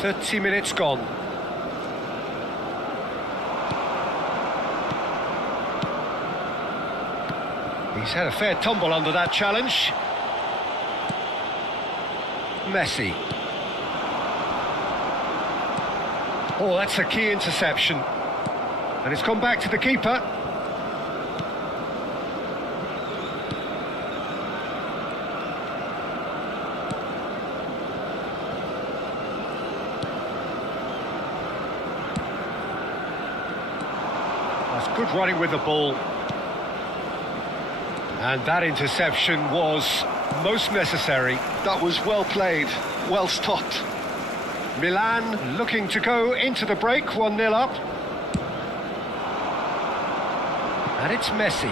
"30 minutes gone." He's had a fair tumble under that challenge. Messi. Oh, that's a key interception. And it's gone back to the keeper. That's good running with the ball. And that interception was most necessary. That was well played, well stopped. Milan looking to go into the break, 1-0 up. And it's Messi.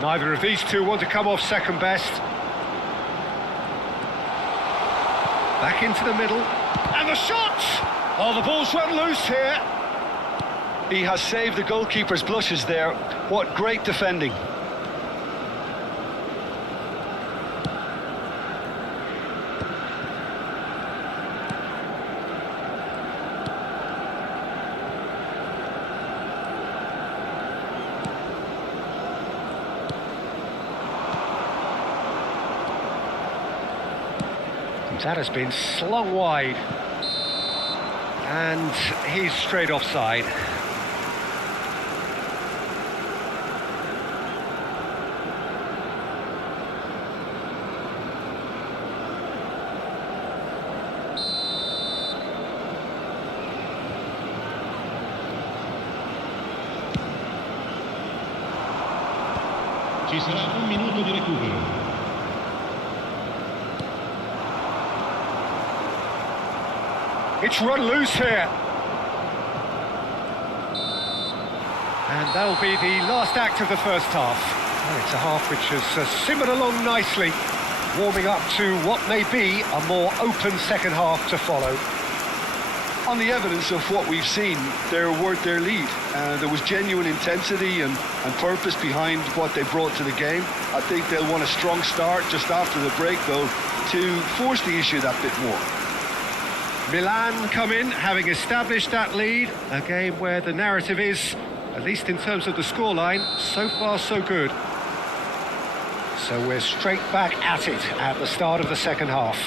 Neither of these two want to come off second best. Back into the middle. And the shot! Oh, the ball's run loose here. He has saved the goalkeeper's blushes there. What great defending. That has been slung wide. And he's straight offside. Ci sarà un minuto di recupero. It's run loose here. And that'll be the last act of the first half. Oh, it's a half which has simmered along nicely, warming up to what may be a more open second half to follow. On the evidence of what we've seen, they're worth their lead. There was genuine intensity and purpose behind what they brought to the game. I think they'll want a strong start just after the break, though, to force the issue that bit more. Milan come in, having established that lead. A game where the narrative is, at least in terms of the scoreline, so far so good. So we're straight back at it at the start of the second half.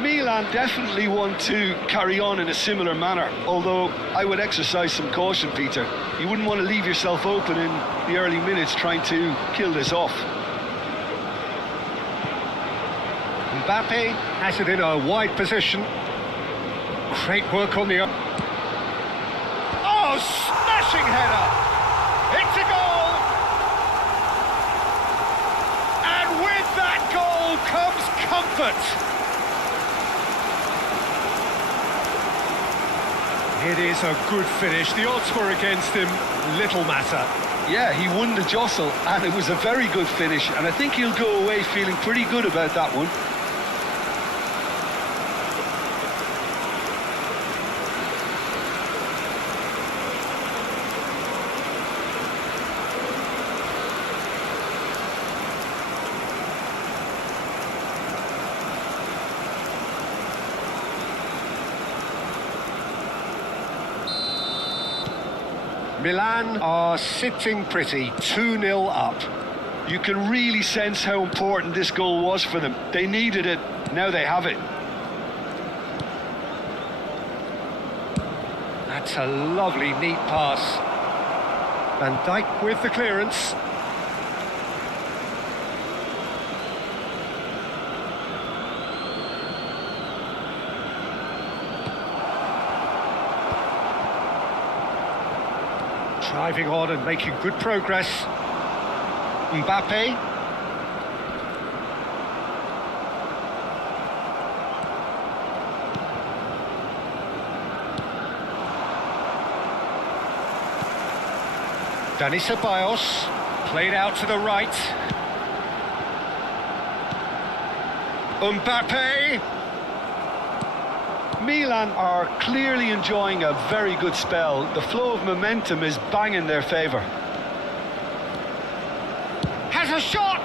Milan definitely want to carry on in a similar manner, although I would exercise some caution, Peter. You wouldn't want to leave yourself open in the early minutes trying to kill this off. Mbappe has it in a wide position. Great work on the... Oh, smashing header! It's a goal! And with that goal comes comfort. It is a good finish. The odds were against him, little matter. Yeah, he won the jostle, and it was a very good finish, and I think he'll go away feeling pretty good about that one. Milan are sitting pretty, 2-0 up. You can really sense how important this goal was for them. They needed it, now they have it. That's a lovely, neat pass. Van Dijk with the clearance. Driving on and making good progress. Mbappe. Dani Ceballos, played out to the right. Mbappe. Milan are clearly enjoying a very good spell. The flow of momentum is bang in their favour. Has a shot!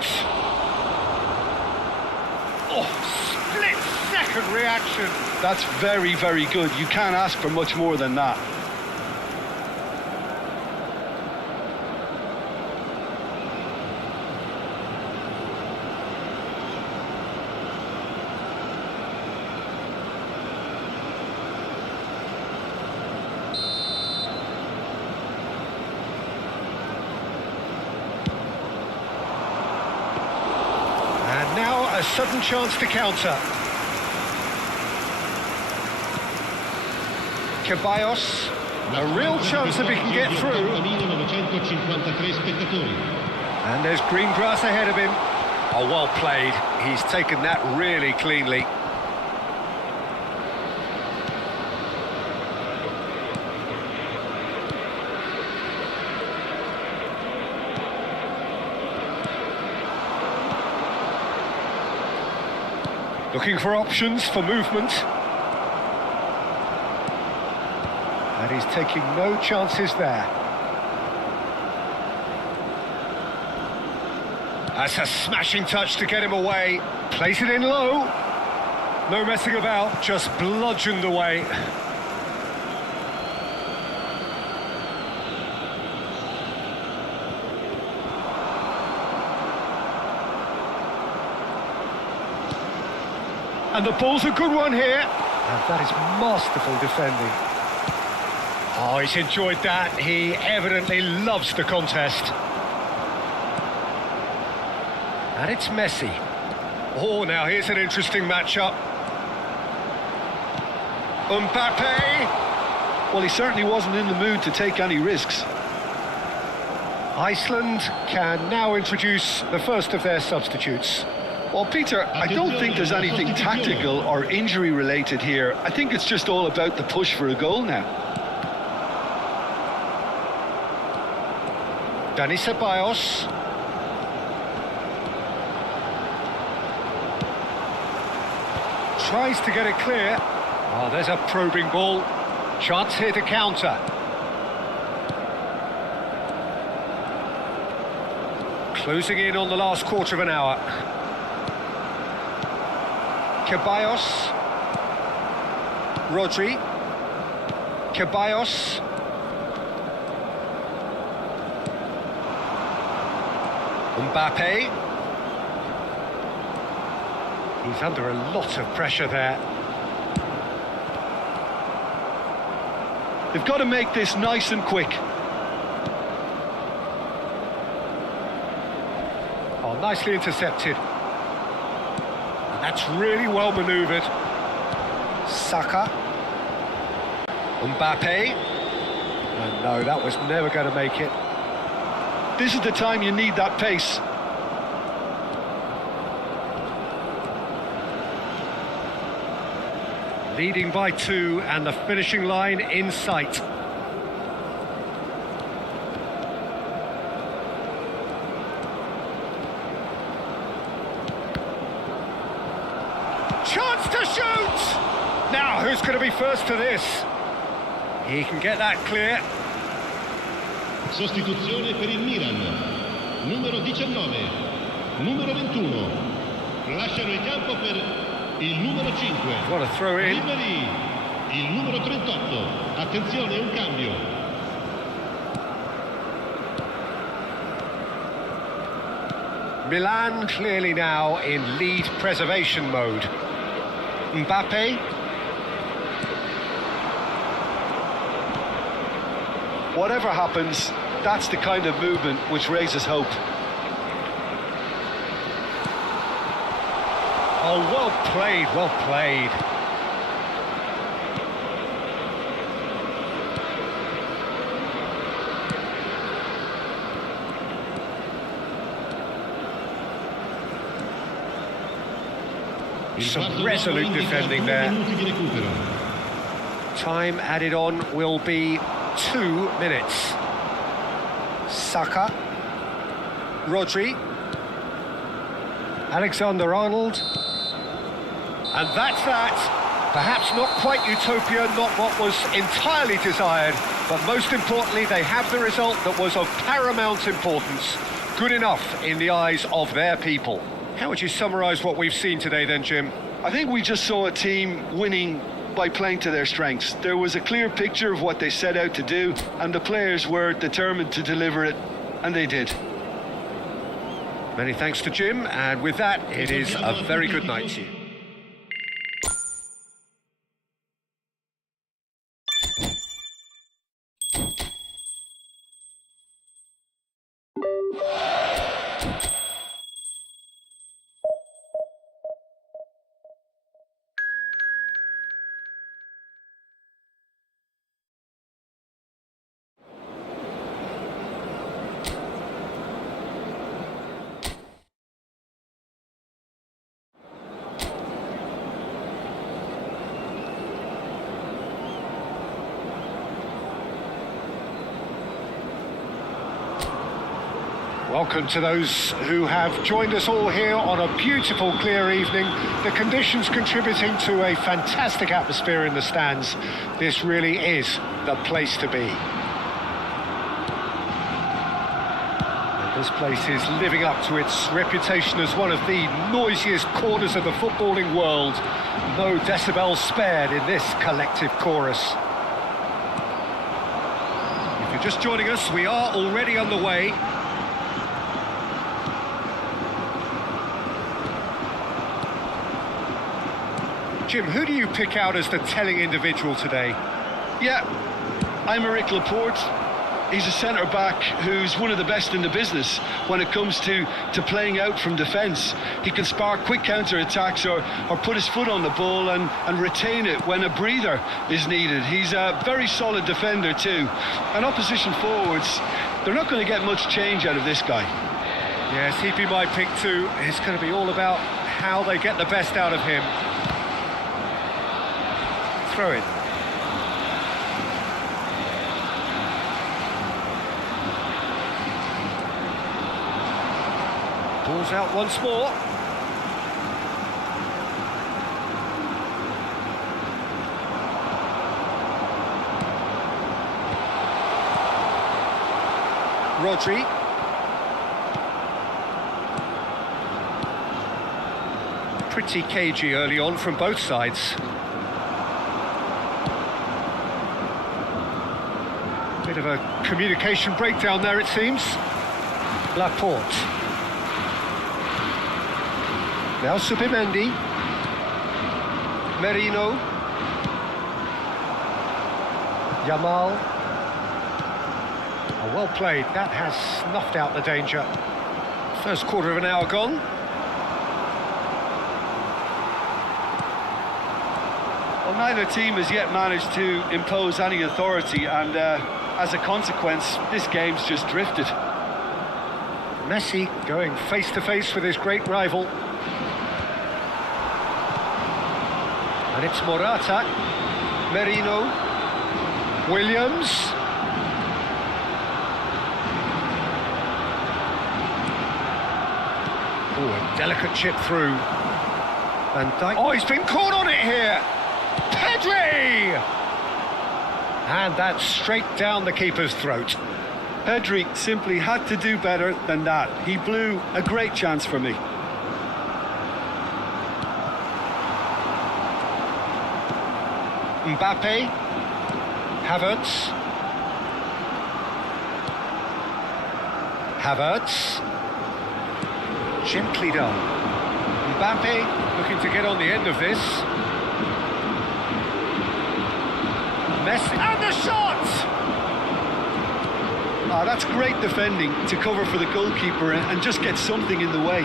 Oh, split-second reaction. That's very, very good. You can't ask for much more than that. Now a sudden chance to counter. Ceballos, a real chance if he can get through. 1953 spettatori. And there's green grass ahead of him. Oh, well played. He's taken that really cleanly. Looking for options for movement. And he's taking no chances there. That's a smashing touch to get him away. Place it in low. No messing about, just bludgeoned away. And the ball's a good one here. And that is masterful defending. Oh, he's enjoyed that. He evidently loves the contest. And it's Messi. Oh, now here's an interesting matchup. Mbappe. Well, he certainly wasn't in the mood to take any risks. Iceland can now introduce the first of their substitutes. Well, Peter, I don't think there's anything tactical or injury related here. I think it's just all about the push for a goal now. Dani Ceballos. Tries to get it clear. Oh, there's a probing ball. Chance here to counter. Closing in on the last quarter of an hour. Ceballos. Rodri. Ceballos. Mbappe. He's under a lot of pressure there. They've got to make this nice and quick. Oh, nicely intercepted. And that's really well manoeuvred. Saka. Mbappe. And no, that was never going to make it. This is the time you need that pace. Leading by 2 and the finishing line in sight. Chance to shoot! Now, who's going to be first to this? He can get that clear. Sostituzione per il Milan. Numero 19, numero 21. Lasciano il campo per il numero 5. What a throw in. Ribery, il numero 38. Attenzione, un cambio. Milan clearly now in lead preservation mode. Mbappe. Whatever happens, that's the kind of movement which raises hope. Oh, well played, well played. Some resolute defending there. Time added on will be 2 minutes. Saka. Rodri. Alexander-Arnold. And that's that. Perhaps not quite utopia, not what was entirely desired, but most importantly, they have the result that was of paramount importance. Good enough in the eyes of their people. How would you summarise what we've seen today then, Jim? I think we just saw a team winning by playing to their strengths. There was a clear picture of what they set out to do, and the players were determined to deliver it, and they did. Many thanks to Jim, and with that, it is a very good night to you. Welcome to those who have joined us all here on a beautiful, clear evening. The conditions contributing to a fantastic atmosphere in the stands. This really is the place to be. And this place is living up to its reputation as one of the noisiest corners of the footballing world. No decibels spared in this collective chorus. If you're just joining us, we are already underway. Jim, who do you pick out as the telling individual today? Yeah, I'm Eric Laporte. He's a centre-back who's one of the best in the business when it comes to playing out from defence. He can spark quick counter-attacks or put his foot on the ball and retain it when a breather is needed. He's a very solid defender too. And opposition forwards, they're not going to get much change out of this guy. Yes, he'd be my pick too. It's going to be all about how they get the best out of him. Throw it. Ball's out once more. Rodri. Pretty cagey early on from both sides. Bit of a communication breakdown there, it seems. Laporte. Now Subimendi. Merino. Yamal. Oh, well played. That has snuffed out the danger. First quarter of an hour gone. Well, neither team has yet managed to impose any authority, and as a consequence, this game's just drifted. Messi going face-to-face with his great rival. And it's Morata. Merino. Williams. Oh, a delicate chip through. Van Dijk. Oh, he's been caught on it here. Pedri! And that's straight down the keeper's throat. Pedri simply had to do better than that. He blew a great chance for me. Mbappe. Havertz. Havertz. Gently done. Mbappe looking to get on the end of this. Messi, and the shot! That's great defending to cover for the goalkeeper and just get something in the way.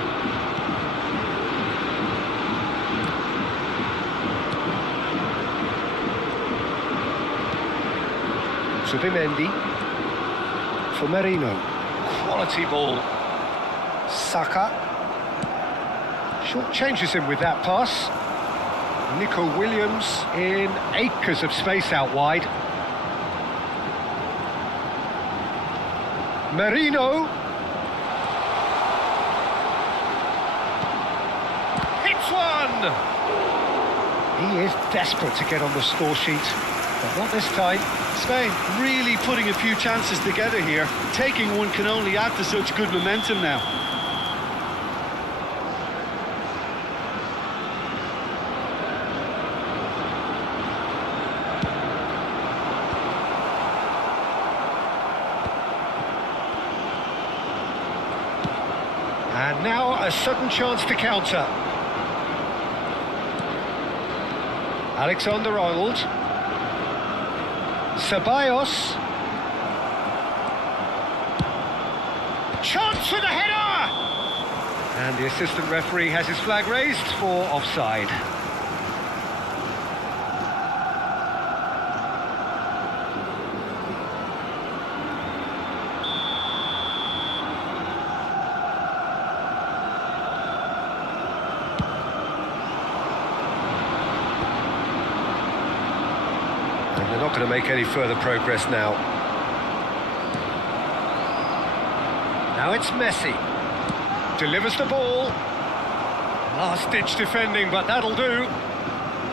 Subimendi for Merino. Quality ball. Saka. Short changes him with that pass. Nico Williams in acres of space out wide. Merino. Hits one! He is desperate to get on the score sheet, but not this time. Spain really putting a few chances together here. Taking one can only add to such good momentum now. And now a sudden chance to counter. Alexander-Arnold. Ceballos. Chance for the header! And the assistant referee has his flag raised for offside. They're not going to make any further progress now. Now it's Messi. Delivers the ball. Last-ditch defending, but that'll do.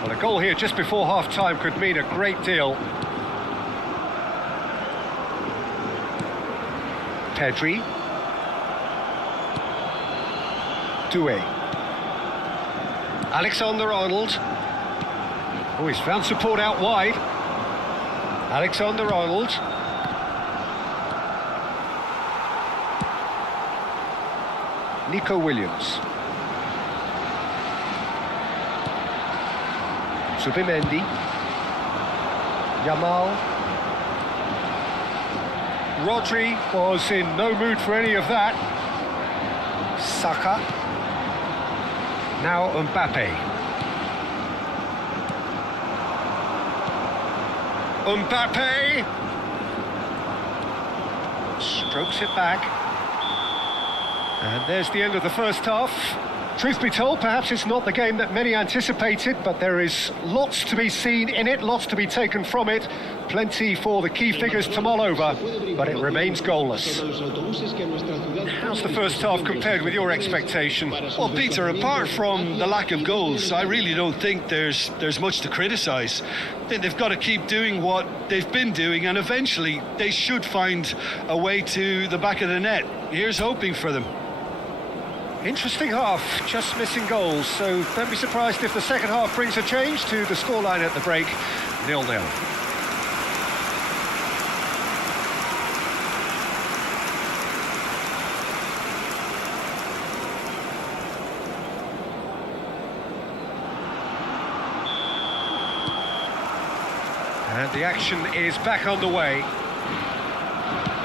Well, a goal here just before half-time could mean a great deal. Pedri. Doué. Alexander-Arnold. Oh, he's found support out wide. Alexander-Arnold. Nico Williams. Zubimendi. Yamal. Rodri was in no mood for any of that. Saka. Now Mbappe. Mbappe strokes it back, and there's the end of the first half. Truth be told, perhaps it's not the game that many anticipated, but there is lots to be seen in it, lots to be taken from it, plenty for the key figures to mull over, but it remains goalless. How's the first half compared with your expectation? Well, Peter, apart from the lack of goals, I really don't think there's much to criticise. I think they've got to keep doing what they've been doing, and eventually they should find a way to the back of the net. Here's hoping for them. Interesting half, just missing goals, so don't be surprised if the second half brings a change to the scoreline at the break, 0-0. And the action is back underway.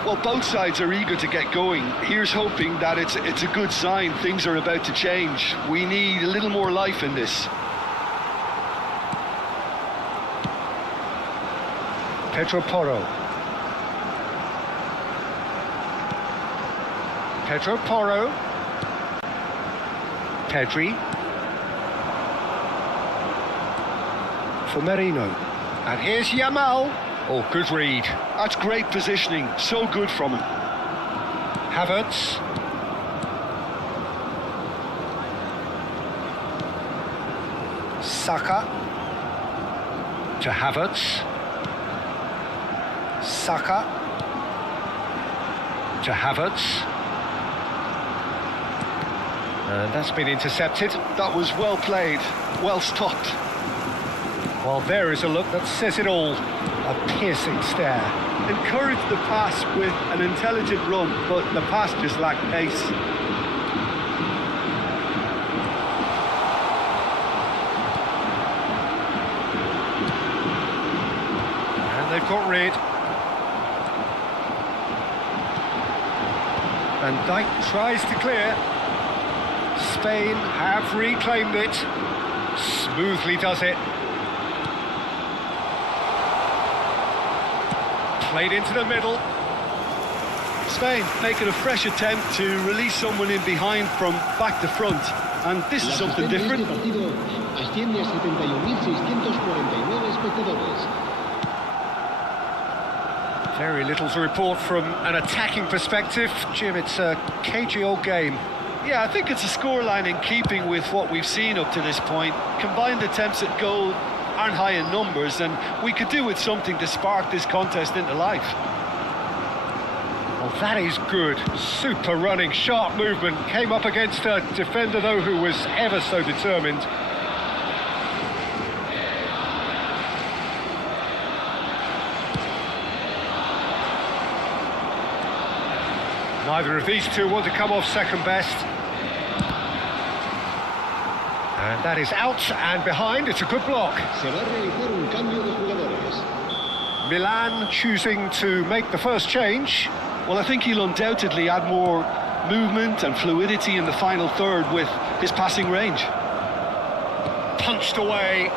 Well, both sides are eager to get going. Here's hoping that it's a good sign. Things are about to change. We need a little more life in this. Pedro Porro. Pedro Porro. Pedri. For Merino. And here's Yamal. Oh, good read. That's great positioning. So good from him. Havertz. Saka. To Havertz. Saka. To Havertz. And that's been intercepted. That was well played. Well stopped. Well, there is a look that says it all. A piercing stare. Encouraged the pass with an intelligent run, but the pass just lacked pace. And they've got rid. Van Dijk tries to clear. Spain have reclaimed it. Smoothly does it. Played into the middle. Spain making a fresh attempt to release someone in behind from back to front, and this is something different. Asciende a 71.649 espectadores. Very little to report from an attacking perspective. Jim, it's a cagey old game. Yeah, I think it's a scoreline in keeping with what we've seen up to this point. Combined attempts at goal aren't high in numbers, and we could do with something to spark this contest into life. Well, that is good. Super running, sharp movement. Came up against a defender, though, who was ever so determined. Neither of these two want to come off second best. And that is out and behind. It's a good block. Se va a realizar un cambio de jugadores. Milan choosing to make the first change. Well, I think he'll undoubtedly add more movement and fluidity in the final third with his passing range. Punched away.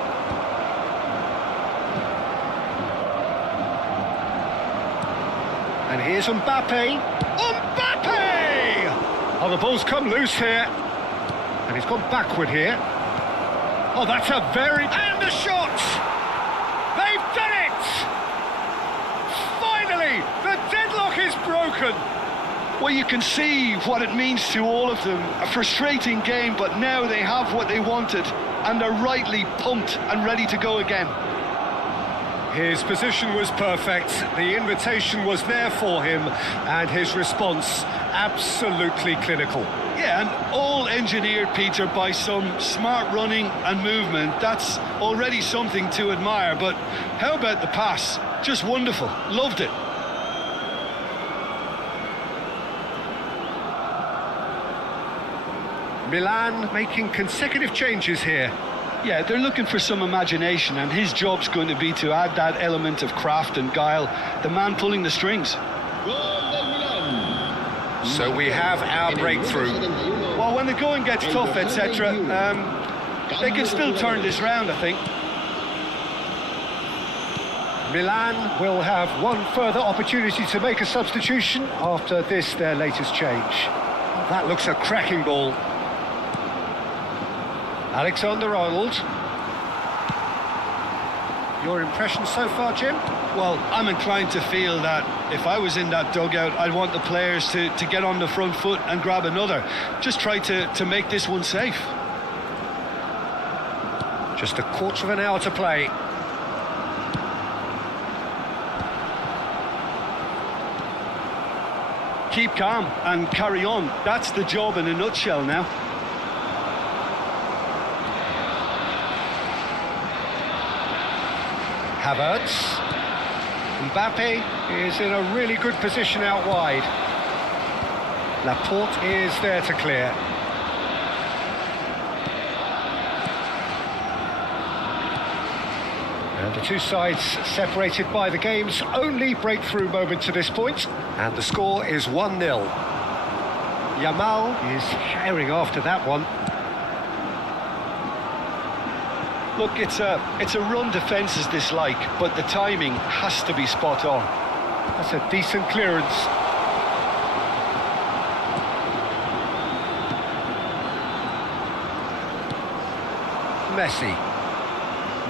And here's Mbappe. Mbappe! Oh, the ball's come loose here. And he's gone backward here. Oh, that's a very... And the shot! They've done it! Finally, the deadlock is broken. Well, you can see what it means to all of them. A frustrating game, but now they have what they wanted, and they're rightly pumped and ready to go again. His position was perfect, the invitation was there for him, and his response absolutely clinical. Yeah, and all engineered, Peter, by some smart running and movement. That's already something to admire, but how about the pass? Just wonderful, loved it. Milan making consecutive changes here. Yeah, they're looking for some imagination, and his job's going to be to add that element of craft and guile, the man pulling the strings. Gol del Milan. So we have our breakthrough. Well, when the going gets tough, etc., they can still turn this round, I think. Milan will have one further opportunity to make a substitution after this, their latest change. That looks a cracking ball. Alexander-Arnold. Your impression so far, Jim? Well, I'm inclined to feel that if I was in that dugout, I'd want the players to get on the front foot and grab another. Just try to make this one safe. Just a quarter of an hour to play. Keep calm and carry on. That's the job in a nutshell now. Havertz. Mbappe is in a really good position out wide. Laporte is there to clear. And the two sides separated by the game's only breakthrough moment to this point. And the score is 1-0. Yamal is herring after that one. Look, it's a run defence is dislike, but the timing has to be spot on. That's a decent clearance. Messi.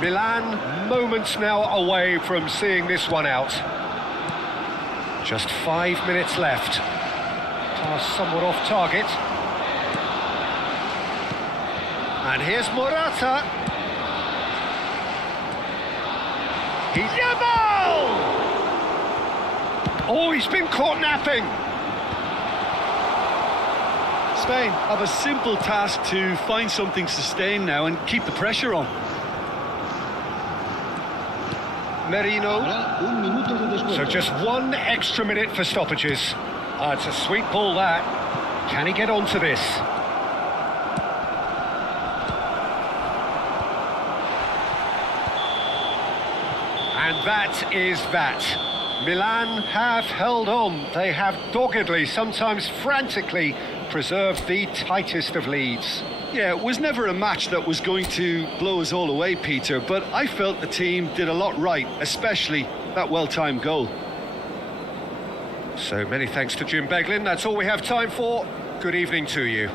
Milan moments now away from seeing this one out. Just 5 minutes left. Pass somewhat off target. And here's Morata. Yamal! Oh, he's been caught napping. Spain have a simple task to find something sustained now and keep the pressure on. Merino. Habrá un minuto de descuento. So just 1 extra minute for stoppages. It's a sweet ball, that. Can he get onto this? And that is that. Milan have held on. They have doggedly, sometimes frantically, preserved the tightest of leads. Yeah, it was never a match that was going to blow us all away, Peter, but I felt the team did a lot right, especially that well-timed goal. So many thanks to Jim Beglin. That's all we have time for. Good evening to you.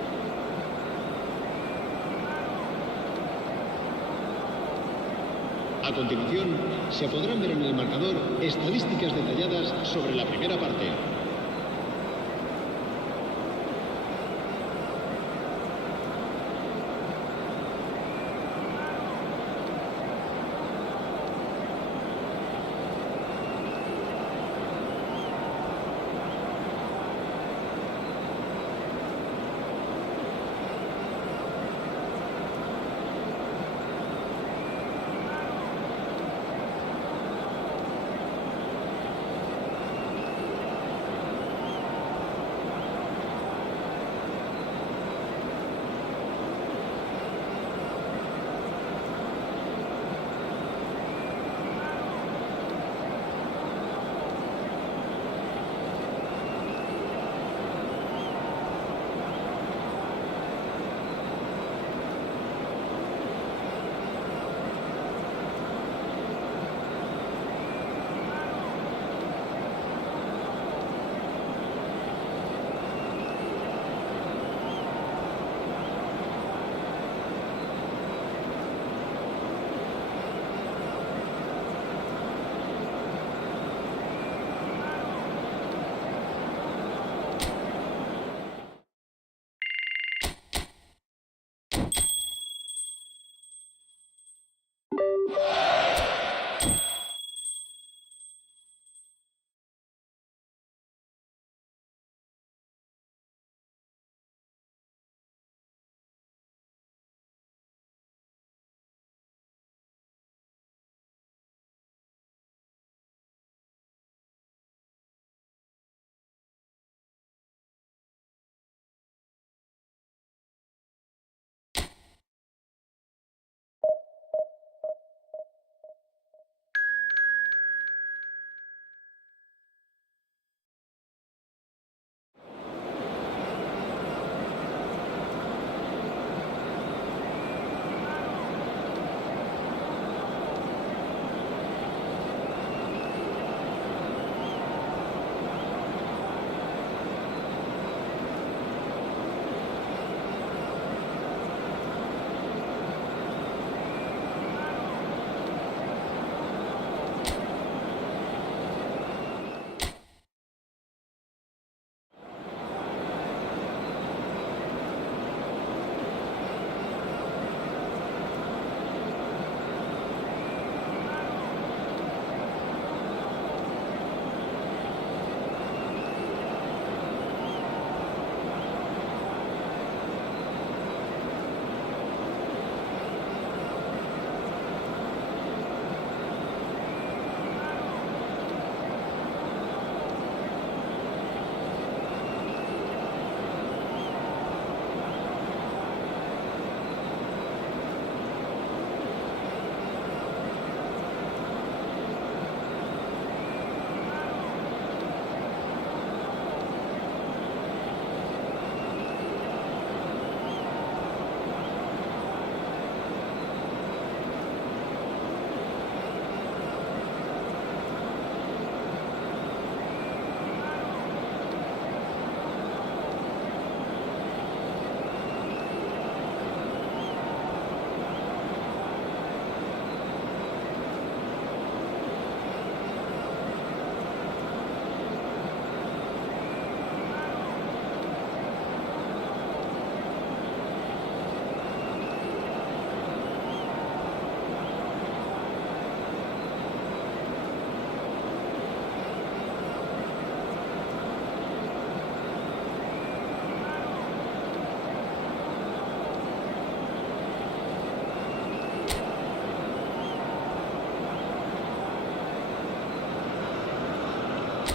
A continuación, se podrán ver en el marcador estadísticas detalladas sobre la primera parte.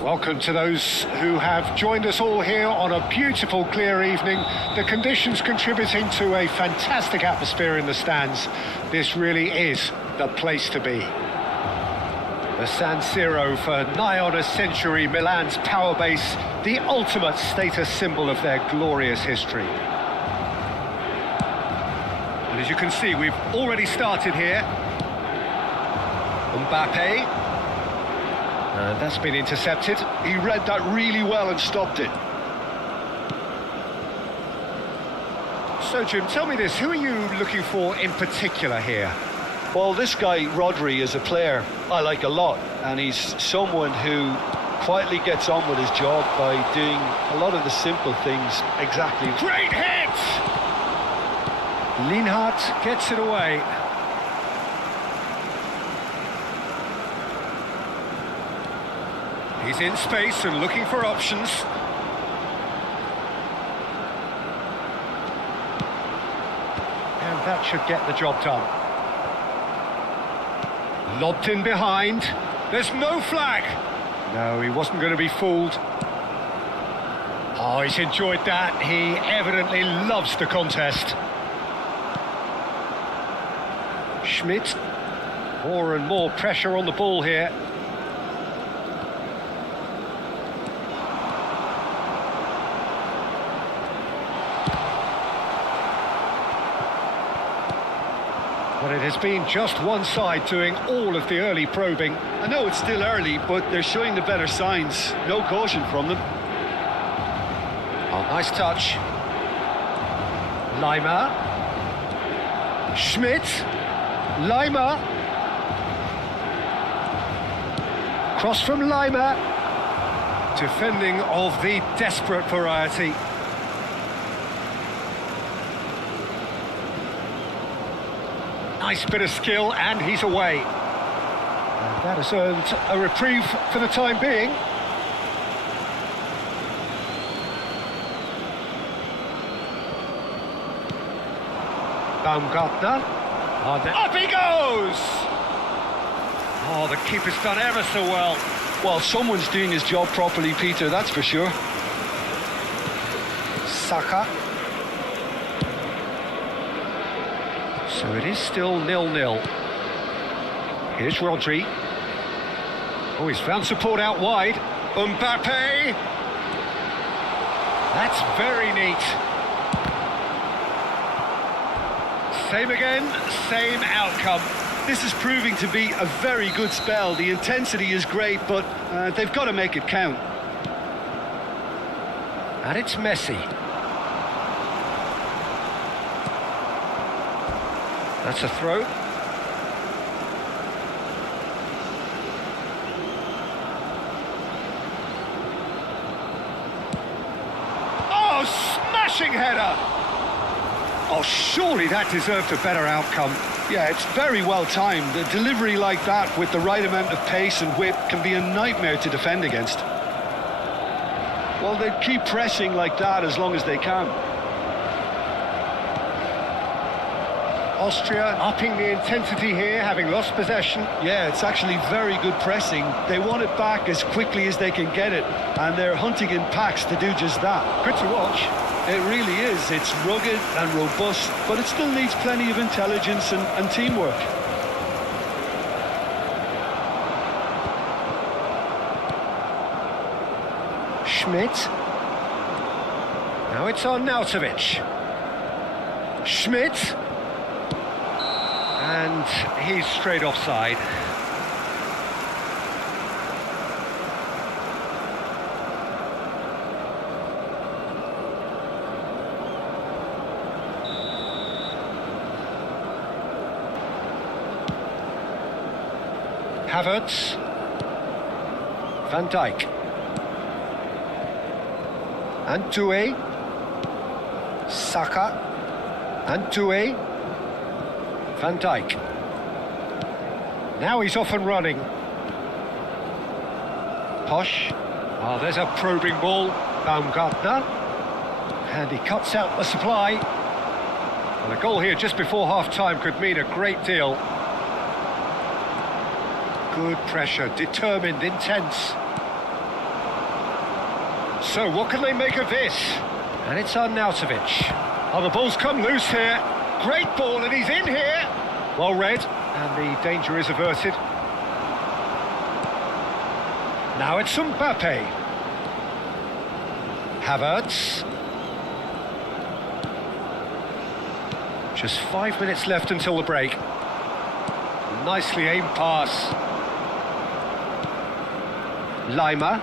Welcome to those who have joined us all here on a beautiful, clear evening. The conditions contributing to a fantastic atmosphere in the stands. This really is the place to be. The San Siro, for nigh on a century, Milan's power base, the ultimate status symbol of their glorious history. And as you can see, we've already started here. Mbappe. That's been intercepted. He read that really well and stopped it. So, Jim, tell me this, who are you looking for in particular here? Well, this guy, Rodri, is a player I like a lot, and he's someone who quietly gets on with his job by doing a lot of the simple things exactly. Great hit! Lienhard gets it away. He's in space and looking for options. And that should get the job done. Lobbed in behind. There's no flag. No, he wasn't going to be fooled. Oh, he's enjoyed that. He evidently loves the contest. Schmidt. More and more pressure on the ball here. But it has been just one side doing all of the early probing. I know it's still early, but they're showing the better signs. No caution from them. Oh, nice touch. Leimer. Schmidt. Leimer. Cross from Leimer. Defending of the desperate variety. Nice bit of skill, and he's away. And that has earned a reprieve for the time being. Baumgartner. Up he goes! Oh, the keeper's done ever so well. Well, someone's doing his job properly, Peter, that's for sure. Saka. So it is still 0-0. Here's Rodri. Oh, he's found support out wide. Mbappe. That's very neat. Same again, same outcome. This is proving to be a very good spell. The intensity is great, but they've got to make it count. And it's Messi. That's a throw. Oh, smashing header! Oh, surely that deserved a better outcome. Yeah, it's very well timed. A delivery like that with the right amount of pace and whip can be a nightmare to defend against. Well, they keep pressing like that as long as they can. Austria upping the intensity here, having lost possession. Yeah, it's actually very good pressing. They want it back as quickly as they can get it, and they're hunting in packs to do just that. Good to watch. It really is. It's rugged and robust, but it still needs plenty of intelligence and teamwork. Schmidt. Now it's on Nautovic. Schmidt. And he's straight offside. Havertz. Van Dijk. And Doué. Saka. And Doué. Van Dijk. Now he's off and running. Posh. Oh, there's a probing ball. Baumgartner. And he cuts out the supply. And a goal here just before half-time could mean a great deal. Good pressure, determined, intense. So what can they make of this? And it's Arnautovic. Oh, the ball's come loose here. Great ball, and he's in here. Well read, and the danger is averted. Now it's Mbappe. Havertz. Just 5 minutes left until the break. Nicely aimed pass. Leimer.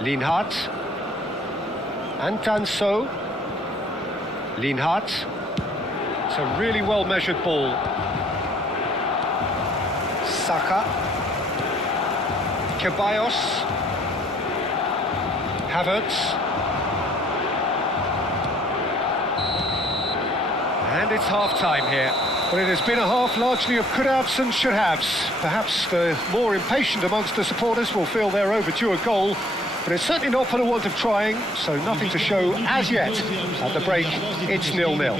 Lienhard. And Danso. Lienhard. It's a really well-measured ball. Saka. Ceballos. Havertz. And it's half-time here. But it has been a half largely of could-haves and should-haves. Perhaps the more impatient amongst the supporters will feel they're overdue a goal, but it's certainly not for the want of trying, so nothing to show as yet. At the break, it's 0-0.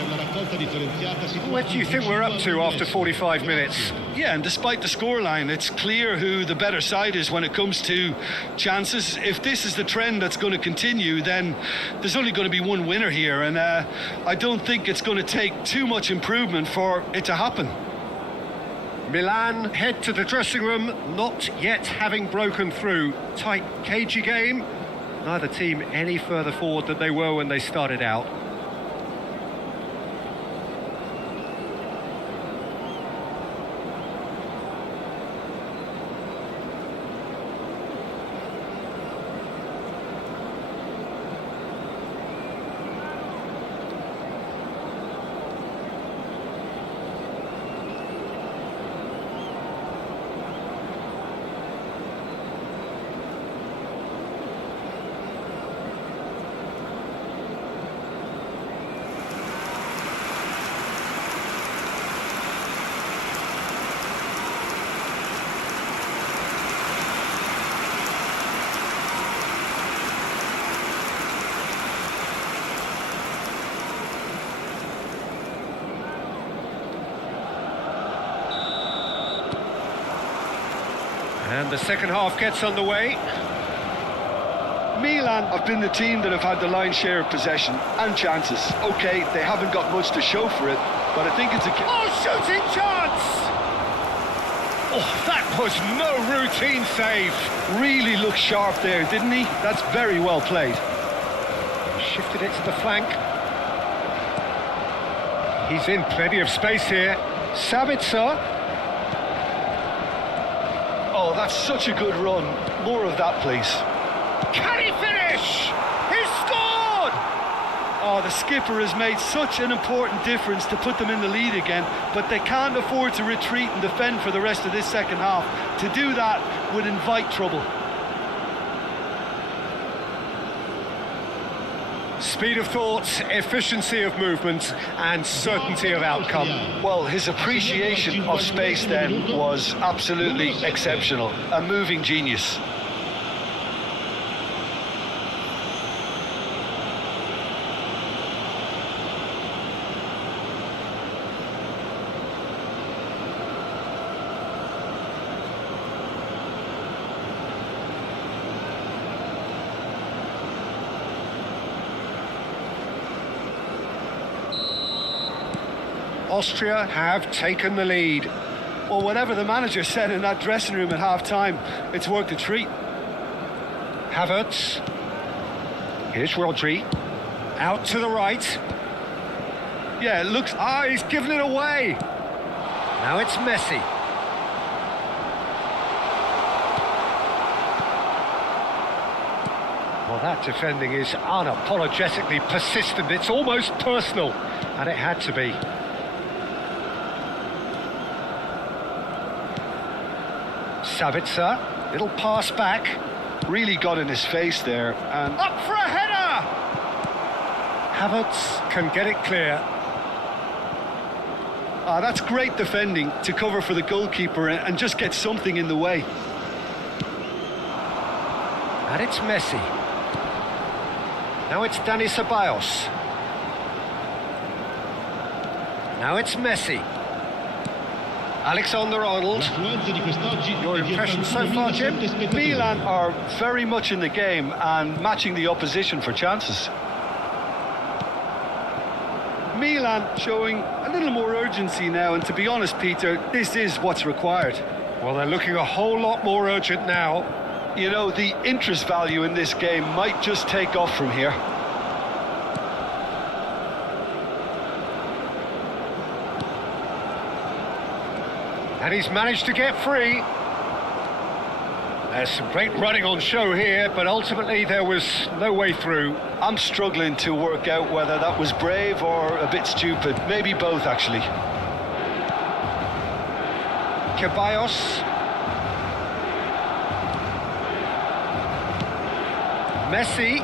What do you think we're up to after 45 minutes? Yeah, and despite the scoreline, it's clear who the better side is when it comes to chances. If this is the trend that's going to continue, then there's only going to be one winner here, and I don't think it's going to take too much improvement for it to happen. Milan head to the dressing room, not yet having broken through. Tight, cagey game. Neither team any further forward than they were when they started out. And the second half gets underway. Milan have been the team that have had the lion's share of possession and chances. OK, they haven't got much to show for it, but I think it's a... Oh, shooting chance! Oh, that was no routine save. Really looked sharp there, didn't he? That's very well played. Shifted it to the flank. He's in plenty of space here. Sabitzer. Oh, that's such a good run. More of that, please. Can he finish? He scored! Oh, the skipper has made such an important difference to put them in the lead again, but they can't afford to retreat and defend for the rest of this second half. To do that would invite trouble. Speed of thought, efficiency of movement, and certainty of outcome. Well, his appreciation of space then was absolutely exceptional. A moving genius. Austria have taken the lead. Well, whatever the manager said in that dressing room at half-time, it's worked a treat. Havertz. Here's Rodri. Out to the right. Yeah, it looks... He's given it away. Now it's Messi. Well, that defending is unapologetically persistent. It's almost personal, and it had to be. Sabitzer, little pass back. Really got in his face there, and... Up for a header! Havertz can get it clear. That's great defending to cover for the goalkeeper and just get something in the way. And it's Messi. Now it's Dani Ceballos. Now it's Messi. Alexander-Arnold. Your impression so far, Jim? Milan are very much in the game and matching the opposition for chances. Milan showing a little more urgency now, and to be honest, Peter, this is what's required. Well, they're looking a whole lot more urgent now. You know, the interest value in this game might just take off from here. And he's managed to get free. There's some great running on show here, but ultimately there was no way through. I'm struggling to work out whether that was brave or a bit stupid. Maybe both, actually. Ceballos. Messi.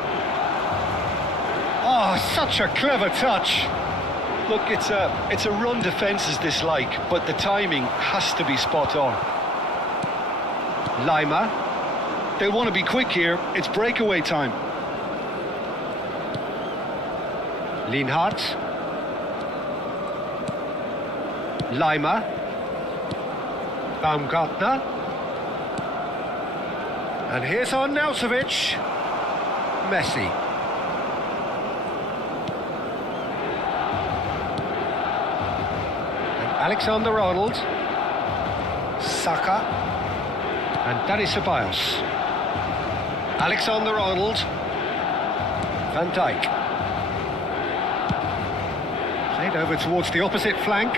Oh, such a clever touch. Look, it's a run defences dislike, but the timing has to be spot on. Lima. They'll want to be quick here. It's breakaway time. Lienhart. Lima. Baumgartner. And here's Arnautovic. Messi. And Alexander-Arnold. Saka. And Dani Ceballos. Alexander-Arnold. Van Dijk. Played over towards the opposite flank.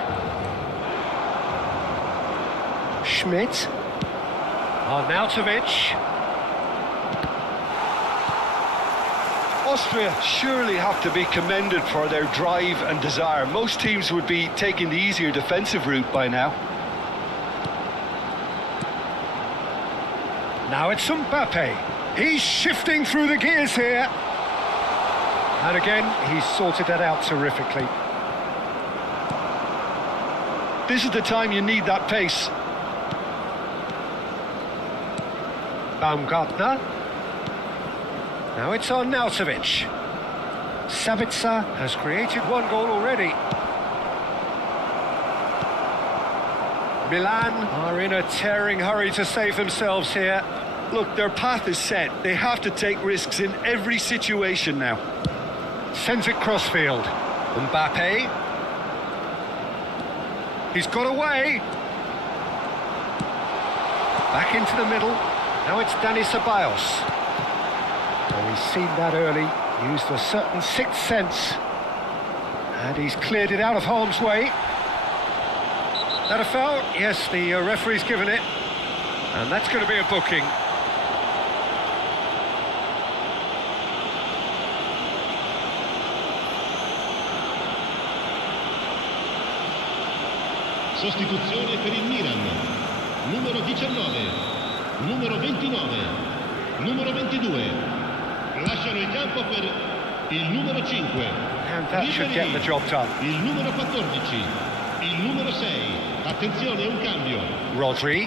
Schmidt. Arnautovic. Austria surely have to be commended for their drive and desire. Most teams would be taking the easier defensive route by now. Now it's Mbappe. He's shifting through the gears here. And again, he's sorted that out terrifically. This is the time you need that pace. Baumgartner. Now it's Arnautovic. Sabitzer has created one goal already. Milan are in a tearing hurry to save themselves here. Look, their path is set. They have to take risks in every situation now. Sends it crossfield. Mbappe. He's got away. Back into the middle. Now it's Dani Ceballos. Well, he's seen that early, used a certain sixth sense, and he's cleared it out of harm's way. That a foul? Yes, the referee's given it, and that's going to be a booking. Sostituzione per il Milan. Numero 19, numero 29, numero 22. Lasciano il campo per il numero 5. And that should get the job done. Il numero 14, il numero 6. Attenzione, un cambio. Rodri.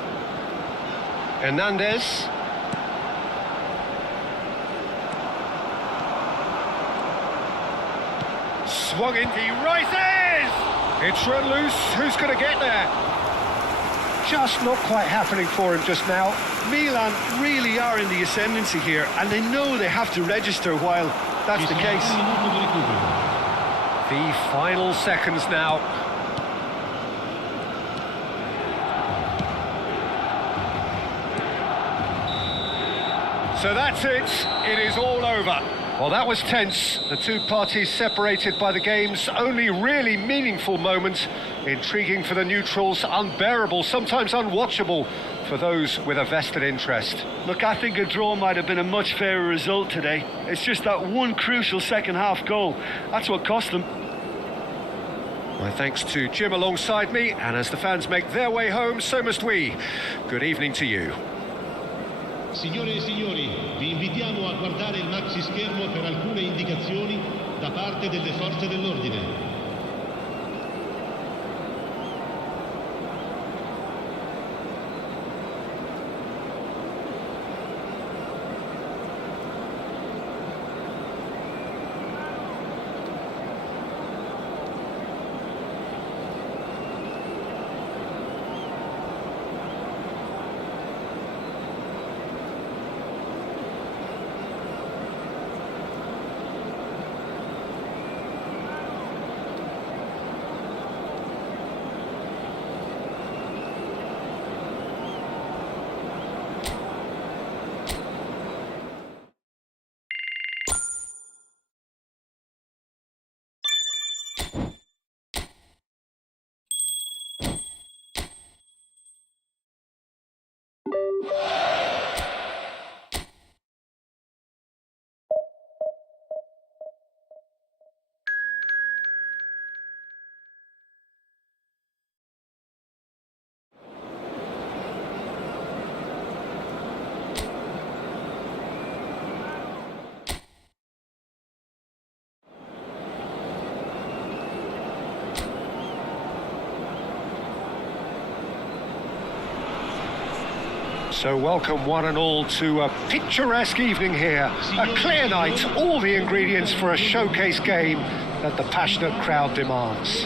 Hernandez. Swung in, he rises! It's run loose, who's going to get there? Just not quite happening for him just now. Milan really are in the ascendancy here, and they know they have to register while that's the case. The final seconds now. So that's it. It is all over. Well, that was tense. The two parties separated by the game's only really meaningful moment. Intriguing for the neutrals, unbearable, sometimes unwatchable for those with a vested interest. Look, I think a draw might have been a much fairer result today. It's just that one crucial second-half goal. That's what cost them. My thanks to Jim alongside me, and as the fans make their way home, so must we. Good evening to you. Signore e signori, vi invitiamo a guardare il maxi schermo per alcune indicazioni da parte delle forze dell'ordine. So welcome one and all to a picturesque evening here. A clear night, all the ingredients for a showcase game that the passionate crowd demands.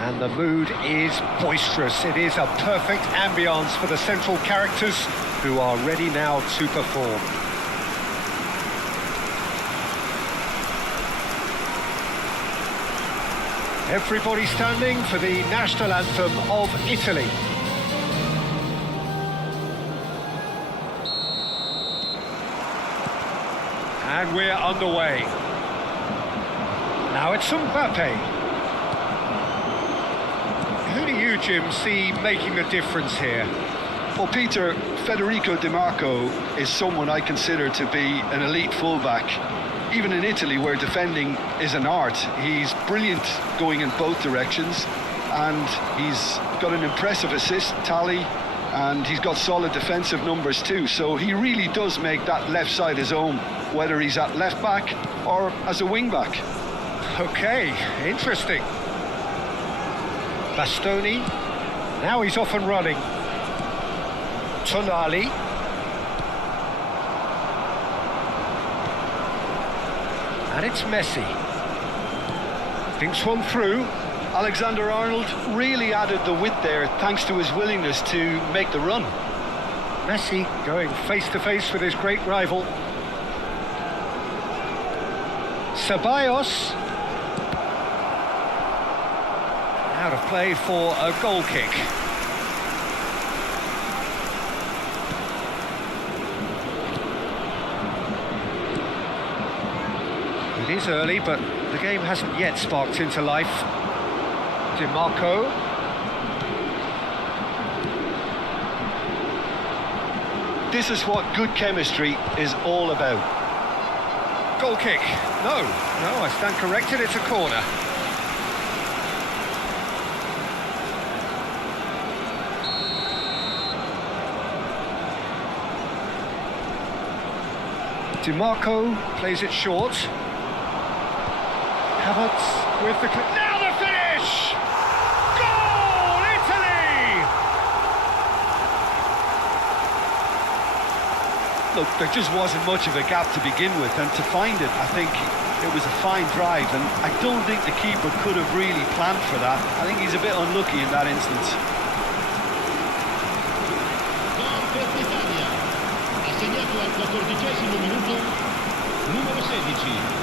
And the mood is boisterous. It is a perfect ambience for the central characters who are ready now to perform. Everybody standing for the national anthem of Italy. And we're underway. Now it's Mbappe. Who do you, Jim, see making a difference here? Well, Peter, Federico Di Marco is someone I consider to be an elite fullback. Even in Italy, where defending is an art, he's brilliant going in both directions, and he's got an impressive assist tally, and he's got solid defensive numbers too, so he really does make that left side his own, whether he's at left back or as a wing back. Okay, interesting. Bastoni, now he's off and running. Tonali. And it's Messi. Thinks one through. Alexander-Arnold really added the width there thanks to his willingness to make the run. Messi going face to face with his great rival. Ceballos. Out of play for a goal kick. It is early, but the game hasn't yet sparked into life. Di Marco. This is what good chemistry is all about. Goal kick. No, I stand corrected, it's a corner. Di Marco plays it short. Havertz with the... Now the finish! Goal, Italy! Look, there just wasn't much of a gap to begin with, and to find it, I think it was a fine drive, and I don't think the keeper could have really planned for that. I think he's a bit unlucky in that instance. Assegnato al 14° minuto, numero 16.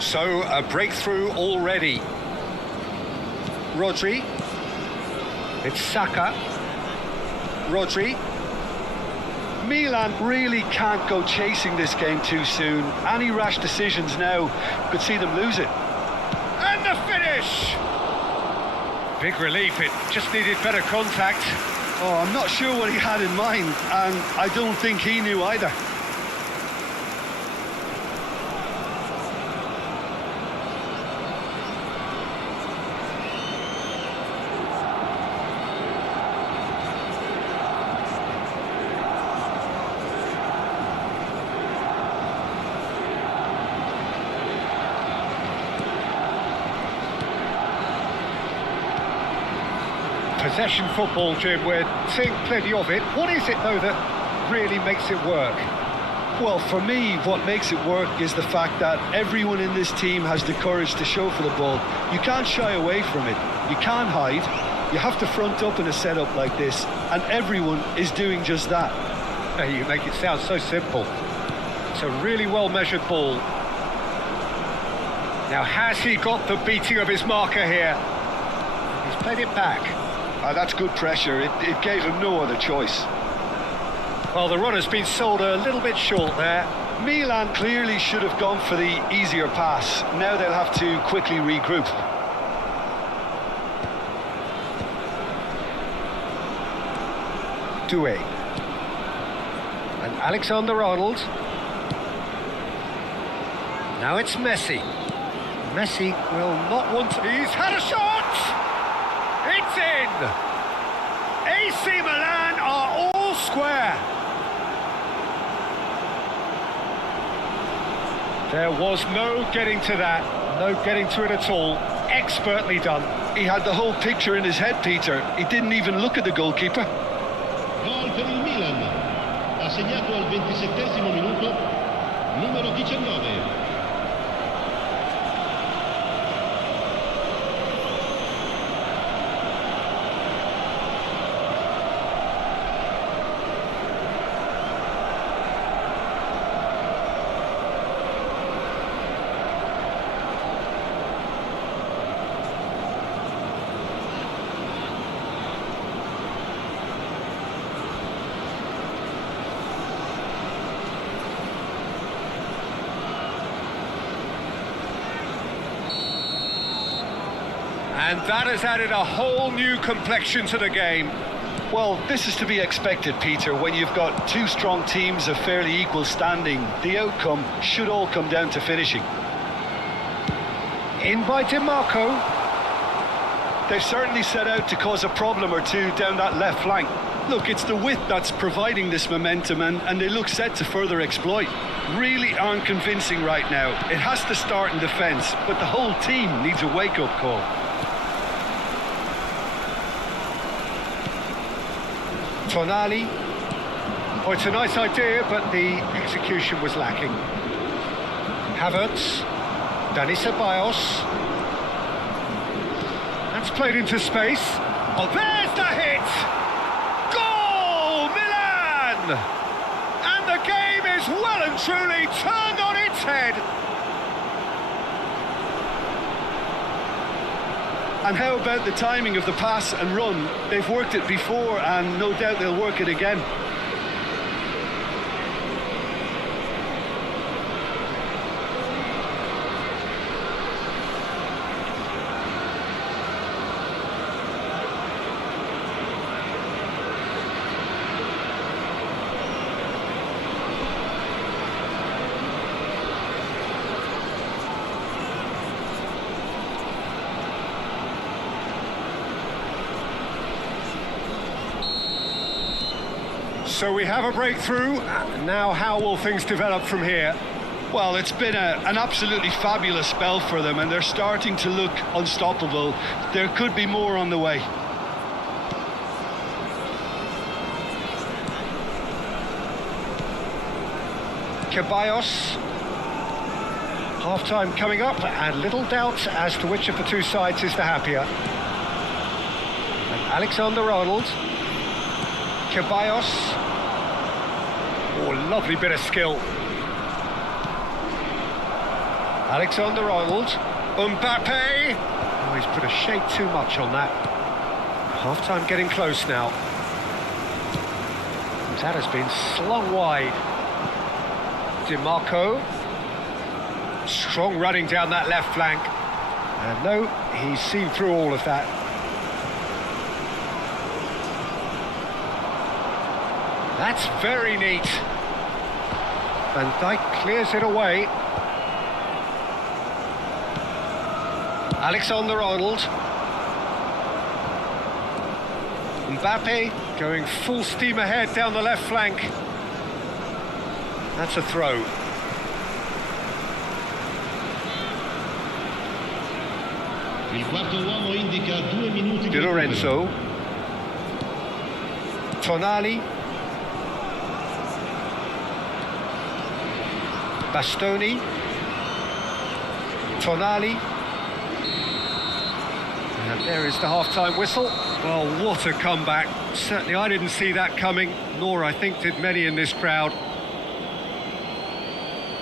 So, a breakthrough already. Rodri. It's Saka. Rodri. Milan really can't go chasing this game too soon. Any rash decisions now could see them lose it. And the finish! Big relief, it just needed better contact. Oh, I'm not sure what he had in mind, and I don't think he knew either. Possession football, Jim, we're seeing plenty of it. What is it, though, that really makes it work? Well, for me, what makes it work is the fact that everyone in this team has the courage to show for the ball. You can't shy away from it. You can't hide. You have to front up in a setup like this, and everyone is doing just that. Hey, you make it sound so simple. It's a really well-measured ball. Now, has he got the beating of his marker here? He's played it back. That's good pressure. It gave him no other choice. Well, the run has been sold a little bit short there. Milan clearly should have gone for the easier pass. Now they'll have to quickly regroup. Doué. And Alexander-Arnold. Now it's Messi. Messi will not want to... He's had a shot! It's in! AC Milan are all square. There was no getting to that, no getting to it at all. Expertly done. He had the whole picture in his head, Peter. He didn't even look at the goalkeeper. Gol per il Milan. Ha segnato al 27esimo minuto numero 19. And that has added a whole new complexion to the game. Well, this is to be expected, Peter. When you've got two strong teams of fairly equal standing, the outcome should all come down to finishing. In by DiMarco. They've certainly set out to cause a problem or two down that left flank. Look, it's the width that's providing this momentum, and they look set to further exploit. Really aren't convincing right now. It has to start in defence, but the whole team needs a wake-up call. Tonali. Oh, it's a nice idea, but the execution was lacking. Havertz. Dani Ceballos. That's played into space. Oh, there's the hit! Goal, Milan! And the game is well and truly turned on its head. And how about the timing of the pass and run? They've worked it before, and no doubt they'll work it again. So we have a breakthrough. Now how will things develop from here? Well, it's been an absolutely fabulous spell for them, and they're starting to look unstoppable. There could be more on the way. Ceballos. Half-time coming up, and little doubt as to which of the two sides is the happier. And Alexander-Arnold. Ceballos. Oh, lovely bit of skill. Alexander-Arnold. Mbappe. Oh, he's put a shade too much on that. Half-time getting close now. That has been slung wide. DiMarco. Strong running down that left flank. And no, he's seen through all of that. That's very neat. Van Dijk clears it away. Alexander-Arnold. Mbappe going full steam ahead down the left flank. That's a throw. Il quarto uomo indica 2 minuti Di Lorenzo. Tonali. Bastoni. Tonali. And there is the half-time whistle. Well, what a comeback. Certainly I didn't see that coming, nor I think did many in this crowd.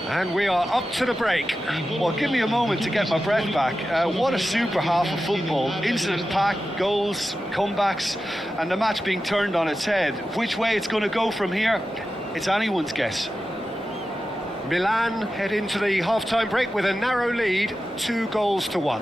And we are up to the break. Well, give me a moment to get my breath back. What a super half of football. Incident-packed, goals, comebacks, and the match being turned on its head. Which way it's going to go from here, it's anyone's guess. Milan head into the half-time break with a narrow lead, 2-1.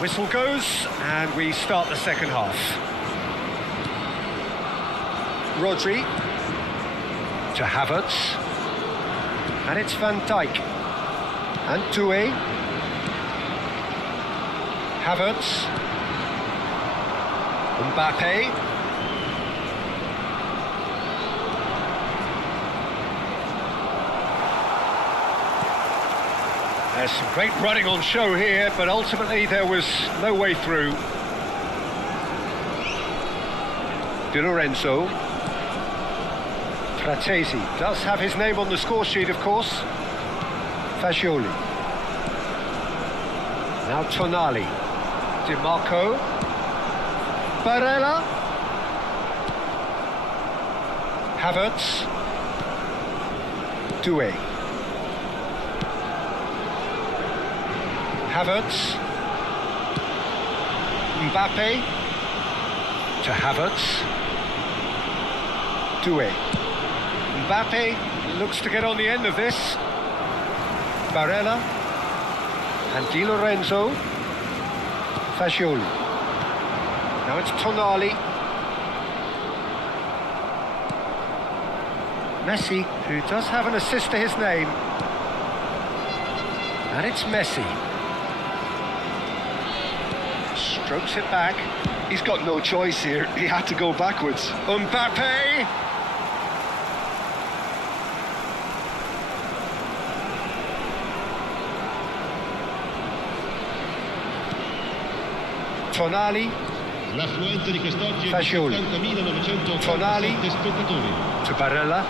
Whistle goes, and we start the second half. Rodri to Havertz, and it's Van Dijk and Doué. Havertz, Mbappe, there's some great running on show here, but ultimately there was no way through. Di Lorenzo, Fratesi does have his name on the score sheet, of course. Fagioli, now Tonali, Di Marco, Barella, Havertz, Doué, Havertz, Mbappe to Havertz, Doué, Mbappe looks to get on the end of this. Barella and Di Lorenzo, Fagioli. Now it's Tonali. Messi, who does have an assist to his name. And it's Messi. Strokes it back. He's got no choice here. He had to go backwards. Mbappe. Tonali. L'affluenza di quest'oggi è di Fagioli. 70.987 Tonali. spettatori. To Barella.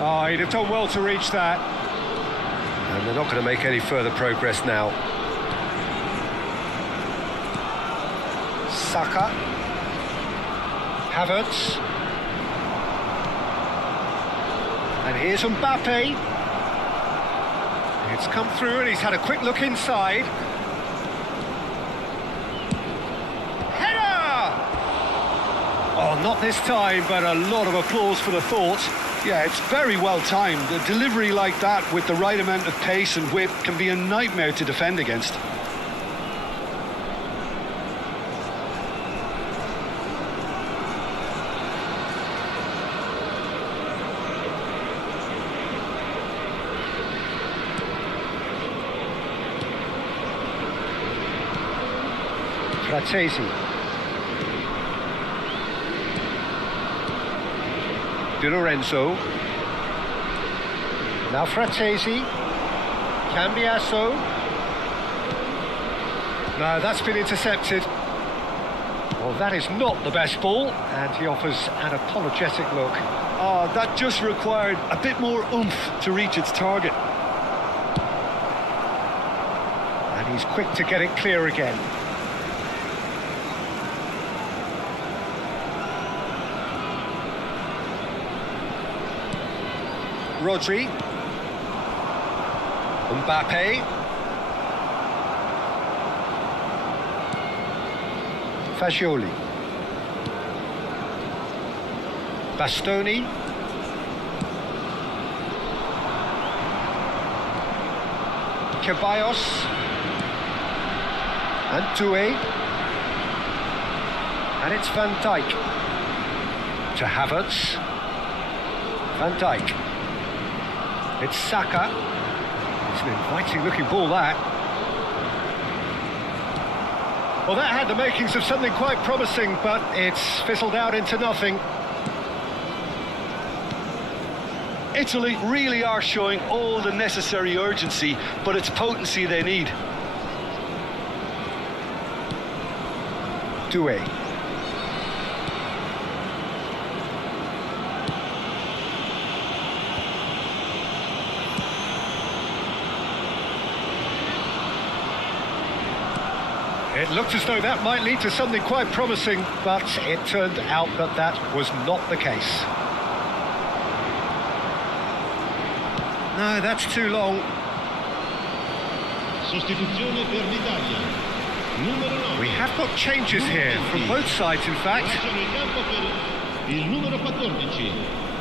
Oh, he'd have done well to reach that. And they're not going to make any further progress now. Saka. Havertz. And here's Mbappe. It's come through and he's had a quick look inside. Oh, not this time, but a lot of applause for the thought. Yeah, it's very well timed. A delivery like that with the right amount of pace and whip can be a nightmare to defend against. Fratesi. Di Lorenzo. Now Fratesi. Cambiasso. No, that's been intercepted. Well, that is not the best ball, and he offers an apologetic look. Oh, that just required a bit more oomph to reach its target. And he's quick to get it clear again. Rodri, Mbappe, Fagioli, Bastoni, Ceballos, and Doué, and it's Van Dijk to Havertz, Van Dijk. It's Saka. It's an inviting looking ball, that. Well, that had the makings of something quite promising, but it's fizzled out into nothing. Italy really are showing all the necessary urgency, but it's potency they need. Doué. It looked as though that might lead to something quite promising, but it turned out that that was not the case. No, that's too long. Sostituzione per l'Italia. Numero 9. We have got changes here from both sides, in fact. Lasciano il campo per il numero 14,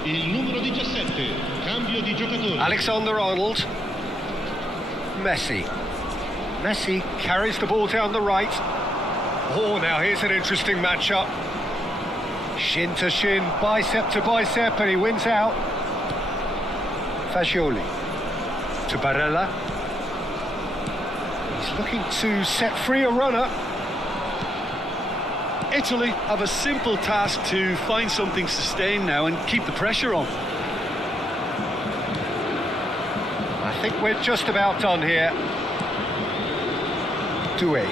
il numero 17. Cambio di giocatore. Alexander-Arnold. Messi. Messi carries the ball down the right. Oh, now here's an interesting matchup. Shin to shin, bicep to bicep, and he wins out. Fagioli to Barella. He's looking to set free a runner. Italy have a simple task to find something sustained now and keep the pressure on. I think we're just about done here. Doué.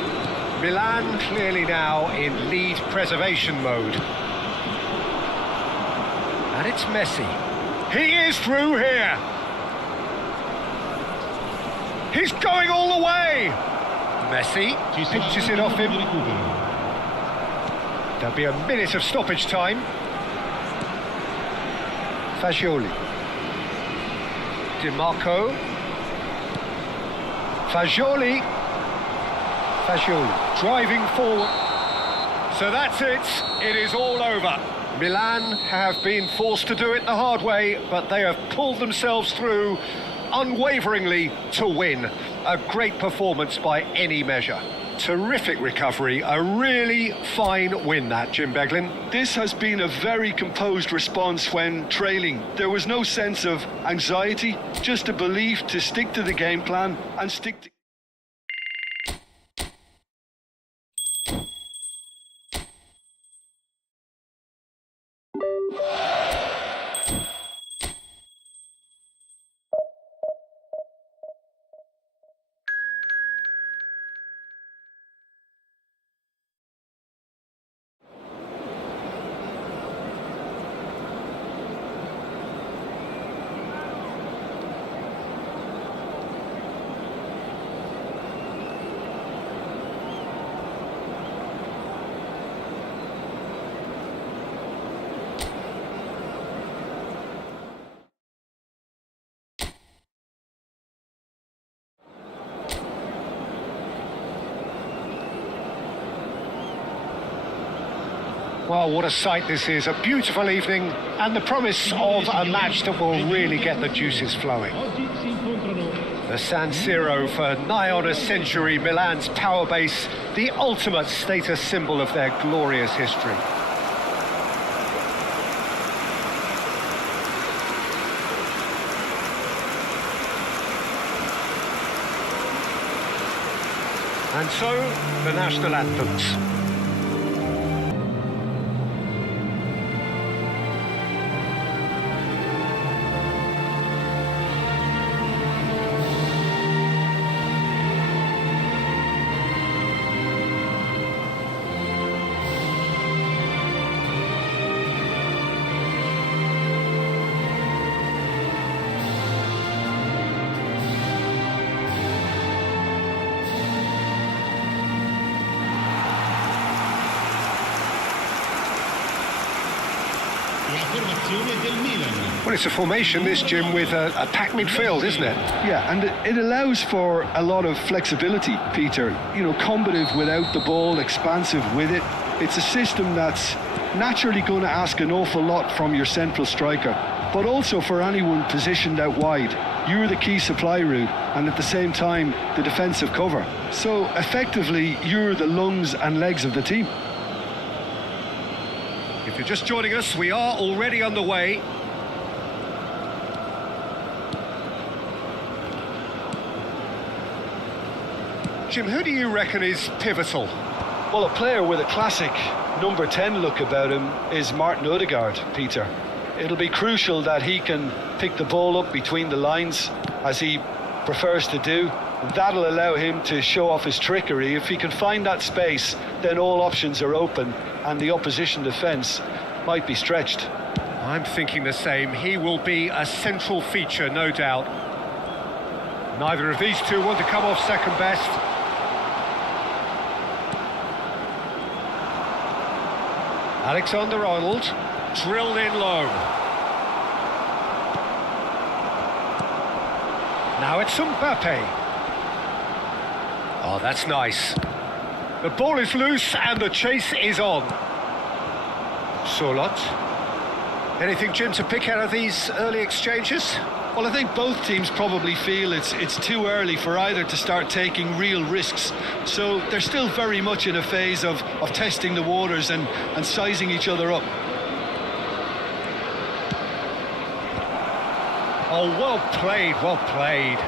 Milan clearly now in lead preservation mode. And it's Messi. He is through here. He's going all the way. Messi pinches it off him. There'll be a minute of stoppage time. Fagioli. Di Marco. Fagioli driving forward. So that's it. It is all over. Milan have been forced to do it the hard way, but they have pulled themselves through unwaveringly to win. A great performance by any measure. Terrific recovery, a really fine win that, Jim Beglin. This has been a very composed response when trailing. There was no sense of anxiety, just a belief to stick to the game plan and stick to... Well, what a sight this is. A beautiful evening and the promise of a match that will really get the juices flowing. The San Siro for nigh on a century, Milan's power base, the ultimate status symbol of their glorious history. And so, the national anthems. Well, it's a formation, this, Jim, with a packed midfield, isn't it? Yeah, and it allows for a lot of flexibility, Peter. You know, combative without the ball, expansive with it. It's a system that's naturally going to ask an awful lot from your central striker, but also for anyone positioned out wide. You're the key supply route, and at the same time, the defensive cover. So, effectively, you're the lungs and legs of the team. If you're just joining us, we are already underway. Jim, who do you reckon is pivotal? Well, a player with a classic number 10 look about him is Martin Odegaard, Peter. It'll be crucial that he can pick the ball up between the lines, as he prefers to do. That'll allow him to show off his trickery. If he can find that space, then all options are open, and the opposition defence might be stretched. I'm thinking the same. He will be a central feature, no doubt. Neither of these two want to come off second best. Alexander-Arnold, drilled in low. Now it's Mbappe. Oh, that's nice. The ball is loose and the chase is on. Solot. Anything, Jim, to pick out of these early exchanges? Well, I think both teams probably feel it's too early for either to start taking real risks. So they're still very much in a phase of testing the waters and sizing each other up. Oh, well played, well played.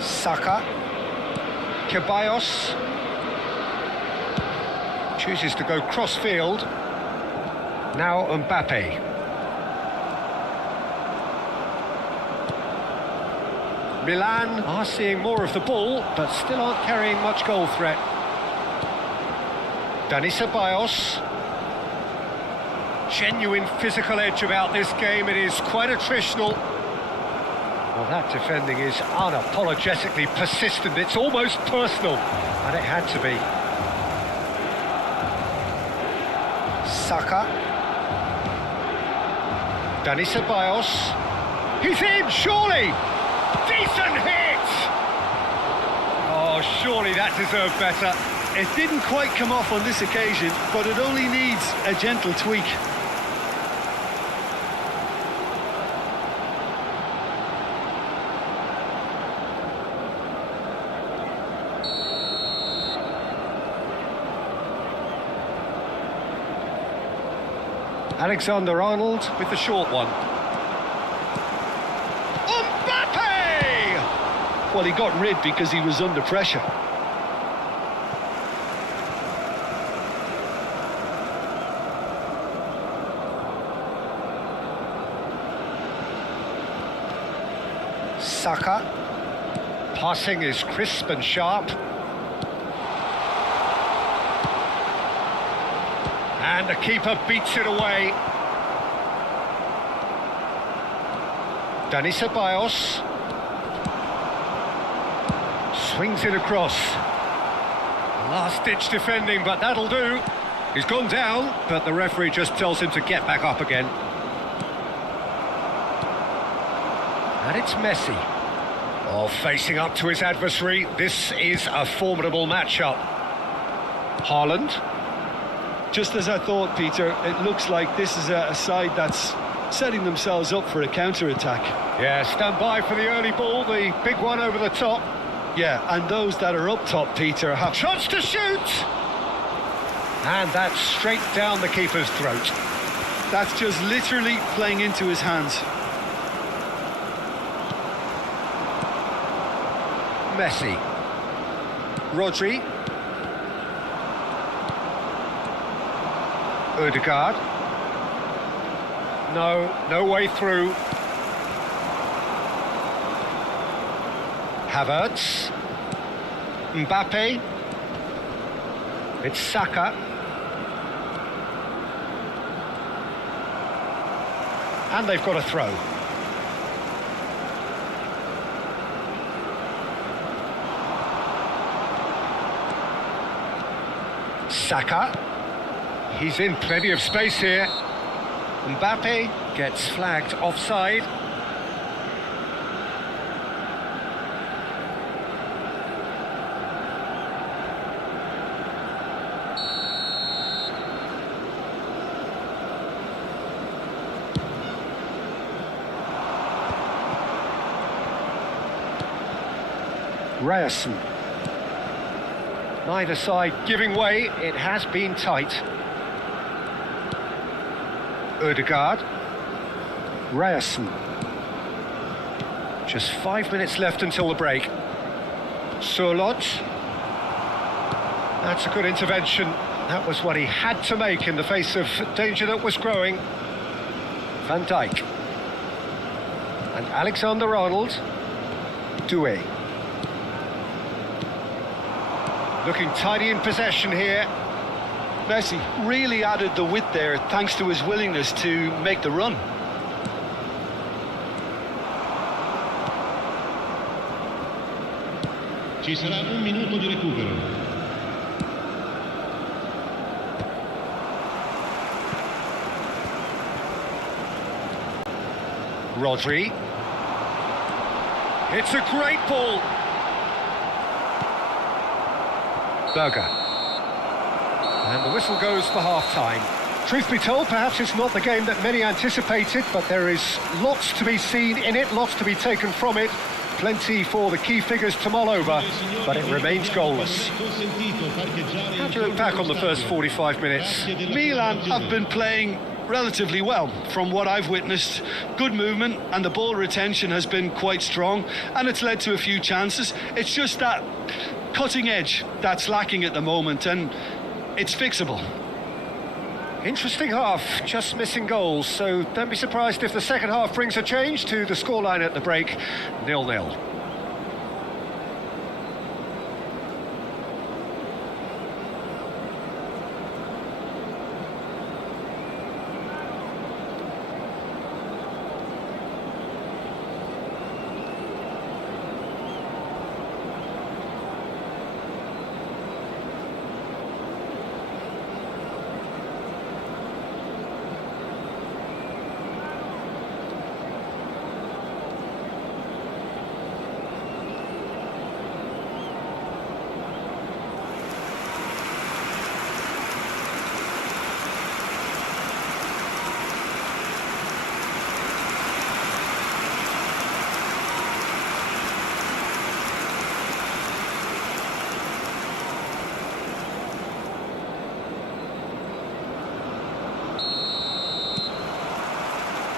Saka. Ceballos. Chooses to go cross-field. Now Mbappe. Milan are seeing more of the ball, but still aren't carrying much goal threat. Dani Ceballos. Genuine physical edge about this game. It is quite attritional. Well, that defending is unapologetically persistent. It's almost personal, and it had to be. Saka. Dani Ceballos. He's in, surely! Decent hit! Oh, surely that deserved better. It didn't quite come off on this occasion, but it only needs a gentle tweak. Alexander-Arnold with the short one. Mbappe! Well, he got rid because he was under pressure. Saka. Passing is crisp and sharp. And the keeper beats it away. Dani Ceballos. Swings it across. Last-ditch defending, but that'll do. He's gone down, but the referee just tells him to get back up again. And it's Messi. Oh, facing up to his adversary. This is a formidable matchup. Haaland. Just as I thought, Peter, it looks like this is a side that's setting themselves up for a counter-attack. Yeah, stand by for the early ball, the big one over the top. Yeah, and those that are up top, Peter, have... Chance to shoot! And that's straight down the keeper's throat. That's just literally playing into his hands. Messi. Rodri. Odegaard. No way through. Havertz. Mbappe. It's Saka. And they've got a throw. Saka. He's in plenty of space here. Mbappe gets flagged offside. Ryerson. Neither side giving way. It has been tight. Odegaard. Ryerson. Just 5 minutes left until the break. Surlot. That's a good intervention. That was what he had to make in the face of danger that was growing. Van Dijk. And Alexander-Arnold. Doué. Looking tidy in possession here. Messi really added the width there thanks to his willingness to make the run. Ci sarà un minuto di recupero. Rodri. It's a great ball. Berger. And the whistle goes for half-time. Truth be told, perhaps it's not the game that many anticipated, but there is lots to be seen in it, lots to be taken from it. Plenty for the key figures to mull over, but it remains goalless. How do you look back on the first 45 minutes? Milan have been playing relatively well from what I've witnessed. Good movement and the ball retention has been quite strong, and it's led to a few chances. It's just that cutting edge that's lacking at the moment, and it's fixable. Interesting half, just missing goals, so don't be surprised if the second half brings a change to the scoreline at the break, 0-0.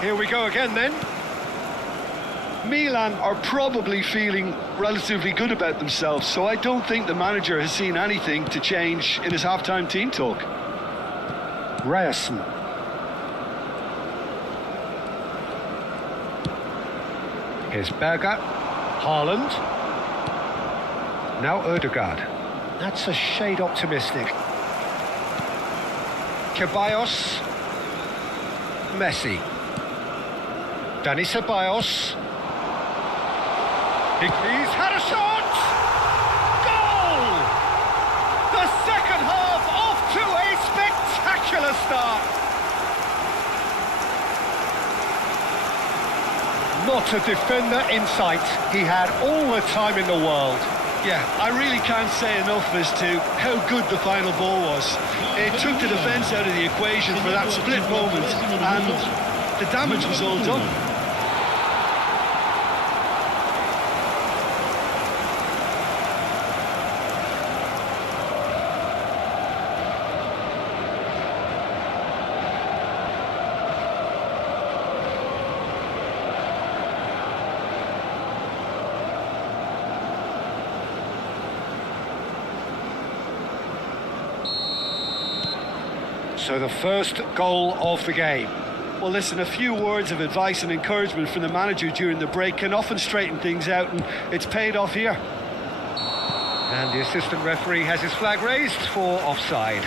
Here we go again then. Milan are probably feeling relatively good about themselves, so I don't think the manager has seen anything to change in his half-time team talk. Ryerson. Here's Berger. Haaland. Now Ødegaard. That's a shade optimistic. Ceballos. Messi. Dani Ceballos. He's had a shot! Goal! The second half off to a spectacular start. Not a defender in sight. He had all the time in the world. Yeah, I really can't say enough as to how good the final ball was. It took the defence out of the equation for that split moment, and the damage was all done. So the first goal of the game. Well, listen, a few words of advice and encouragement from the manager during the break can often straighten things out, and it's paid off here. And the assistant referee has his flag raised for offside.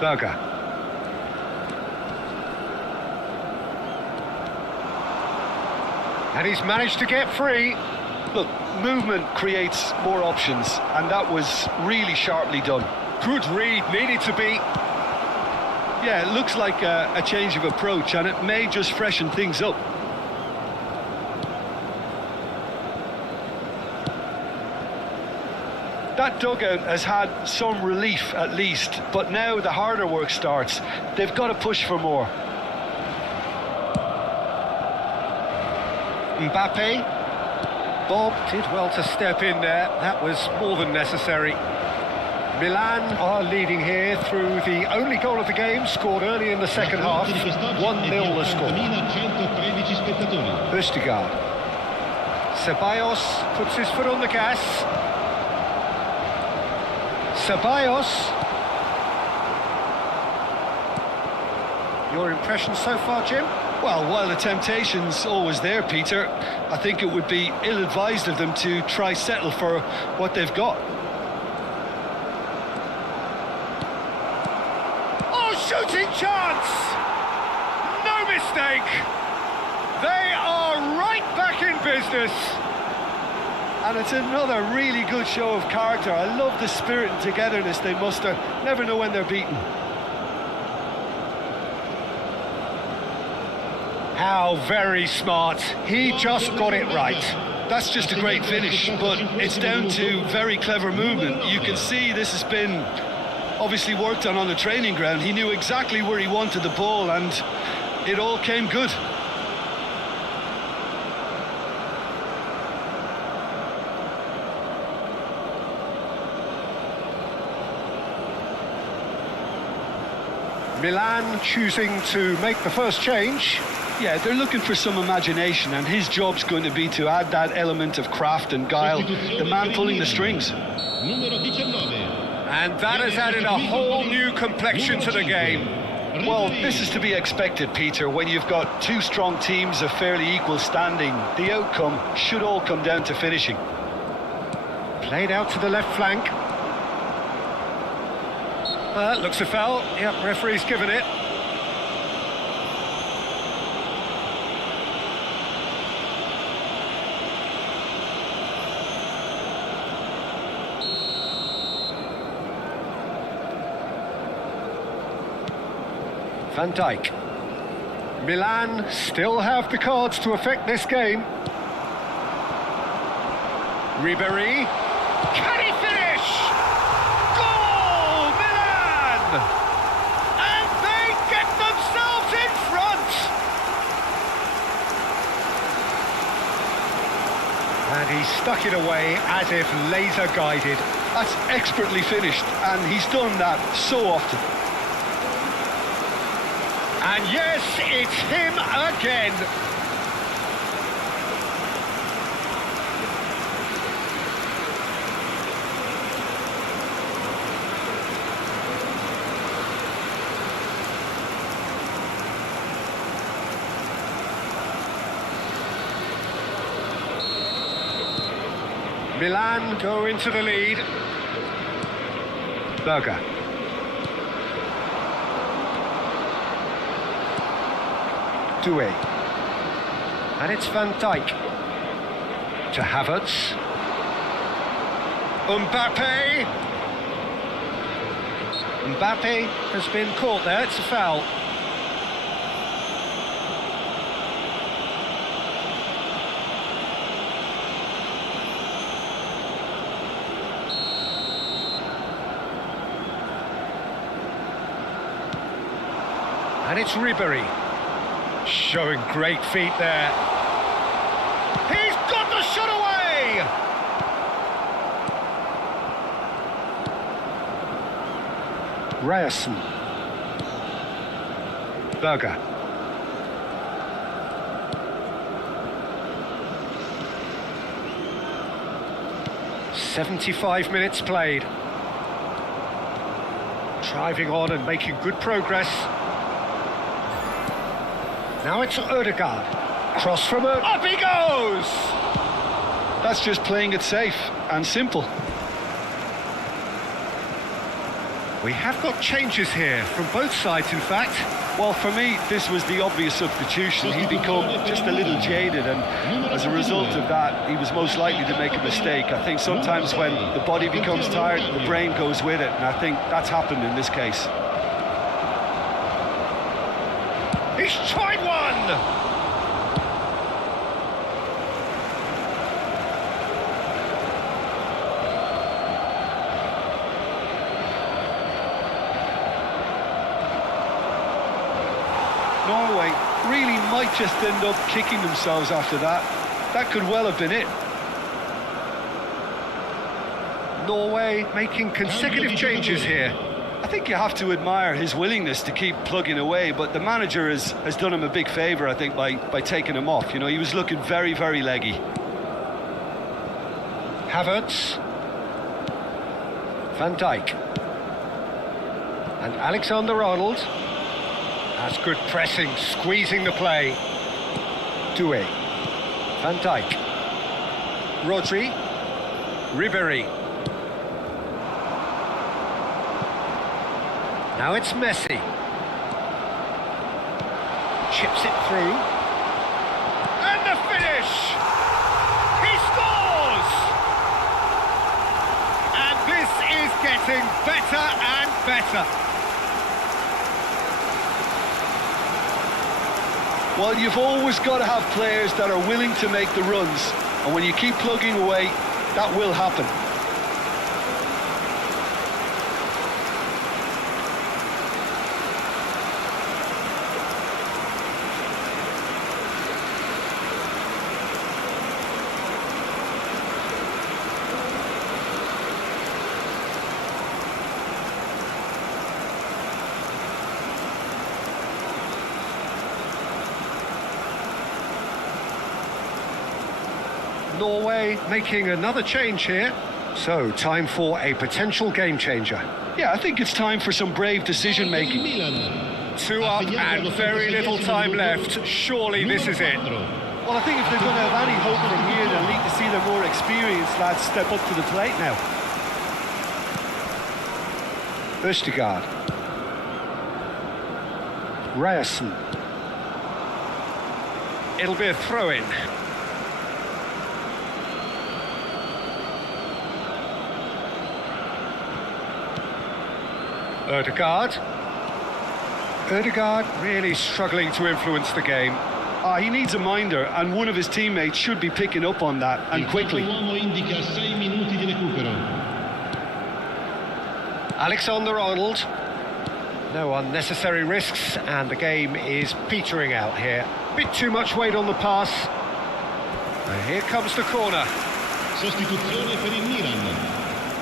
Berger. And he's managed to get free. Look, movement creates more options, and that was really sharply done. Good read, needed to be. Yeah, it looks like a change of approach, and it may just freshen things up. That dugout has had some relief at least, but now the harder work starts. They've got to push for more. Mbappe. Bob did well to step in there. That was more than necessary. Milan are leading here through the only goal of the game, scored early in the second half. 1-0 the score. Ødegaard. Ceballos puts his foot on the gas. Ceballos. Your impression so far, Jim? Well, while the temptation's always there, Peter, I think it would be ill-advised of them to try settle for what they've got. Oh, shooting chance! No mistake! They are right back in business. And it's another really good show of character. I love the spirit and togetherness they muster. Never know when they're beaten. How very smart. He just got it right. That's just a great finish, but it's down to very clever movement. You can see this has been obviously worked on the training ground. He knew exactly where he wanted the ball, and it all came good. Milan choosing to make the first change. Yeah, they're looking for some imagination, and his job's going to be to add that element of craft and guile, the man pulling the strings. And that has added a whole new complexion to the game. Well, this is to be expected, Peter. When you've got two strong teams of fairly equal standing, the outcome should all come down to finishing. Played out to the left flank. Looks a foul. Yep, referee's given it. Van Dijk. Milan still have the cards to affect this game. Ribéry. Can he finish? Goal, Milan! And they get themselves in front! And he stuck it away as if laser guided. That's expertly finished, and he's done that so often. And yes, it's him again. Milan go into the lead. Berger. Doué. And it's Van Dijk. To Havertz. Mbappe. Mbappe has been caught there, it's a foul. And it's Ribéry. Showing great feet there. He's got the shot away! Ryerson. Berger. "75 minutes played. Driving on and making good progress. Now it's Ødegaard. Cross from her. Up he goes! That's just playing it safe and simple. We have got changes here from both sides, in fact. Well, for me, this was the obvious substitution. He'd become just a little jaded, and as a result of that, he was most likely to make a mistake. I think sometimes when the body becomes tired, the brain goes with it, and I think that's happened in this case. He's tried one! Norway really might just end up kicking themselves after that. That could well have been it. Norway making consecutive changes here. I think you have to admire his willingness to keep plugging away, but the manager has done him a big favour, I think, by taking him off. You know, he was looking very, very leggy. Havertz. Van Dijk. And Alexander-Arnold. That's good pressing, squeezing the play. Doué. Van Dijk. Rodri. Ribéry. Now it's Messi. Chips it through. And the finish! He scores! getting better and better. Well, you've always got to have players that are willing to make the runs, and when you keep plugging away, that will happen. Norway making another change here. So, time for a potential game changer. Yeah, I think it's time for some brave decision-making. Milan. 2 up and very little time left. Surely this is it. Well, I think if they're going to have any hope from here, they'll need to see their more experienced lads step up to the plate now. Østegard. Ryerson. It'll be a throw-in. Ødegaard really struggling to influence the game. He needs a minder, and one of his teammates should be picking up on that, and quickly. L'uomo indica 6 minuti di recupero. Alexander-Arnold. No unnecessary risks, and the game is petering out here. Bit too much weight on the pass. And here comes the corner. Sostituzione per il Milan.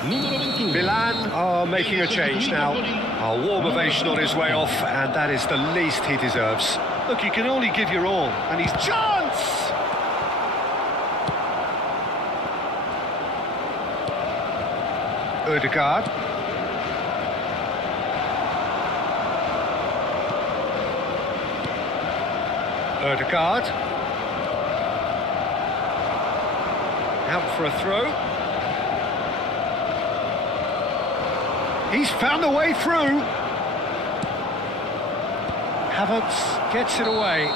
Numero 21. Milan are making a change now. A warm ovation on his way off, and that is the least he deserves. Look, you can only give your all, and he's... Chance! Ødegaard. Ødegaard. Out for a throw. He's found a way through. Havertz gets it away.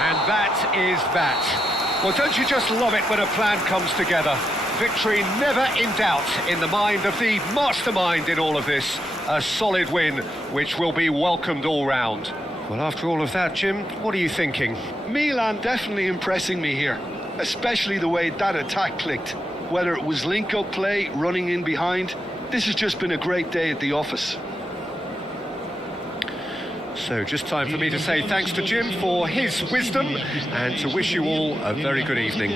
And that is that. Well, don't you just love it when a plan comes together? Victory never in doubt in the mind of the mastermind in all of this. A solid win, which will be welcomed all round. Well, after all of that, Jim, what are you thinking? Milan definitely impressing me here, especially the way that attack clicked. Whether it was link-up play, running in behind, this has just been a great day at the office. So just time for me to say thanks to Jim for his wisdom and to wish you all a very good evening.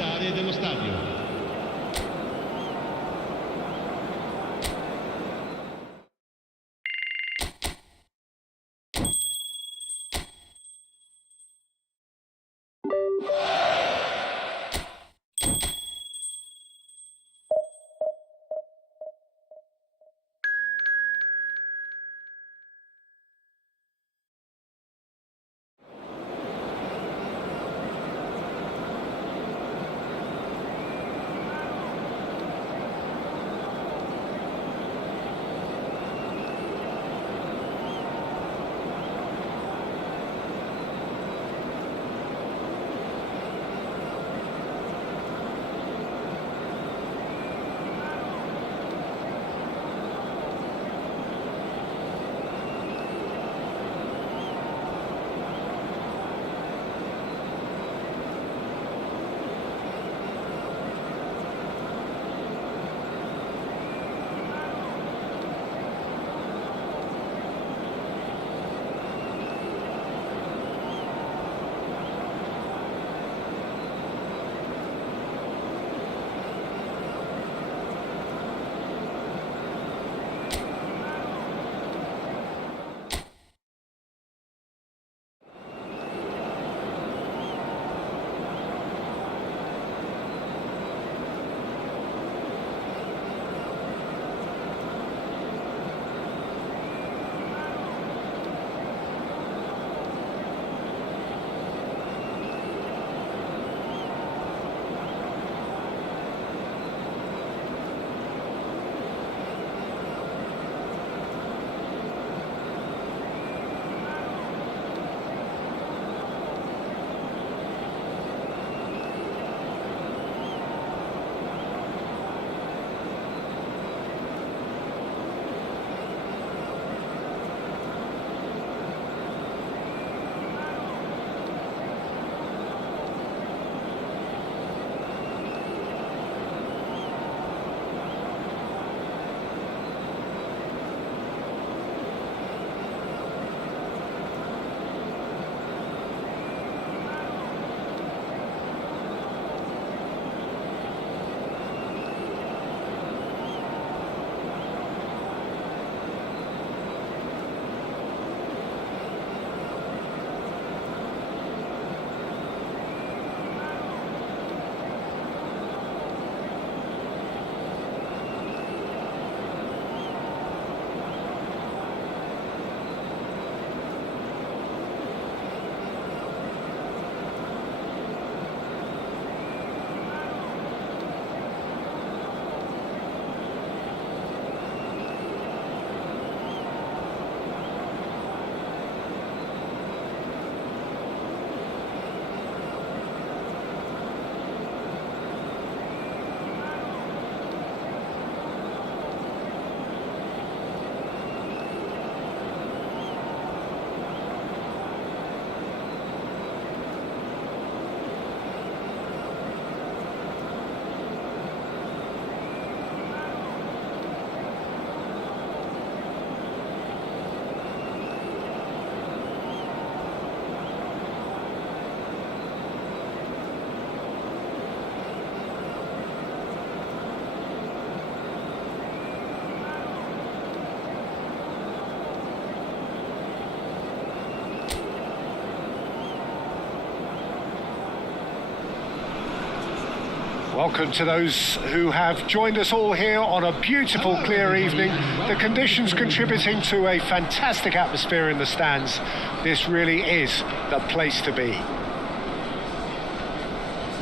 Welcome to those who have joined us all here on a beautiful, clear evening. The conditions contributing to a fantastic atmosphere in the stands. This really is the place to be.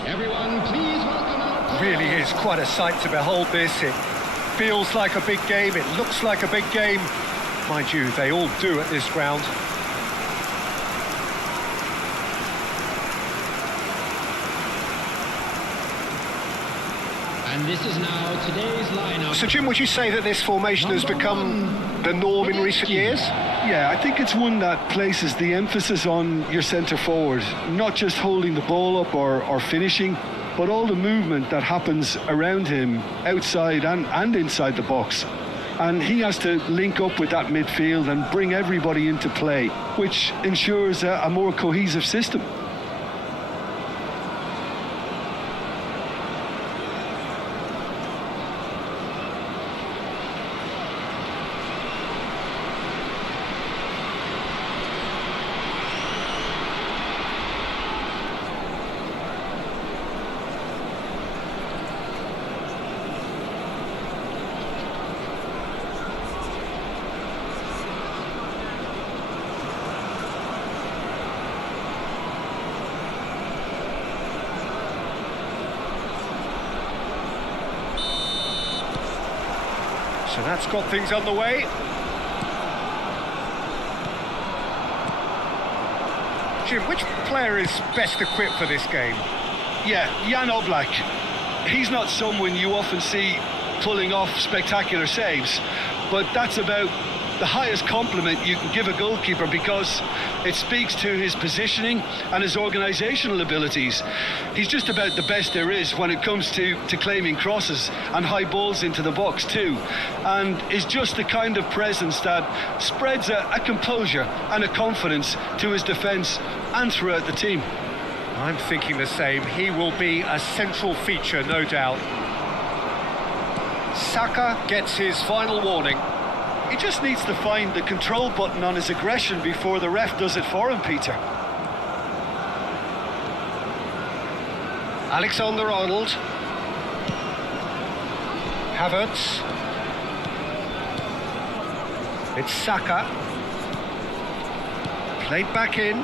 Everyone, please welcome our Really is quite a sight to behold this. It feels like a big game, it looks like a big game. Mind you, they all do at this ground. And this is now today's lineup. So Jim, would you say that this formation has become the norm in recent years? Yeah, I think it's one that places the emphasis on your centre forward, not just holding the ball up or finishing, but all the movement that happens around him, outside and inside the box. And he has to link up with that midfield and bring everybody into play, which ensures a more cohesive system. So that's got things underway. Jim, which player is best equipped for this game? Yeah, Jan Oblak. He's not someone you often see pulling off spectacular saves, but that's about the highest compliment you can give a goalkeeper, because it speaks to his positioning and his organisational abilities. He's just about the best there is when it comes to claiming crosses and high balls into the box too, and is just the kind of presence that spreads a composure and a confidence to his defence and throughout the team. I'm thinking the same. He will be a central feature, no doubt. Saka gets his final warning. He just needs to find the control button on his aggression before the ref does it for him, Peter. Alexander-Arnold. Havertz. It's Saka. Played back in.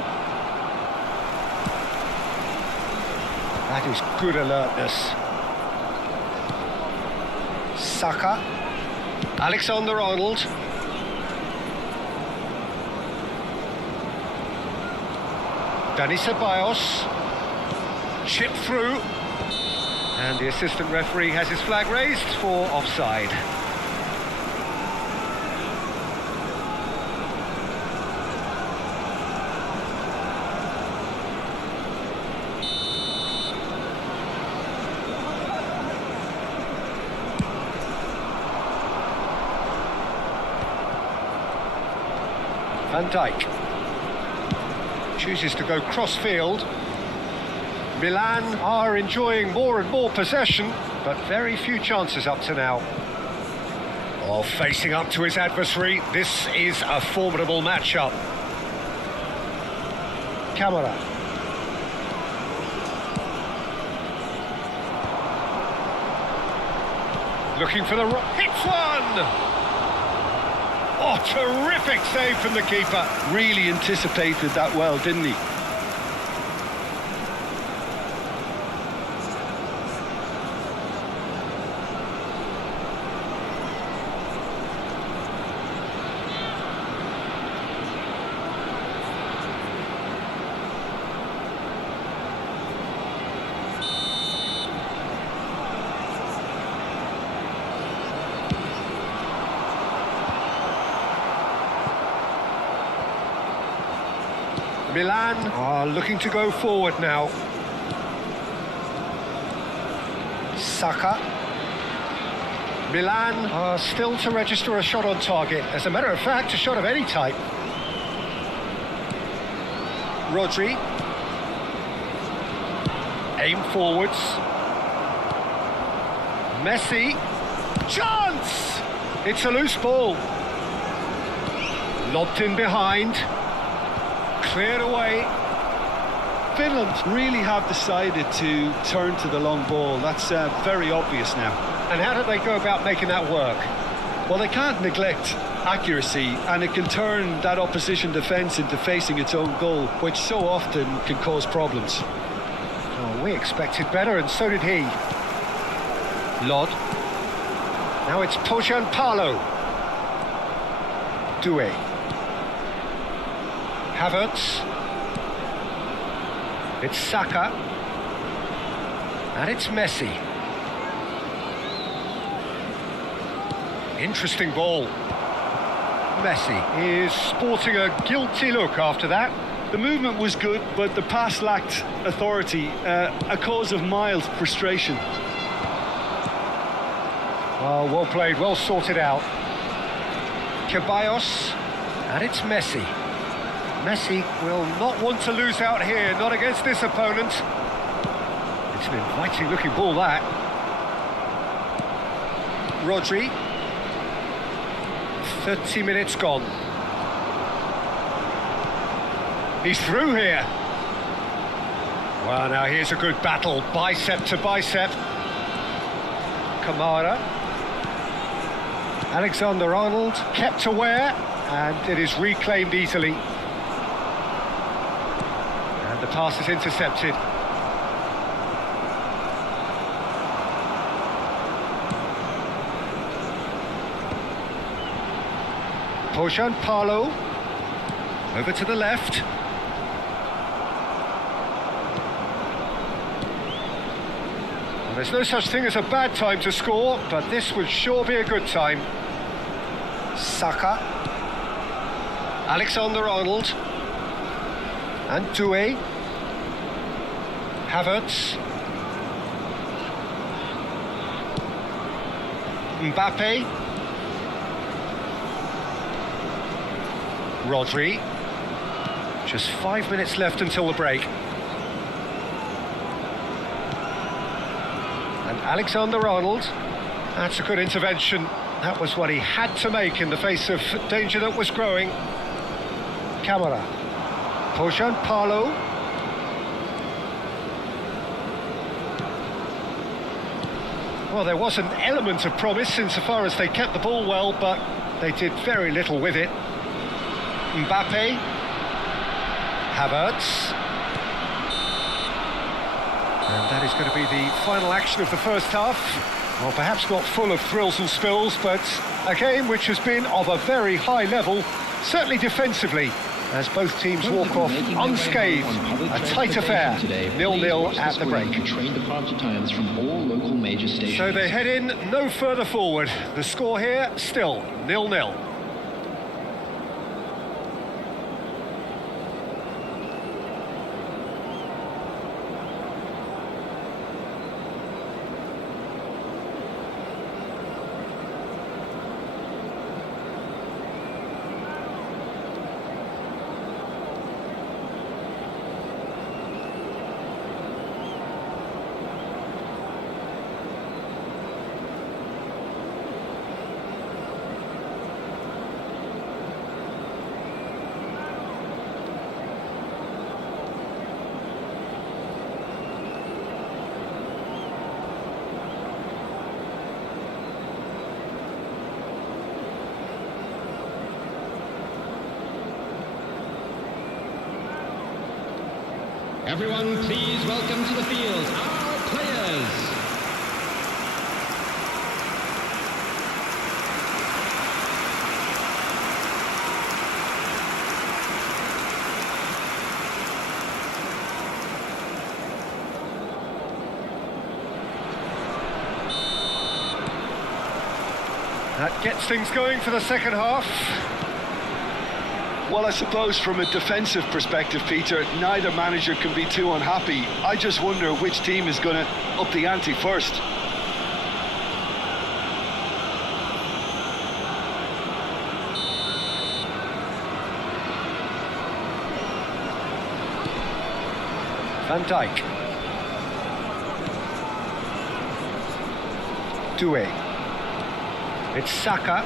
That is good alertness. Saka. Alexander-Arnold. Dani Ceballos. Chip through. And the assistant referee has his flag raised for offside. Van Dijk chooses to go cross-field. Milan are enjoying more and more possession, but very few chances up to now. Oh, facing up to his adversary, this is a formidable matchup. Camara. Looking for the hits one! Oh, terrific save from the keeper. Really anticipated that well, didn't he? Milan are looking to go forward now. Saka. Milan are still to register a shot on target. As a matter of fact, a shot of any type. Rodri. Aim forwards. Messi. Chance! It's a loose ball. Lobbed in behind. Cleared away. Finland really have decided to turn to the long ball. That's very obvious now. And how do they go about making that work? Well, they can't neglect accuracy, and it can turn that opposition defence into facing its own goal, which so often can cause problems. Oh, we expected better, and so did he. Lod. Now it's Pojanpalo. Doué. Havertz. It's Saka. And it's Messi. Interesting ball. Messi is sporting a guilty look after that. The movement was good, but the pass lacked authority, a cause of mild frustration. Oh, well played, well sorted out. Ceballos, and it's Messi. Messi will not want to lose out here, not against this opponent. It's an inviting looking ball, that. Rodri. 30 minutes gone. He's through here. Well, now here's a good battle, bicep to bicep. Kamara. Alexander-Arnold kept aware, and it is reclaimed easily. And the pass is intercepted. Pojanpalo over to the left. Well, there's no such thing as a bad time to score, but this would sure be a good time. Saka, Alexander-Arnold, and Doué, Havertz, Mbappe, Rodri. Just 5 minutes left until the break. And Alexander-Arnold, that's a good intervention. That was what he had to make in the face of danger that was growing. Camara. Pojanpalo. Well, there was an element of promise insofar as they kept the ball well, but they did very little with it. Mbappe. Havertz. And that is going to be the final action of the first half. Well, perhaps not full of thrills and spills, but a game which has been of a very high level, certainly defensively, as both teams walk off unscathed. A tight affair, 0-0 at the break. So they head in no further forward. The score here, still 0-0. Everyone, please welcome to the field our players. That gets things going for the second half. Well, I suppose from a defensive perspective, Peter, neither manager can be too unhappy. I just wonder which team is going to up the ante first. Van Dijk. Doué. It's Saka.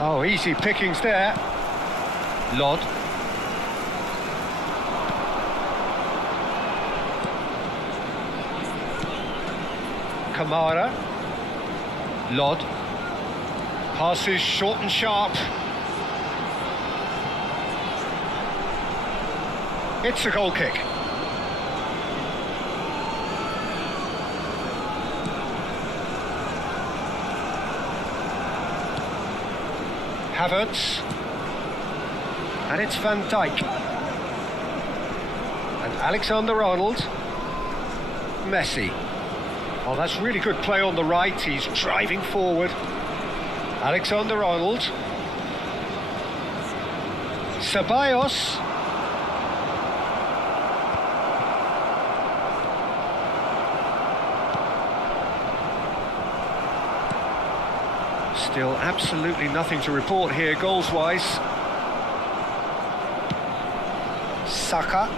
Oh, easy pickings there. Lod. Kamara. Lod. Passes short and sharp. It's a goal kick. Havertz. And it's Van Dijk. And Alexander-Arnold. Messi. Oh, that's really good play on the right. He's driving forward. Alexander-Arnold. Ceballos. Still absolutely nothing to report here goals-wise. Saka.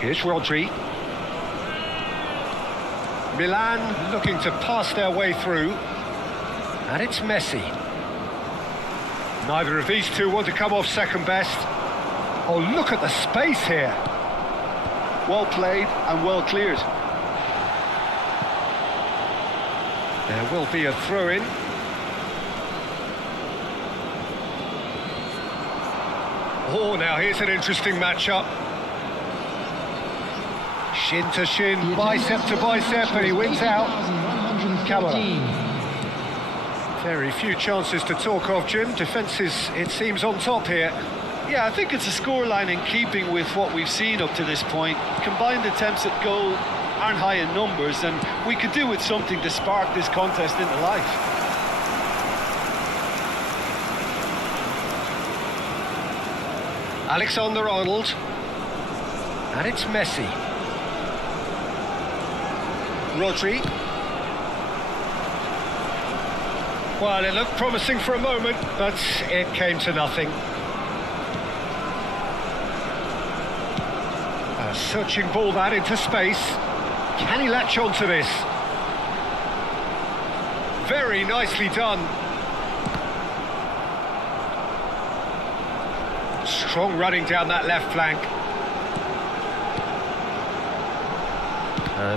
Here's Rodri. Milan looking to pass their way through. And it's Messi. Neither of these two want to come off second best. Oh, look at the space here. Well played and well cleared. There will be a throw-in. Oh, now here's an interesting matchup. Shin to shin, bicep to bicep, and he wins out. Kamara. Very few chances to talk of, Jim. Defence is, it seems, on top here. Yeah, I think it's a scoreline in keeping with what we've seen up to this point. Combined attempts at goal aren't high in numbers, and we could do with something to spark this contest into life. Alexander-Arnold. And it's Messi. Rodri. Well, it looked promising for a moment, but it came to nothing. A searching ball that into space. Can he latch onto this? Very nicely done. Strong running down that left flank.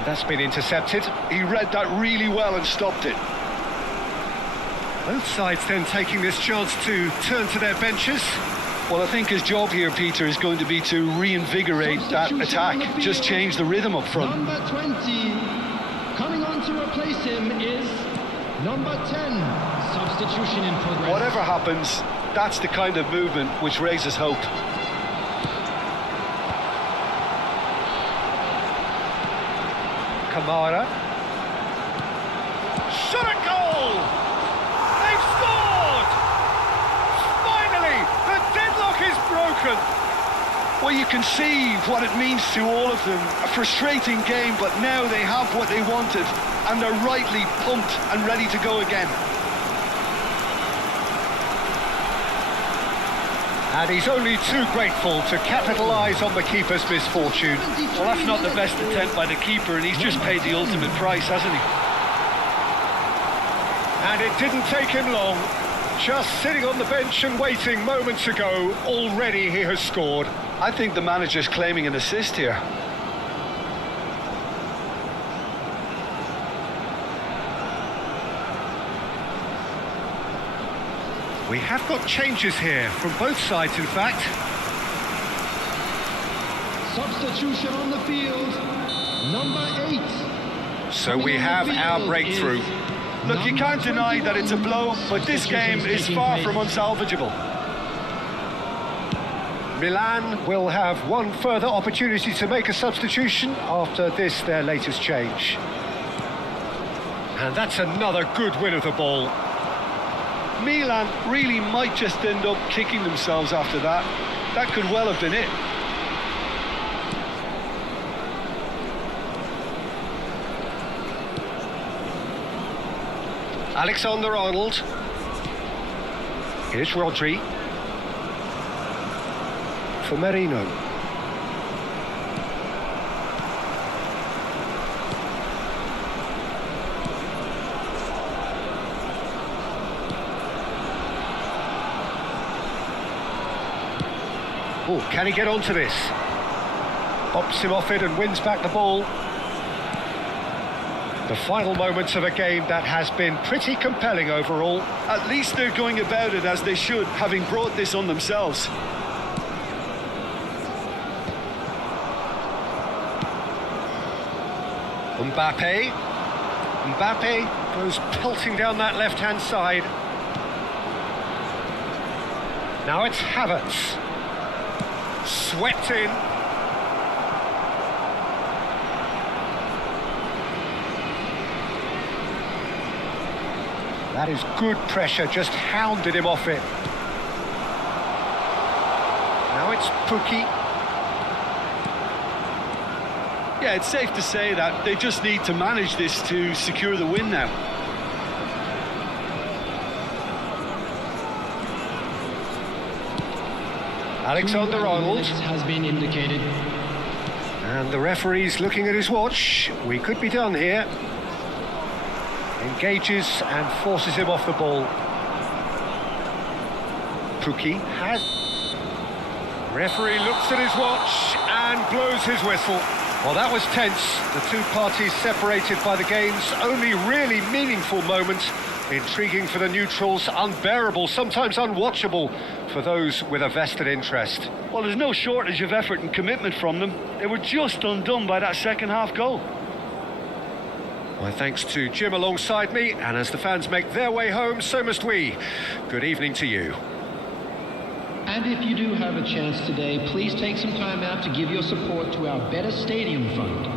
That's been intercepted. He read that really well and stopped it. Both sides then taking this chance to turn to their benches. Well, I think his job here, Peter, is going to be to reinvigorate that attack. Just change the rhythm up front. Number 20, coming on to replace him is number 10. Substitution in progress. Whatever happens, that's the kind of movement which raises hope. Kamara. Shot at goal! They've scored! Finally, the deadlock is broken. Well, you can see what it means to all of them. A frustrating game, but now they have what they wanted, and they're rightly pumped and ready to go again. And he's only too grateful to capitalise on the keeper's misfortune. Well, that's not the best attempt by the keeper, and he's just paid the ultimate price, hasn't he? And it didn't take him long. Just sitting on the bench and waiting moments ago, already he has scored. I think the manager's claiming an assist here. We have got changes here from both sides, in fact. Substitution on the field, number 8. So we have our breakthrough. Look, you can't deny that it's a blow, but this game is far from unsalvageable. Milan will have one further opportunity to make a substitution after this, their latest change. And that's another good win of the ball. Milan really might just end up kicking themselves after that. That could well have been it. Alexander-Arnold. Here's Rodri. For Merino. Oh, can he get onto this? Bops him off it and wins back the ball. The final moments of a game that has been pretty compelling overall. At least they're going about it as they should, having brought this on themselves. Mbappe goes pelting down that left-hand side. Now it's Havertz. Swept in. That is good pressure, just hounded him off it. Now it's Pukki. Yeah, it's safe to say that they just need to manage this to secure the win now. Alexander-Arnold. Has been indicated. And the referee's looking at his watch. We could be done here. Engages and forces him off the ball. Pukki has... Referee looks at his watch and blows his whistle. Well, that was tense. The two parties separated by the game's only really meaningful moment. Intriguing for the neutrals, unbearable, sometimes unwatchable for those with a vested interest. Well, there's no shortage of effort and commitment from them. They were just undone by that second half goal. My thanks to Jim alongside me, and as the fans make their way home, so must we. Good evening to you. And if you do have a chance today, please take some time out to give your support to our Better Stadium Fund.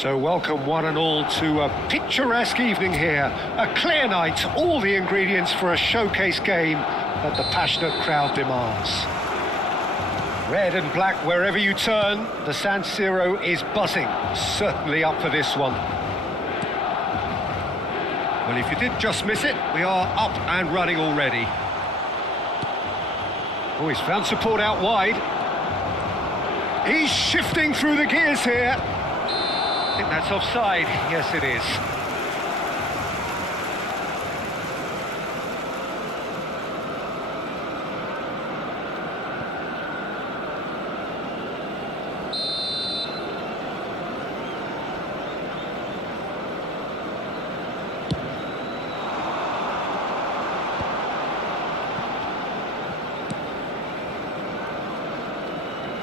So welcome one and all to a picturesque evening here. A clear night, all the ingredients for a showcase game that the passionate crowd demands. Red and black wherever you turn, the San Siro is buzzing. Certainly up for this one. Well, if you did just miss it, we are up and running already. Oh, he's found support out wide. He's shifting through the gears here. I think that's offside. Yes, it is.